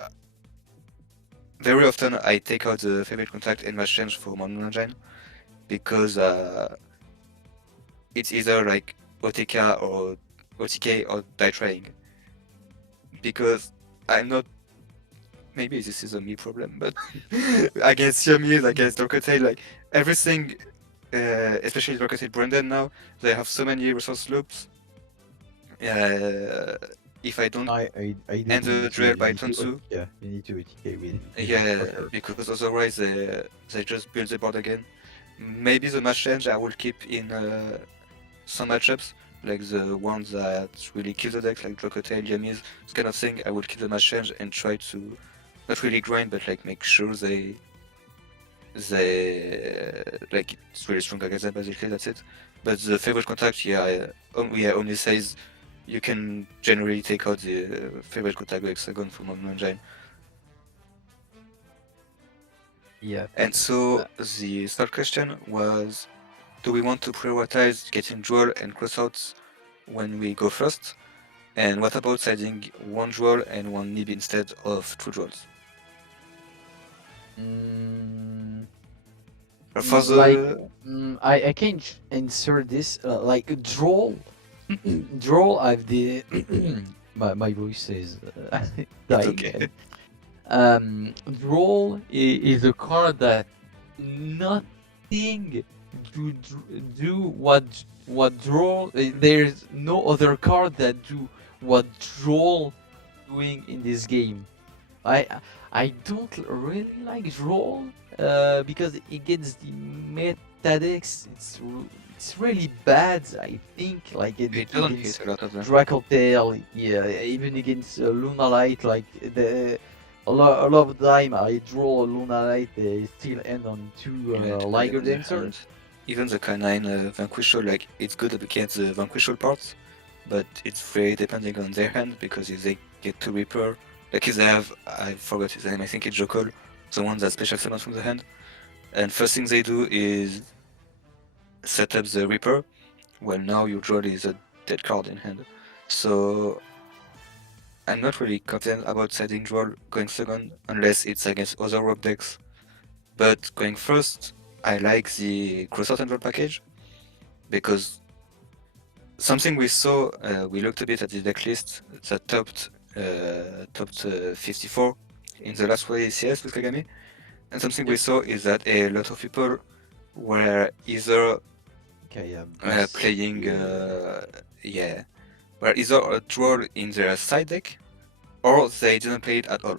very often I take out the favorite contact and match change for Mono Engine because it's either like OTK or OTK or die trying. Because I'm not. Maybe this is a me problem, but against Yomi, against Dorkatail, like everything, especially Dorkatail Brandon now, they have so many resource loops. If I don't end the duel by turn 2, yeah, you need to OTK with. yeah, because otherwise they just build the board again. Maybe the match change I will keep in some matchups, like the ones that really kill the deck, like Drocotail, Yamis, this kind of thing. I will keep the match change and try to not really grind, but like make sure they like it's really strong against them. Basically, that's it. But the favorite contact, only says you can generally take out the favorite contact hexagon from Mono Engine. Yeah. And so the third question was, do we want to prioritize getting draw and crossouts when we go first? And what about siding one draw and one nib instead of two draws? I can answer this like draw. Draw. I've the my voice is dying. Okay. Draw is a card that nothing to do what draw. There's no other card that do what draw doing in this game. I don't really like draw because against the meta decks it's really bad. I think like It doesn't hit a lot of them. Dracotail, yeah, even against Lunalight, like a lot of the time I draw a Lunalight, they still end on two Liger Dancers. Even the Canine Vanquisher, like it's good against the Vanquisher parts, but it's very depending on their hand because if they get to Reaper, like if they have, I forgot his name, I think it's Jokol, the one that special summons from the hand, and first thing they do is set up the Reaper. Well, now your draw is a dead card in hand, so I'm not really confident about setting draw going second unless it's against other rogue decks. But going first, I like the crossout and draw package because something we saw, we looked a bit at the deck list that topped 54 in the last YCS with Kagami, and something we saw is that a lot of people were either playing, were either a draw in their side deck or they didn't play it at all.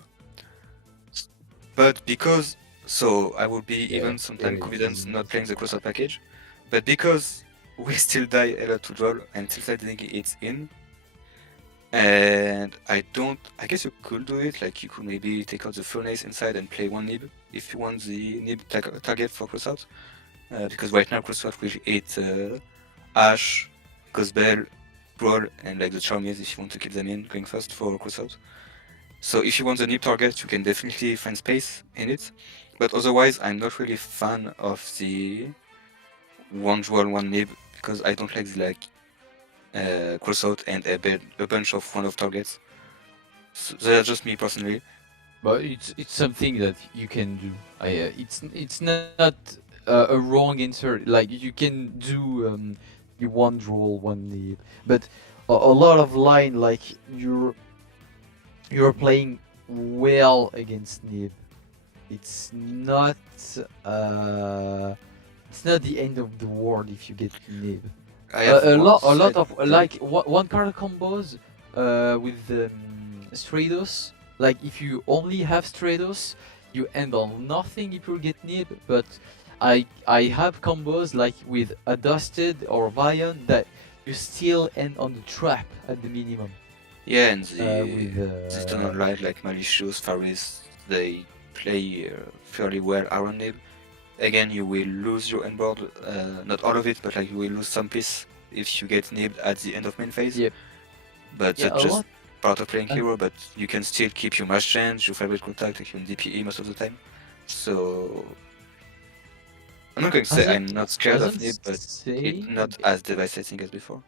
But because, so I would be even sometimes confident not playing the crossout package, but because we still die a lot to draw and still siding it's in, and I guess you could do it, like you could maybe take out the furnace inside and play one nib if you want the nib target for crossout, because right now crossout will hit Ash, Ghostbell, Brawl, and like the Charmies if you want to keep them in going first for crossout. So if you want the nib target, you can definitely find space in it, but otherwise I'm not really a fan of the one draw, one nib, because I don't like the crossout and a bunch of one-off targets. So that's just me personally. But it's something that you can do. It's not a wrong answer. Like you can do you one draw, one nib, but a lot of line like you're playing well against nib. It's not the end of the world if you get nib. A lot of like one card combos with Stratos, like if you only have Stratos, you end on nothing if you get nib. But I have combos like with a Dusted or Vion that you still end on the trap at the minimum. Yeah, and With the turn online like Malicious, Faris, they play fairly well around nib. Again, you will lose your end board, not all of it, but like you will lose some piece if you get nibbed at the end of main phase. Yep. But Yeah, that's a just lot. part of playing hero, but you can still keep your mash change, your favorite contact, like your DPE most of the time. So I'm not going to say I'm not scared of nib, but it's not as devastating as before.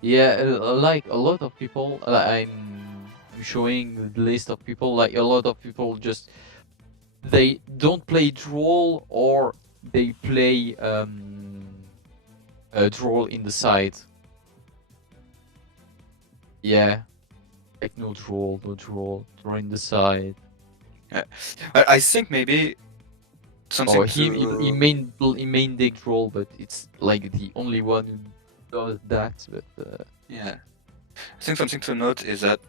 Yeah, like a lot of people, I'm showing the list of people, like a lot of people just, they don't play Droll or they play Droll in the side. Yeah, like no Droll in the side. I think maybe something he main deck Droll, but it's like the only one who does that. But yeah, I think something to note is that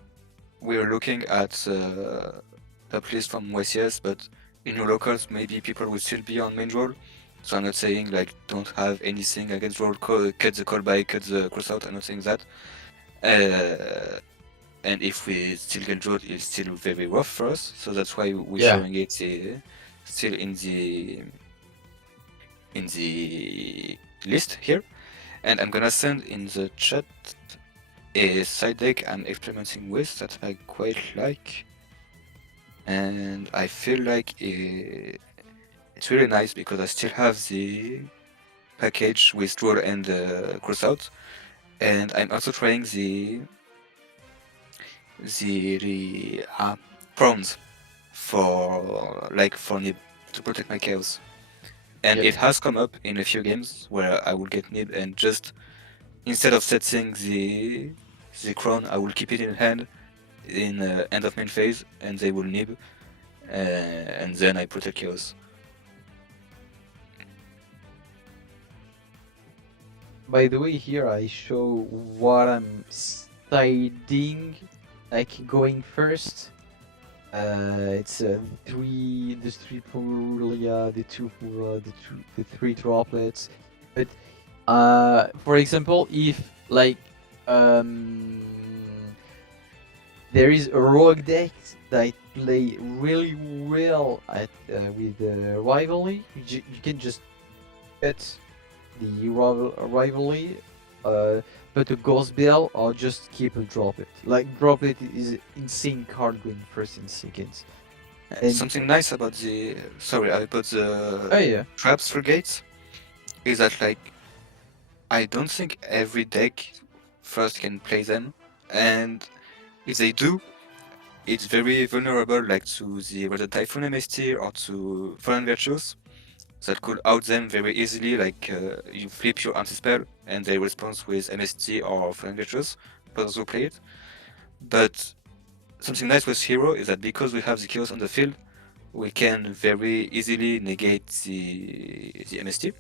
we're looking at top list from WCS, but in your locals, maybe people will still be on main role. So I'm not saying like don't have anything against role, cut the call by, cut the cross out. I'm not saying that. And if we still get drawn, it's still very rough for us. So that's why we're showing it still in the list here. And I'm gonna send in the chat a side deck I'm experimenting with that I quite like. And I feel like it's really nice because I still have the package with draw and cross out. And I'm also trying the prawns for nib to protect my chaos. And it has come up in a few games where I will get nib and just instead of setting the crown, I will keep it in hand in end of main phase and they will nib and then I protect chaos. By the way, here I show what I'm siding, like going first. It's the three Purlia, the three droplets. But for example, if like there is a rogue deck that play really well at with rivalry, you can just get the rivalry, put a ghost bell or just keep a droplet. Like droplet is insane card going first and second. And something nice about the traps for gates is that like I don't think every deck first can play them, and if they do, it's very vulnerable like to the Red Typhoon MST or to Fallen Virtues that could out them very easily, like you flip your anti-spell and they respond with MST or Fallen Virtues, but also play it. But something nice with Hero is that because we have the Chaos on the field, we can very easily negate the MST.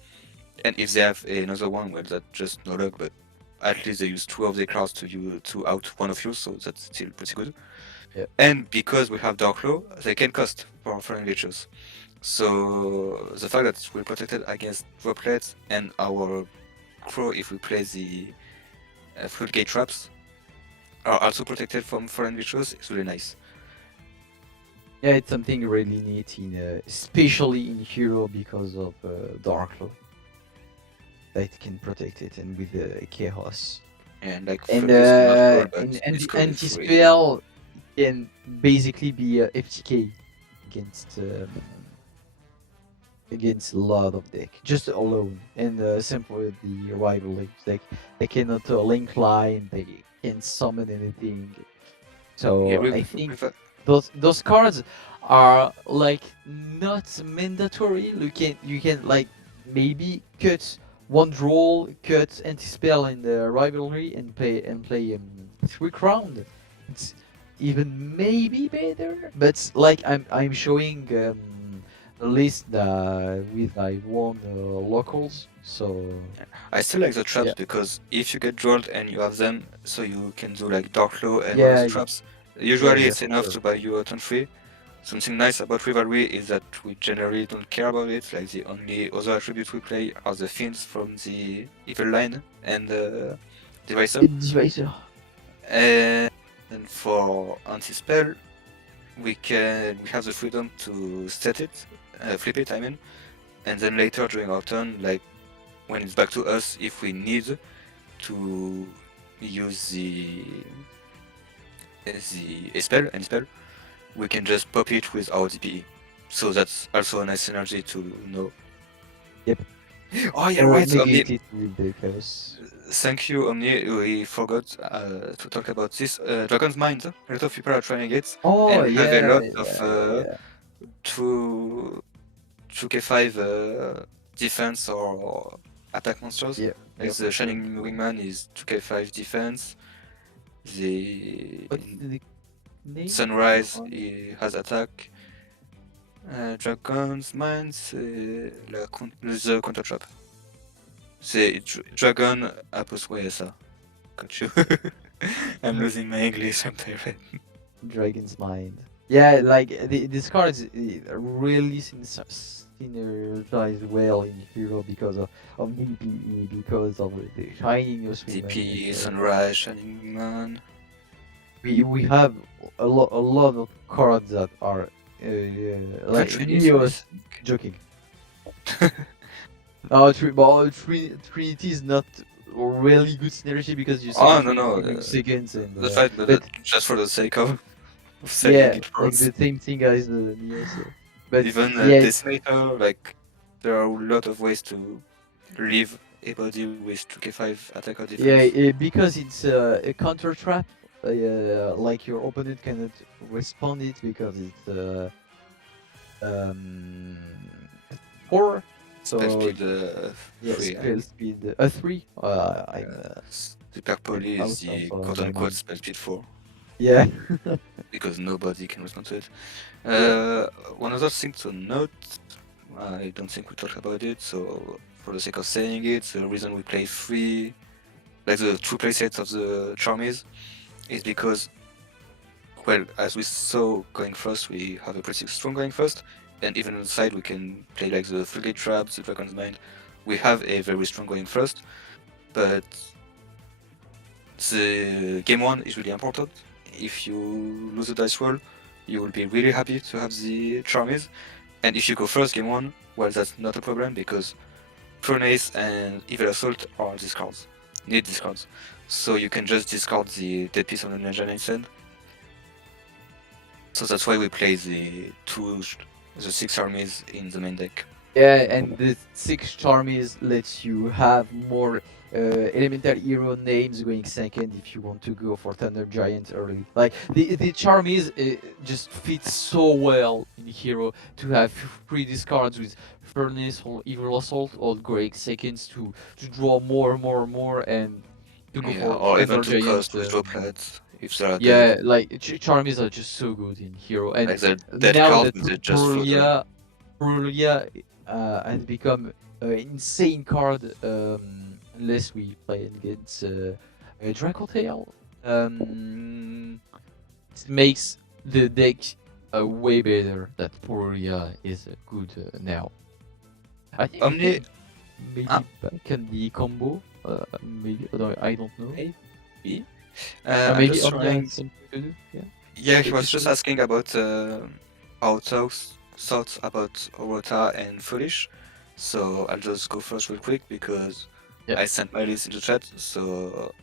And if they have another one, well, that's just no luck, but at least they use 2 of their cards to out one of you, so that's still pretty good. Yeah. And because we have Dark Claw, they can cost for Fallen Virtues. So the fact that we're protected against droplets and our Crow, if we play the Floodgate traps, are also protected from Fallen Virtues is really nice. Yeah, it's something really neat, especially in Hero because of Dark Claw. That can protect it, and with the Chaos. And like anti-spell can basically be FTK against a lot of deck, just alone, and simple with the rivalry. Like they cannot link line, they can't summon anything. So yeah, I think those cards are like not mandatory. You can like maybe cut one draw, cut anti-spell in the rivalry, and play 3 crown. It's even maybe better, but like I'm showing a list with I won locals, so I still like the traps because if you get drawn and you have them, so you can do like Dark Claw and all those traps. Usually yeah, it's enough sure. to buy you a turn 3. Something nice about Rivalry is that we generally don't care about it, like the only other attributes we play are the Fiends from the Evil Line and Devicer. Divisor. And for anti-spell, we have the freedom to set it, flip it I mean, and then later during our turn, like when it's back to us, if we need to use a spell, any spell, we can just pop it with our DPE. So that's also a nice synergy to know. Yep. Oh yeah, Or right, Omni. negate it with the chaos. Thank you, Omni. We forgot to talk about this. Dragon's Mind. A lot of people are trying it, Oh and we have a yeah, lot yeah, of yeah. 2k5 defense or attack monsters. Yeah. Like the Shining Wingman is 2k5 defense. The What's the name? Sunrise he has attack. Dragon's Mind, c'est the counter trap. C'est Dragon apostrophe ça. Got you. I'm losing my English, I'm tired. Dragon's Mind. Yeah, like this card is really synergized well in Hero because of DPE, because of the Shining DP, Sunrise, Shining Man. We have a lot of cards that are like Trinity, Neos joking. Trinity is not really good synergy because you Oh, second no, seconds and that's right, but just for the sake of yeah, selling it like first. the same thing as the Neo. So. But Even yeah, Decimator, like there are a lot of ways to leave a body with 2k5 attack or defense. yeah, because it's a counter trap. Like your opponent cannot respond it because it's 4. So Spell speed yeah, 3. spell speed 3. Super Poly is the out of quote my unquote mind. spell speed 4. Yeah. Because nobody can respond to it. One other thing to note, I don't think we talked about it, so for the sake of saying it, the reason we play 3, like the 2 playsets of the Charmies, is because, well, as we saw going first, we have a pretty strong going first, and even on the side we can play like the Frigate Trap, the Dragon's Mind. We have a very strong going first, but the game 1 is really important. If you lose a dice roll, you will be really happy to have the Charmies, and if you go first game 1, well, that's not a problem because Furnace and Evil Assault are discards, need discards. So you can just discard the dead piece on the Ninja instead. So that's why we play the 6 armies in the main deck. Yeah, and the 6 Charmies lets you have more elemental hero names going second if you want to go for Thunder Giant early. Like the Charmies just fits so well in Hero to have 3 discards with Furnace or Evil Assault or Greg seconds to draw more and to go for or even Thunder to cost Giant. with draw plats if they are Yeah, dead. like Charmies are just so good in Hero, and Like the dead now card that with the just fodder. Purulia has become an insane card unless we play against Dracotail. It makes the deck way better. That Purulia is good now. I think we Omni, can maybe back in the combo. Maybe I don't know. maybe. Maybe I'm just Omni trying. has something to do. Yeah. Yeah, he Maybe was just so. asking about our thoughts about Orota and Foolish. So I'll just go first real quick because Yeah. I sent my list in the chat. So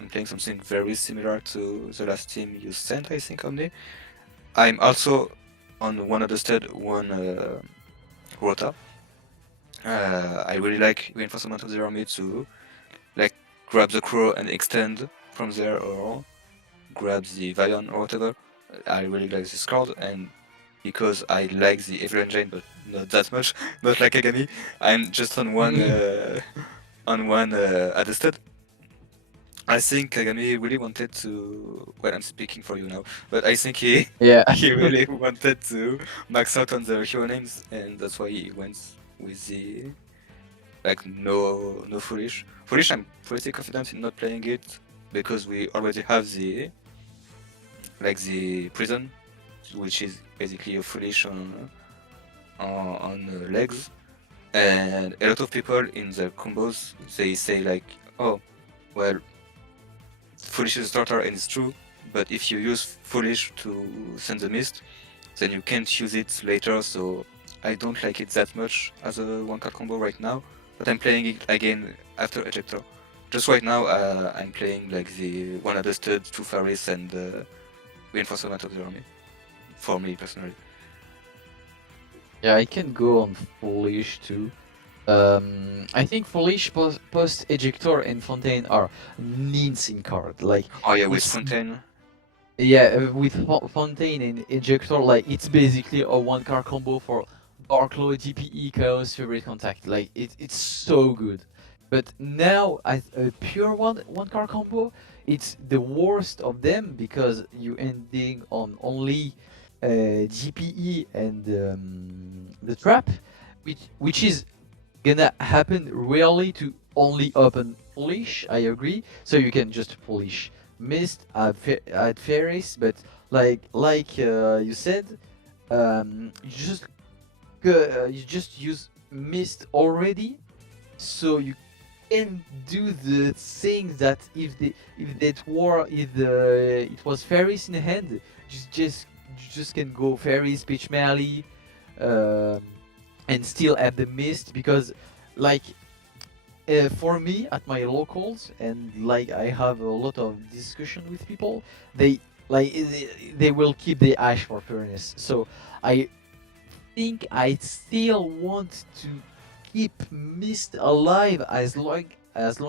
I'm playing something very similar to the last team you sent, I think, Omni. I'm also on one Understead, one Orota. I really like Reinforcement of the Army to like grab the Crow and extend from there, or grab the Vion or whatever. I really like this card, and because I like the Evil Engine, but not that much, not like Kagami, I'm just on one Adjusted. I think Kagami really wanted to. Well, I'm speaking for you now, but I think he he really wanted to max out on the hero names, and that's why he went with the like no Foolish. Foolish, I'm pretty confident in not playing it because we already have the like the prison, which is basically a foolish on legs. And a lot of people in the combos, they say like, oh, well, foolish is a starter and it's true, but if you use foolish to send the mist, then you can't use it later, so I don't like it that much as a one card combo right now, but I'm playing it again after Ejector. Just right now, I'm playing like the one adjusted, 2 Faris and reinforcement of the army, for me personally. Yeah, I can go on Foolish too. I think Foolish post Ejector and Fontaine are in card. Like, Oh yeah, with it's- Fontaine. yeah, with Fontaine and Ejector, like it's basically a one card combo for Dark Lord, DPE, Chaos, Favorite Contact. Like it's so good. But now as a pure one card combo, it's the worst of them because you ending on only GPE and the trap, which is gonna happen rarely to only open Polish. I agree. So you can just Polish Mist at Ferris, but like you said, you just use Mist already, so you can do the things that if it was Ferris in hand, you just can go Ferris, Pitch Melee, and still have the Mist because like for me at my locals and like I have a lot of discussion with people, they will keep the Ash for Furnace. So I think I still want to keep Mist alive as long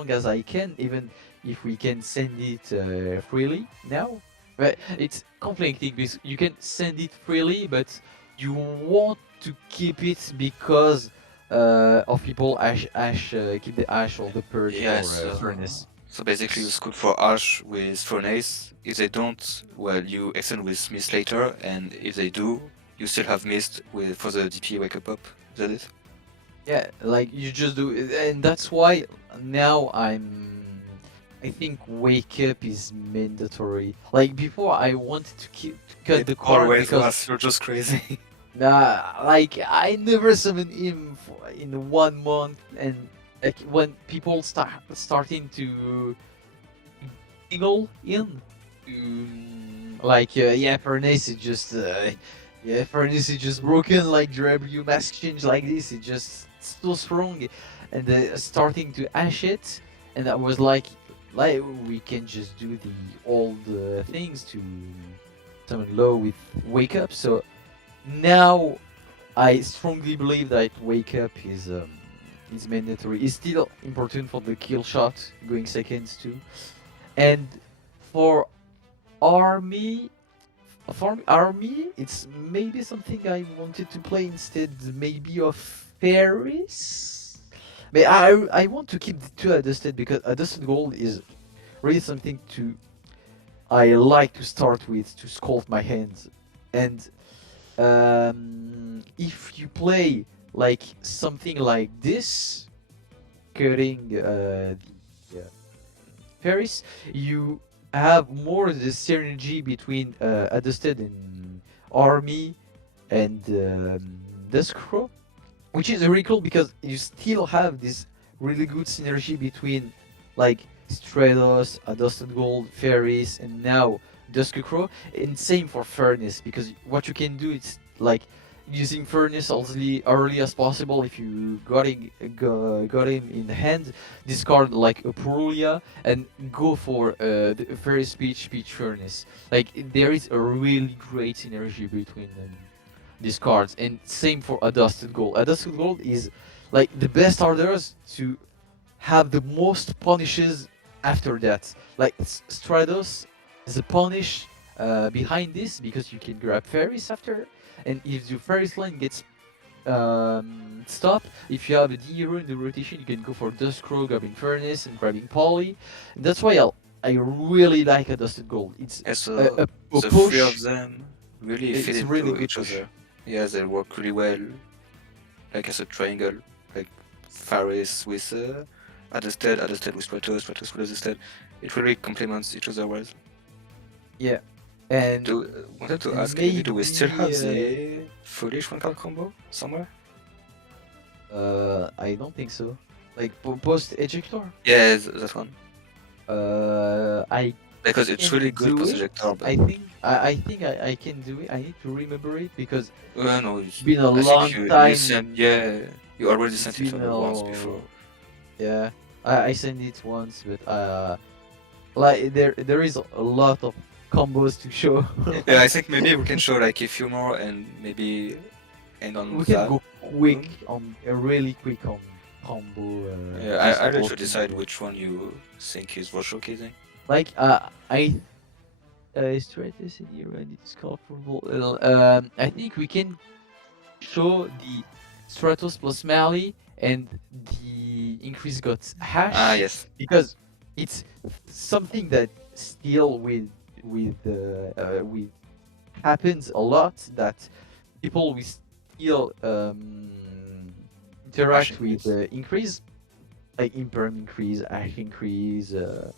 as I can, even if we can send it freely now. But it's conflicting because you can send it freely, but you want to keep it because of people keep the Ash or the Purge Yes, for Furnace. So basically you scoop for Ash with Furnace. If they don't, well, you extend with Mist later, and if they do, you still have Mist for the DP Wake Up. Is that it? Yeah, like you just do, and that's why now I think Wake Up is mandatory. Like before, I wanted to cut the card always because was. You're just crazy. like I never summoned him in 1 month, and like when people starting to tingle in, like yeah, Furnace is just Furnace is just broken. Like W mask change like this, it's just so strong, and starting to ash it, and I was like we can just do the old things to summon low with Wake Up. So now I strongly believe that Wake Up is mandatory. It's still important for the kill shot going seconds too, and for army. For army, it's maybe something I wanted to play instead, maybe of Ferris. But I want to keep the 2 adjusted because adjusted gold is really something I like to start with to sculpt my hands. And if you play like something like this, cutting the Ferris, you have more the synergy between adjusted and army and Duskcrow, which is really cool because you still have this really good synergy between like Stratos, Adjusted Gold, Ferris, and now Duskcrow, and same for Furnace, because what you can do is like using Furnace as early as possible. If you got him in hand, discard like a Purulia and go for the Ferris Peach Furnace. Like there is a really great synergy between these cards, and same for Adjusted Gold. Adjusted Gold is like the best orders to have the most punishes after that. Like Stratos is a punish behind this because you can grab Ferris after. And if your Ferris line gets stopped, if you have a D-hero in the rotation, you can go for Duskcrow, grabbing Furnace, and grabbing Poly. And that's why I really like Adjusted Gold. It's the push. 3 of them really fit into really good each push. other. Yeah, they work really well, like as a triangle, like Faris with adjusted with Stratos with adjusted. It really complements each other well. Yeah, And Wanted to and ask, maybe do we still have maybe, the foolish one card combo somewhere? I don't think so. Like post ejector. Yeah, that one. I Because it's can really good do post it. ejector, but I think I can do it. I need to remember it because no, it's been a I think long you time. sent, yeah, you already It's sent it been once before. yeah. I sent it once, but like there is a lot of combos to show. Yeah, I think maybe we can show like a few more and maybe end on We can that. go quick on really quick on combo. Yeah, just I'll let you walking decide through. which one you think is worth showcasing. Like I Stratus in here and it's comfortable. I think we can show the Stratos plus Mali and the increase got hash. Ah, yes. Because it's something that still with happens a lot, that people will still interact Hash with increase, like imperm increase, hash increase. So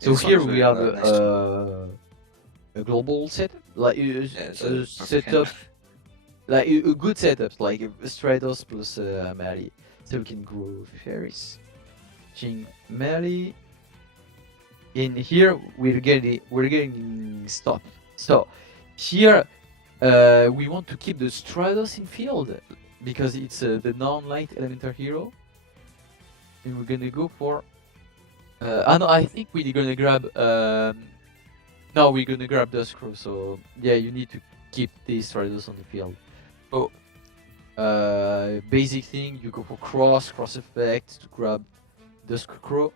This one here is we very have nice to- a global setup, like it's a a perfect setup, hand. like a good setup, like a Stratos plus Mali. So we can grow fairies. Ching Mali. In here we're getting stuff. So here we want to keep the Stratos in field because it's the non-light elemental hero, and we're gonna go for. No, I think we're gonna grab. No, we're gonna grab Duskrow. So yeah, you need to keep the Stratos on the field. So basic thing, you go for cross effect to grab Duskrow.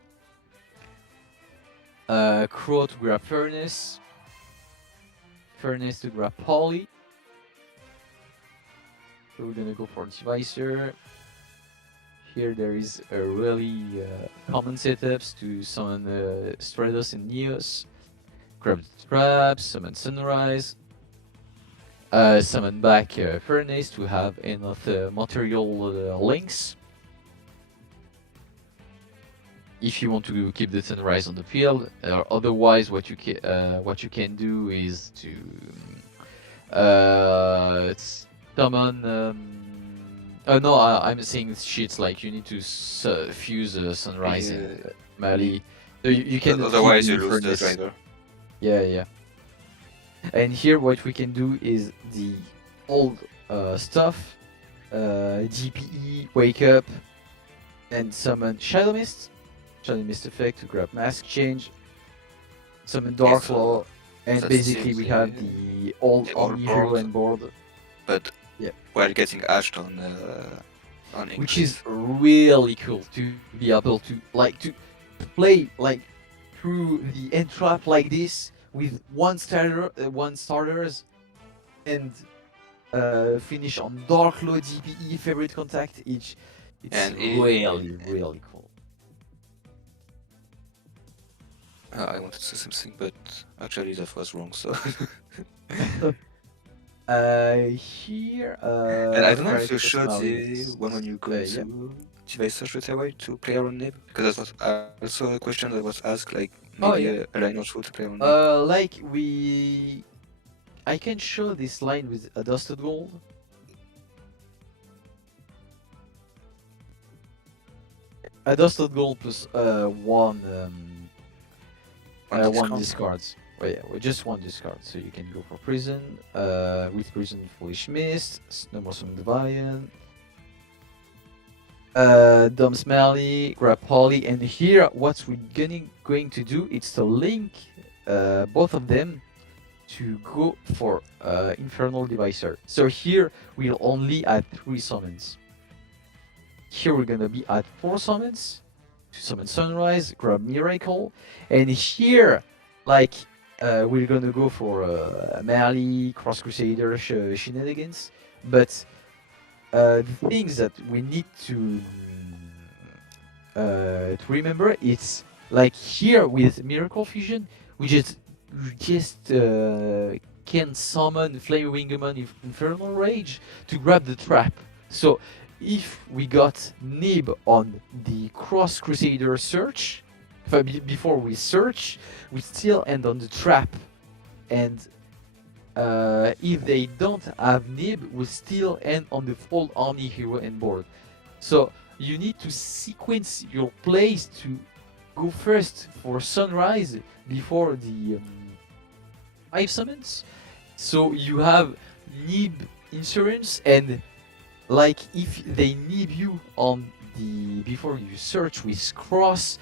Crow to grab Furnace. Furnace to grab Poly. So we're gonna go for Divisor. Here there is a really common setups to summon Stratos and Neos. Grab the Traps, summon Sunrise. Summon back Furnace to have enough material links. If you want to keep the Sunrise on the field, otherwise what you can do is to summon. No, I'm saying shits like you need to fuse Sunrise and Mali. So you can. Otherwise, you lose the driver. Yeah. And here, what we can do is the old stuff, DPE, Wake Up, and summon Shadow Mist. Shadow Mist effect to grab Mask Change, summon Dark Claw, and basically we have the old Omni Hero and board. But yeah, while getting ashed on which is really cool to be able to play like through the end trap like this with one starters, and finish on Dark Claw, DPE, favorite contact each. It's really cool. I wanted to say something, but actually that was wrong. So. Here. And I don't know if you showed the one when you go to Divisor straight away to play around Nib, because that was also a question that was asked, like maybe a line or two to play around Nib. Like I can show this line with a Dusted Gold. A Dusted Gold plus one discards. Well, yeah, just one discard, so you can go for Prison. With Prison, Foolish Mist, no more Summon Divine. Dumb Smelly, grab Polly, and here what we're going to do is to link both of them to go for Infernal Divisor. So here we'll only add 3 summons. Here we're gonna be at 4 summons to summon Sunrise, grab Miracle, and here like we're gonna go for Mali, Cross Crusader shenanigans, but the things that we need to remember, it's like here with Miracle Fusion, we just can summon Flame Wingerman Infernal Rage to grab the trap. So if we got Nib on the Cross Crusader search, before we search, we still end on the trap and if they don't have Nib, will still end on the full Omni Hero and board. So you need to sequence your plays to go first for Sunrise before the 5 summons. So you have Nib insurance, and like if they Nib you on the before you search with Cross,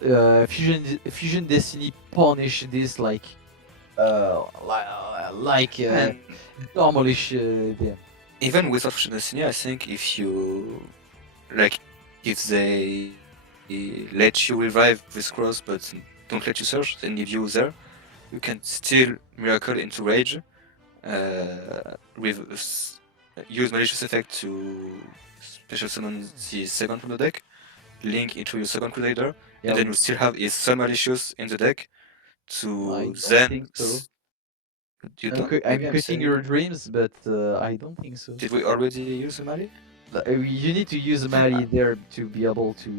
Fusion Destiny punish this like And demolish them. even without Fusion Destiny, I think if you like, if they let you revive with cross but don't let you search, then leave you there, you can still miracle into rage, use malicious effect to special summon the second from the deck, link into your second Crusader, Yeah, and then you still have his Sun Malicious in the deck to I don't then. think so. You I'm, don't? I'm Maybe I'm cutting saying. your dreams, but I don't think so. Did we already use the Mali? You need to use Mali there to be able to,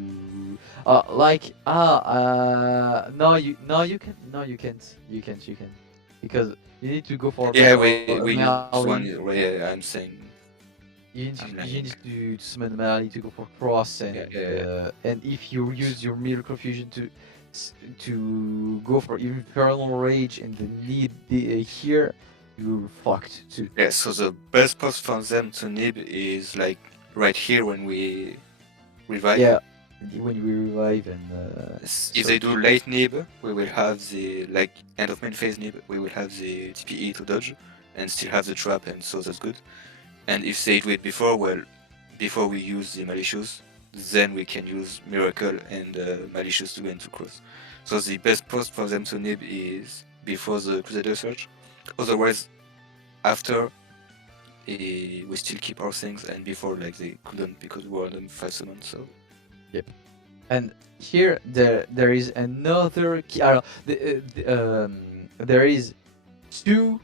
no you can't because you need to go for Yeah, we used one. Mali. Yeah, I'm saying. You I'm need lying. to summon Mali to go for cross, and and if you use your Miracle Fusion to go for Infernal Rage and the need here, you're fucked too. Yeah, so the best spot for them to nib is like right here when we revive. Yeah, when we revive and If they do late nib, we will have the like end of main phase nib. We will have the TPE to dodge and still have the trap, and so that's good. And if they do it before, well, before we use the malicious, then we can use miracle and malicious to end to cross. So the best post for them to nib is before the Crusader search. Otherwise, after we still keep our things, and before like they couldn't because we were on 5 summons. So and here there is another key. There is two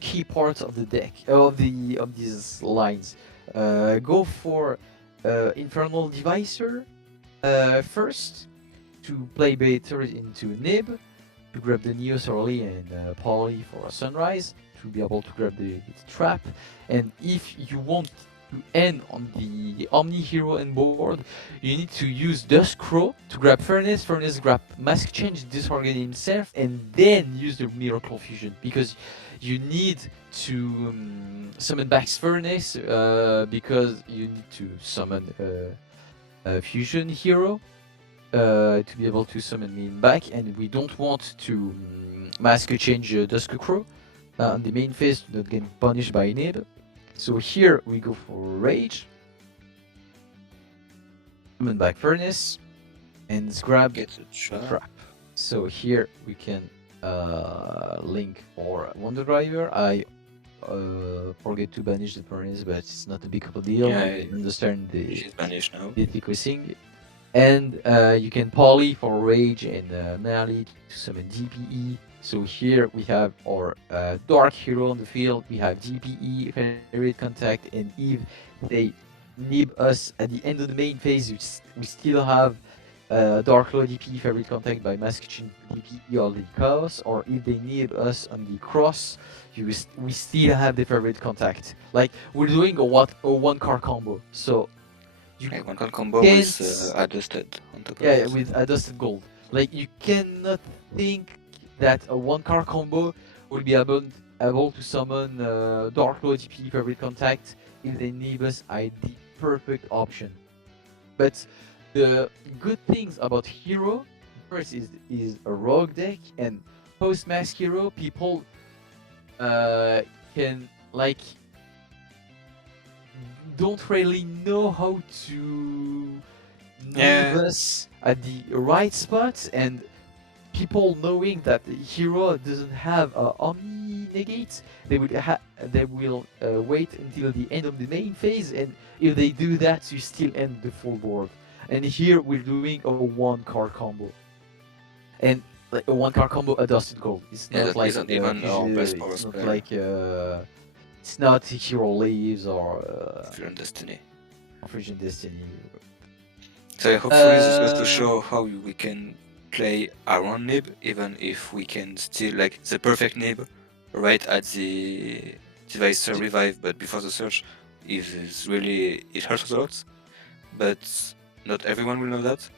key parts of the deck of these lines. Go for Infernal Devicer first to play better into Nib, to grab the Neos early and Poly for a Sunrise to be able to grab the trap. And if you want to end on the Omni Hero and board, you need to use Dusk Crow to grab Furnace, grab Mask Change, disorgan himself, and then use the Miracle Fusion, because you need to summon back Furnace because you need to summon a Fusion Hero to be able to summon me back, and we don't want to Mask Change Dusk Crow on the main phase to not get punished by Nib. So here we go for Rage, summon back Furnace, and grab get the trap. So here we can link for Wonder Driver. I forget to banish the Furnace, but it's not a big of a deal. Yeah, I understand she's banished now. the sequencing. And you can poly for Rage and Mali to summon DPE. So here we have our Dark Hero on the field, we have DPE, Federate Contact, and if they nib us at the end of the main phase, we still have Dark Law DPE, Federate Contact by Mask Change DPE or the Chaos, or if they nib us on the cross, we still have the Federate Contact. Like, we're doing a one card combo, so you One card combo can't- with adjusted on top of yeah, it. with adjusted gold. Like, you cannot think that a one card combo will be able to summon Dark Lord DP Favorite Contact if they nib us at the perfect option. But the good things about Hero, first is a rogue deck, and post Mask Hero people can like don't really know how to nib us at the right spot, and people knowing that the hero doesn't have Omni negate, they will wait until the end of the main phase, and if they do that, you still end the full board. And here we're doing a one card combo, and like a one card combo adjusted gold. It's not like isn't even our best power it's not spell. like it's not Hero Leaves or Fusion Destiny. Fusion Destiny. So hopefully this goes to show how we can play around nib, even if we can still like the perfect nib right at the device revive, but before the search is really, it hurts a lot. But not everyone will know that.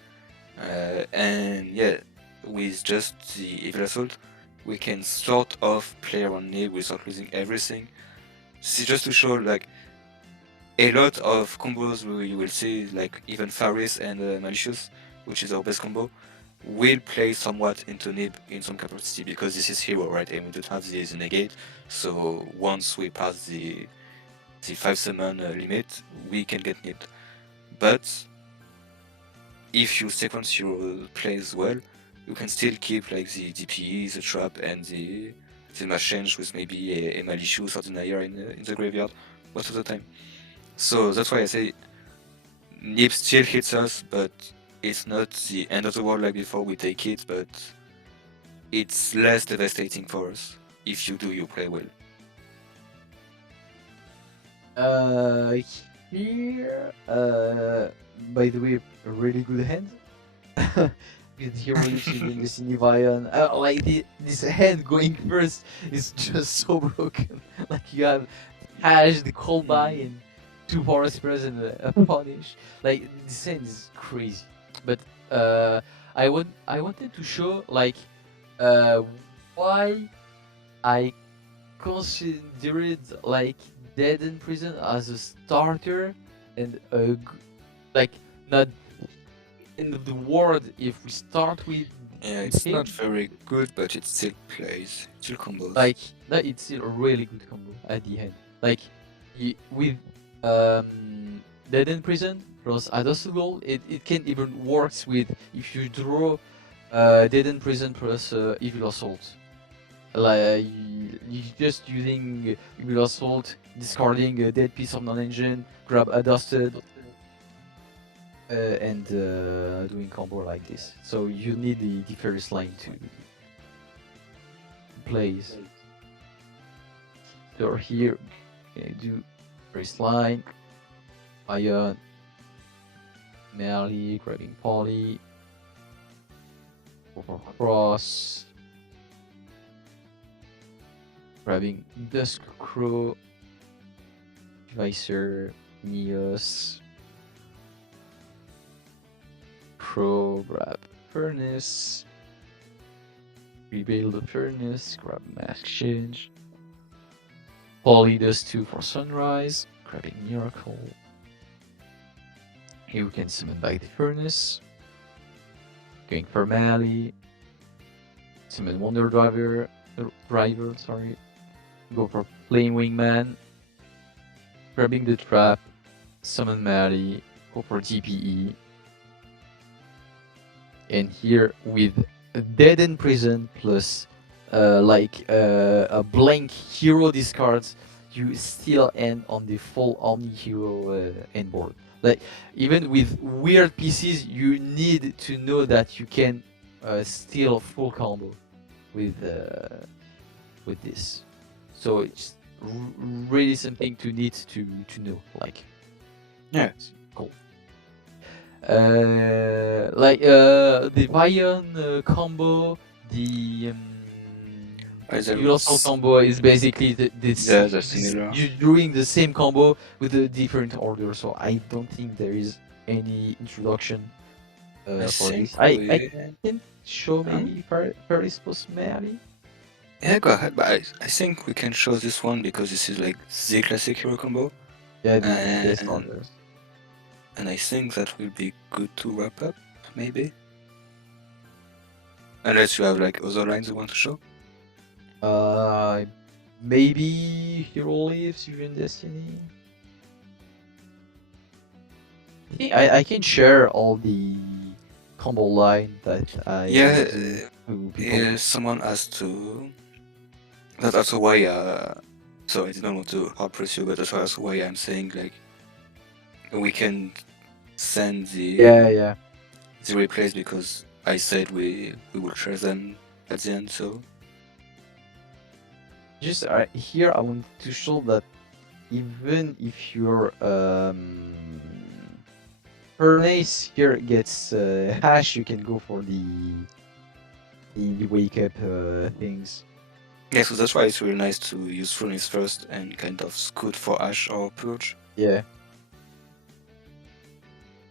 And yeah, with just the evil assault, we can sort of play around nib without losing everything. This is just to show like a lot of combos you will see, like even Faris and Malicious, which is our best combo, will play somewhat into nib in some capacity because this is hero, right? And we don't have the negate. So once we pass the 5 summon limit, we can get nibbed. But if you sequence your plays well, you can still keep like the DPE, the trap, and the mass change with maybe a malicious or denier in the graveyard most of the time. So that's why I say Nib still hits us, but it's not the end of the world like before. We take it, but it's less devastating for us if you do your play well. Here, by the way, a really good hand. With Hero Leaf using the Cinevion. Like this hand going first is just so broken. Like you have Hash, the call by, and 2 power spreads and a punish. Like this hand is crazy. But I wanted to show like why I considered like Dead in Prison as a starter and like not in the world if we start with Yeah, it's him, not very good, but it still plays, it still combos. like that it's still a really good combo at the end. Like with Dead in Prison plus Adostal Gold, it can even works with if you draw Dead in Prison plus Evil Assault. Like you just using Evil Assault, discarding a dead piece of non-engine, grab Adosted, and doing combo like this. So you need the first line to plays. So here, okay, do first line, Ion, Melee, grabbing Poly, over Cross, grabbing Dusk Crow, Visor, Neos, Crow, grab Furnace, rebuild the Furnace, grab Mask Change, Poly does 2 for Sunrise, grabbing Miracle. Here we can summon back the Furnace, going for Melee, summon Wonder Driver, sorry, go for Flame Wingman, grabbing the Trap, summon Melee, go for GPE, and here with Dead in Prison plus a blank hero discards, you still end on the full Omni Hero end board. Like even with weird pieces, you need to know that you can steal full combo with this. So it's really something to need to know. Like Yeah. Cool. The Vion combo, the Universal combo is basically they're similar. you're doing the same combo with a different order. So I don't think there is any introduction for this. I can show maybe Paris plus Melee. Yeah, go ahead, but I think we can show this one because this is like the classic hero combo. Yeah, the best orders. And I think that will be good to wrap up, maybe. Unless you have like other lines you want to show. Maybe Hero Leaves, Even Destiny. I can share all the combo line that I yeah. Someone asked to. That's also why. So I didn't want to hard press you, but that's also why I'm saying like we can send the the replays because I said we will share them at the end. So just here I want to show that even if your Furnace here gets hash, you can go for the the wake up things. Yeah, so that's why it's really nice to use Furnace first and kind of scoot for Ash or Purge. Yeah.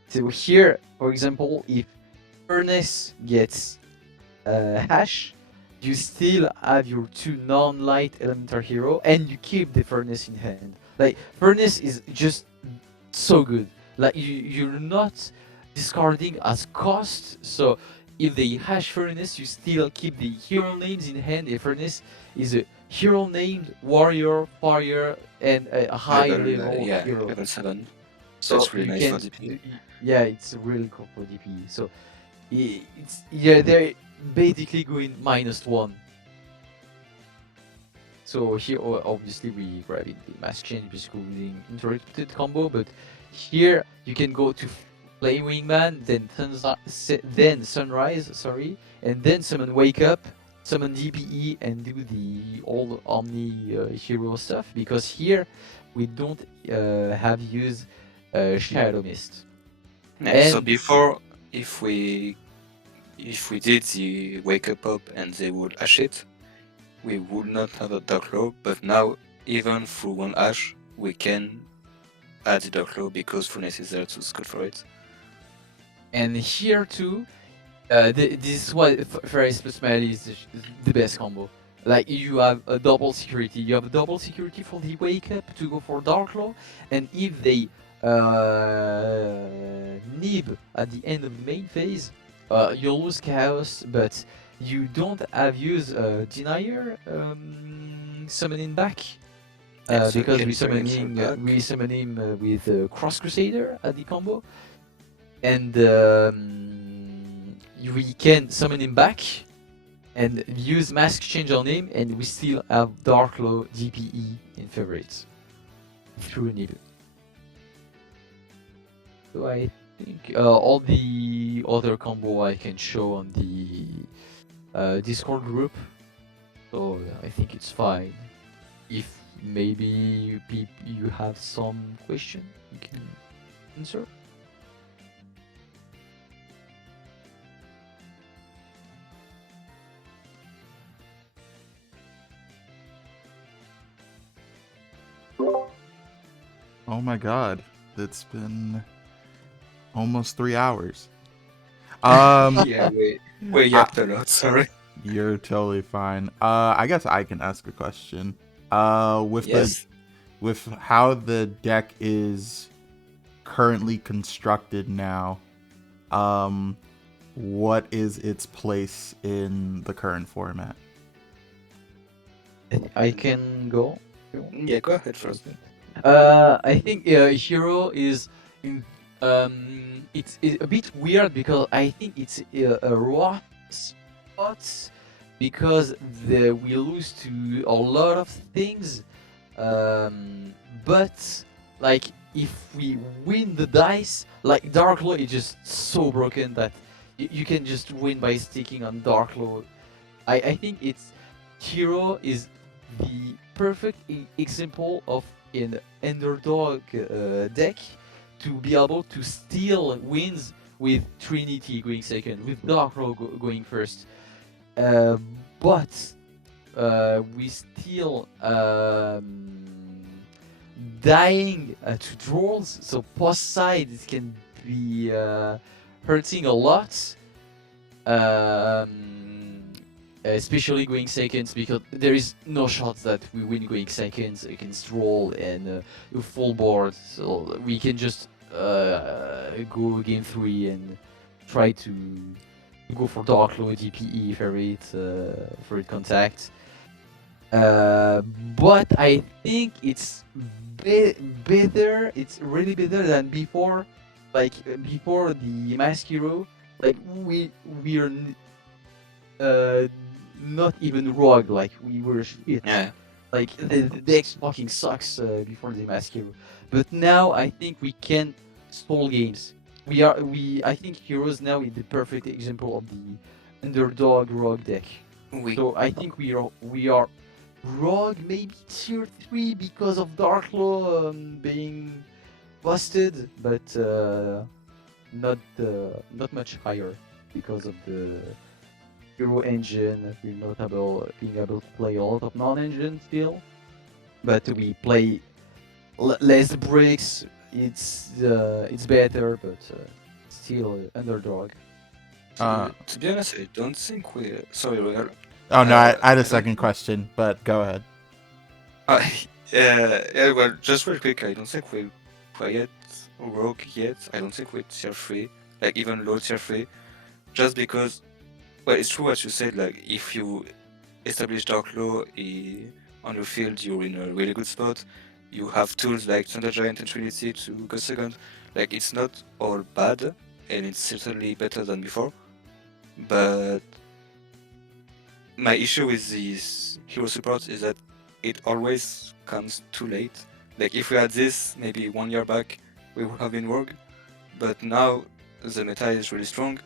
So here, for example, if Furnace gets Hash, you still have your 2 non-light elemental hero, and you keep the Furnace in hand. Like, Furnace is just so good. Like, you're not discarding as cost, so if they hash Furnace, you still keep the hero names in hand. The Furnace is a hero named warrior, fire, and a high level yeah, hero. level 7. So that's really you nice can, for DP. yeah, it's really cool for DP. So it's they're basically going -1. So here, obviously, we grabbing the mask change, basically interrupted combo, but here you can go to play wingman, then sunrise, sorry, and then summon wake up, summon DPE, and do the all omni hero stuff, because here we don't have used Shadow Mist. Yeah, so And- before, if we did the wake up and they would ash it, we would not have a Dark Law, but now even through one ash we can add the Dark Law because Furnace is there to scout for it. And here too, this is why Ferris plus Melee is the best combo. Like, you have a double security. You have a double security for the wake up to go for Dark Law, and if they nib at the end of the main phase, you'll lose Chaos, but you don't have use Denier summoning back. Yeah, so Because can we summon bring him him, back. with Cross Crusader at the combo, and we can summon him back and use mask change on him, and we still have Dark Law DPE in favorites through Nib. So I think all the other combo I can show on the Discord group. So I think it's fine. If maybe you have some question, you can answer. Oh my god, it's been almost 3 hours. Yeah, we yapped a lot, sorry. You're totally fine. I guess I can ask a question. Yes. With how the deck is currently constructed now, what is its place in the current format? I can go. Yeah, go ahead first. I think Hero is in. It's a bit weird because I think it's a raw spot because we lose to a lot of things. But like, if we win the dice, like Dark Law is just so broken that you can just win by sticking on Dark Law. I think it's Hero is the perfect example of an underdog deck to be able to steal wins with Trinity going second, with Dark Law going first. But we still dying to draws, so post side it can be hurting a lot. Especially going seconds, because there is no shots that we win going seconds against roll and full board, so we can just go game 3 and try to go for Dark Law DPE for it contact. But I think it's better. It's really better than before. Like before the Mask Hero, like we're not even rogue, like we were shit. Yeah. Like the deck fucking sucks before the Mask Hero. But now I think we can stall games. I think Heroes now is the perfect example of the underdog rogue deck. So I think we are rogue, maybe tier 3 because of Dark Law being busted, but not much higher because of the Hero engine. We're not being able to play a lot of non-engine still, but we play less bricks. It's better, but still underdog. To be honest, I don't think we. Sorry, Royal. Oh no, I had a I second question, but go ahead. Yeah, well, just real quick, I don't think we'll quiet Rogue yet. I don't think we're tier 3, like even low tier 3, just because, well, it's true what you said, like, if you establish Dark Law on your field, you're in a really good spot. You have tools like Thunder Giant and Trinity to go second. Like, it's not all bad, and it's certainly better than before, but my issue with this hero support is that it always comes too late. Like if we had this maybe 1 year back, we would have been Rogue, but now the meta is really strong,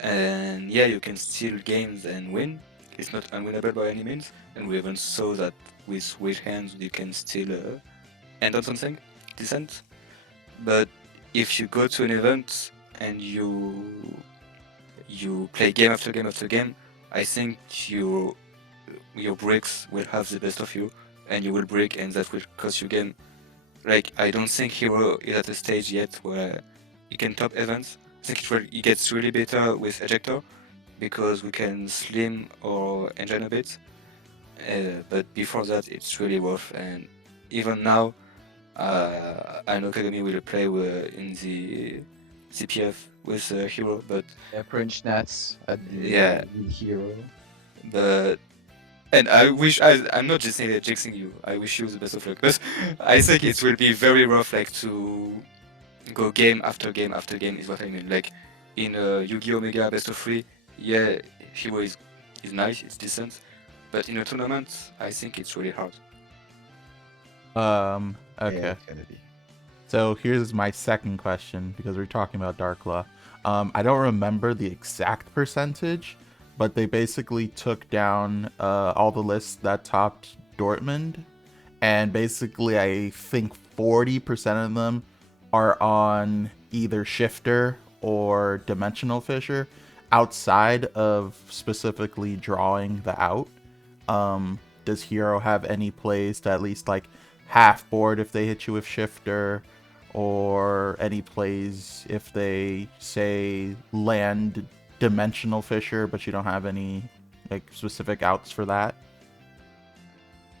and yeah, you can steal games and win. It's not unwinnable by any means, and we even saw that with weak hands you can still end on something decent. But if you go to an event and you play game after game after game, I think your bricks will have the best of you, and you will break, and that will cost you game. Like, I don't think Hero is at a stage yet where he can top events. I think it gets really better with Ejector, because we can slim or engine a bit. But before that, it's really rough, and even now, I know Kagami will play in the CPF with Hero, but French Nats at the yeah, Hero. but and I wish I'm not just saying jinxing you. I wish you the best of luck, but I think it will be very rough, like to go game after game after game is what I mean. Like in Yu-Gi-Oh! Mega Best of 3, yeah, Hero is nice, it's decent, but in a tournament, I think it's really hard. Okay. Yeah, it's gonna be. So here's my second question, because we're talking about Dark Law. I don't remember the exact percentage, but they basically took down all the lists that topped Dortmund, and basically I think 40% of them are on either Shifter or Dimensional Fissure, outside of specifically drawing the out. Does Hero have any plays to at least like half board if they hit you with Shifter, or any plays if they say land Dimensional Fissure but you don't have any like specific outs for that?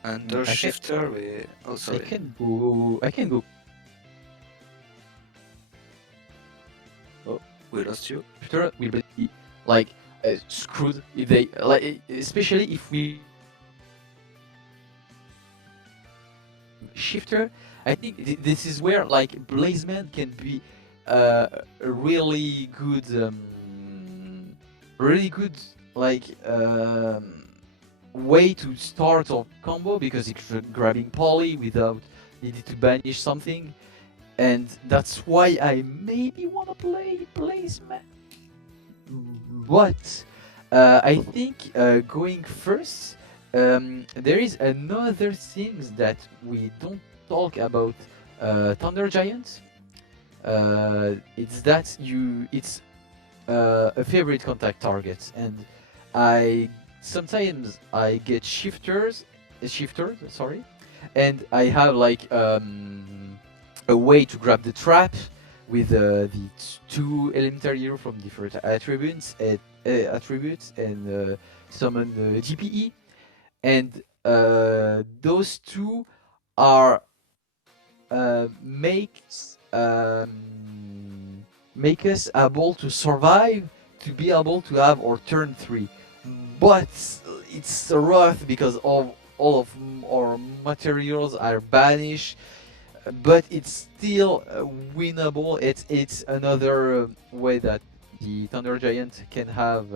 Under Shifter, oh sorry. I can go. Oh, we lost you. Shifter will be like screwed if they like, especially if we Shifter. I think this is where like Blazeman can be a really good like way to start a combo, because it's grabbing poly without needing to banish something, and that's why I maybe want to play Blazeman. But I think going first, there is another thing that we don't talk about Thunder Giant. It's that it's a favorite contact target, and sometimes I get shifters, sorry, and I have like a way to grab the trap with the two elementary hero from different attributes and summon the GPE, and those two are make us able to survive, to be able to have our turn 3, but it's rough because all of our materials are banished, but it's still winnable. It's another way that the Thunder Giant can have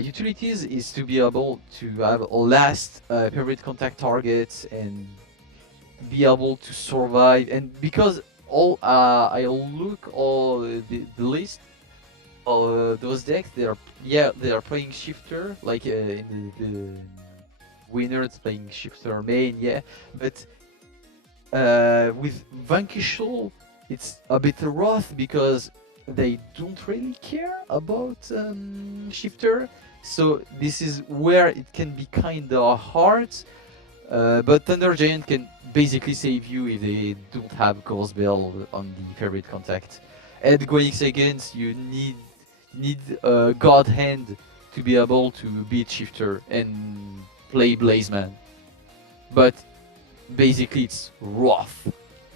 utilities, is to be able to have a last favorite contact target and be able to survive. And because I look all the list of those decks, they are playing Shifter, like in the winners playing Shifter main, yeah, but with Vanquishal it's a bit rough because they don't really care about shifter. So this is where it can be kind of hard. But Thunder Giant can basically save you if they don't have Ghost Bell on the favorite contact. And going second, you need a God Hand to be able to beat Shifter and play Blazeman. But basically, it's rough.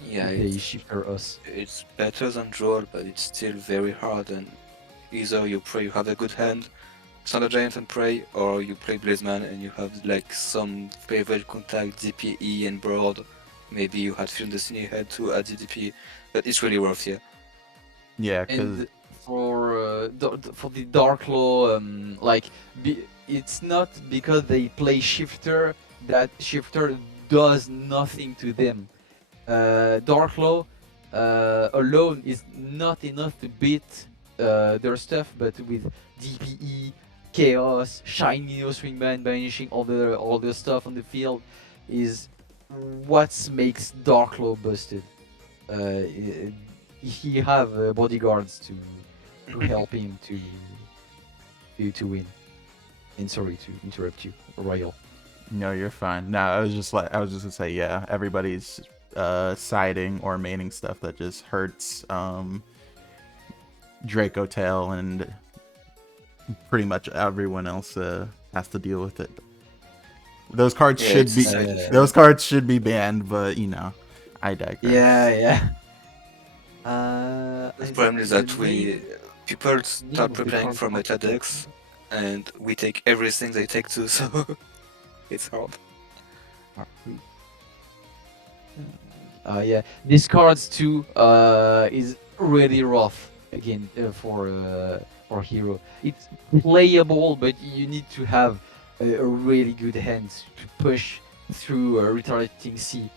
Yeah, if they Shifter us. it's better than Droll, but it's still very hard. And either you pray you have a good hand, Thunder Giant and pray, or you play Blazeman and you have like some favorite contact DPE and board. Maybe you had Film Destiny head to add DP, but it's really rough, yeah. Yeah, because And for the Dark Law, it's not because they play Shifter that Shifter does nothing to them. Dark Law alone is not enough to beat their stuff, but with DPE, Chaos, Shiny No Swingman, banishing all the stuff on the field is what makes Dark Law busted. He have bodyguards to help him to win. And sorry to interrupt you, Royal. no, you're fine. No, I was just gonna say, yeah, everybody's siding or maining stuff that just hurts Draco Tail, and pretty much everyone else has to deal with it. Those cards should be banned, but you know, I digress. Yeah. The problem is that people start preparing for meta decks, and we take everything they take too, so it's hard. Yeah, this cards too is really rough again for hero. It's playable, but you need to have a really good hand to push through retarding C.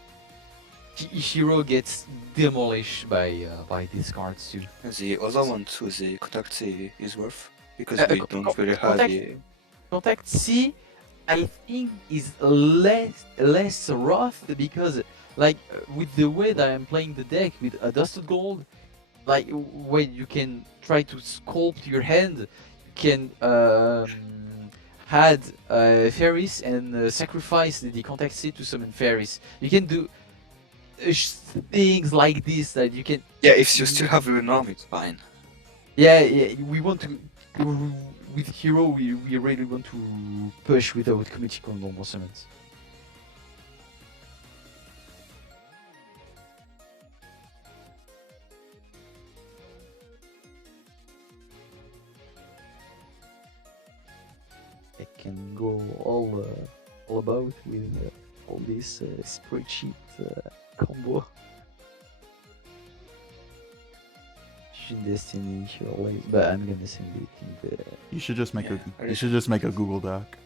Hero gets demolished by these cards too. The other one too, the contact C is worth, because we don't really have the... Contact C, I think, is less rough because with the way that I'm playing the deck with a Dusted Gold, when you can try to sculpt your hand, you can add Fairies and sacrifice the contact C to summon Fairies. You can do things like this that you can. Yeah, if you still have your arm, it's fine. Yeah, we want to. With Hero, we really want to push without committing on normal summons. I can go all about with all this spreadsheet combo. Destiny, but I'm gonna send it in the. You should just make a Google Doc.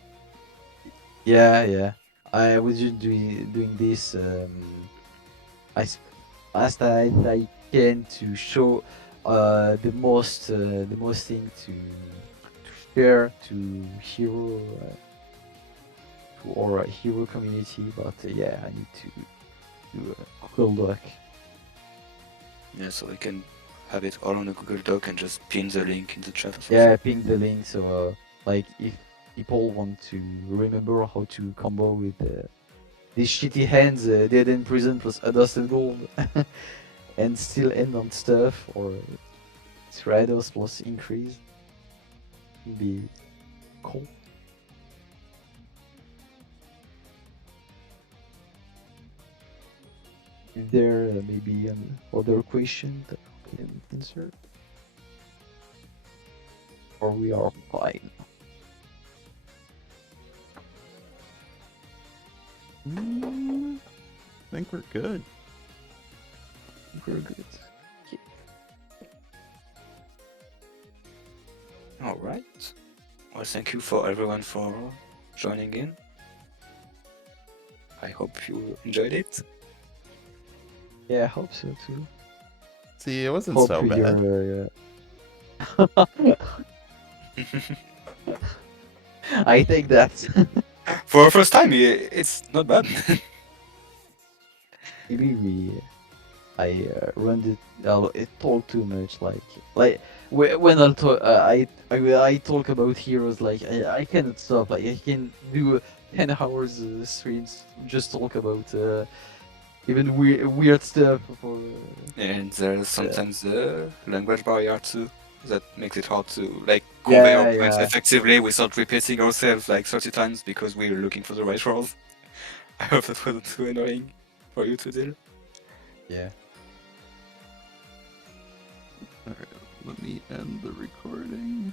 Yeah. I was just doing this as fast as I can to show the most thing to share to Hero to our Hero community. But yeah, I need to do a Google Doc. Yeah, so we can have it all on a Google Doc and just pin the link in the chat. Yeah, ping the link. So if people want to remember how to combo with these shitty hands, Dead in Prison plus a Dusted Gold, and still end on stuff, or Stratos plus increase, would be cool. Is there maybe another question that we can answer? Or we are fine? I think we're good. We're good. All right. Well, thank you for everyone for joining in. I hope you enjoyed it. Yeah, I hope so too. See, it wasn't so bad. I think that. For our first time, it's not bad. Maybe I run it talk too much. When I talk about heroes, like I cannot stop. Like I can do 10 hours streams just talk about even weird stuff for. And there's sometimes the language barrier too that makes it hard to like Yeah, convey our points yeah. effectively without repeating ourselves like 30 times because we're looking for the right roles. I hope that wasn't too annoying for you to deal. Yeah. All right, let me end the recording.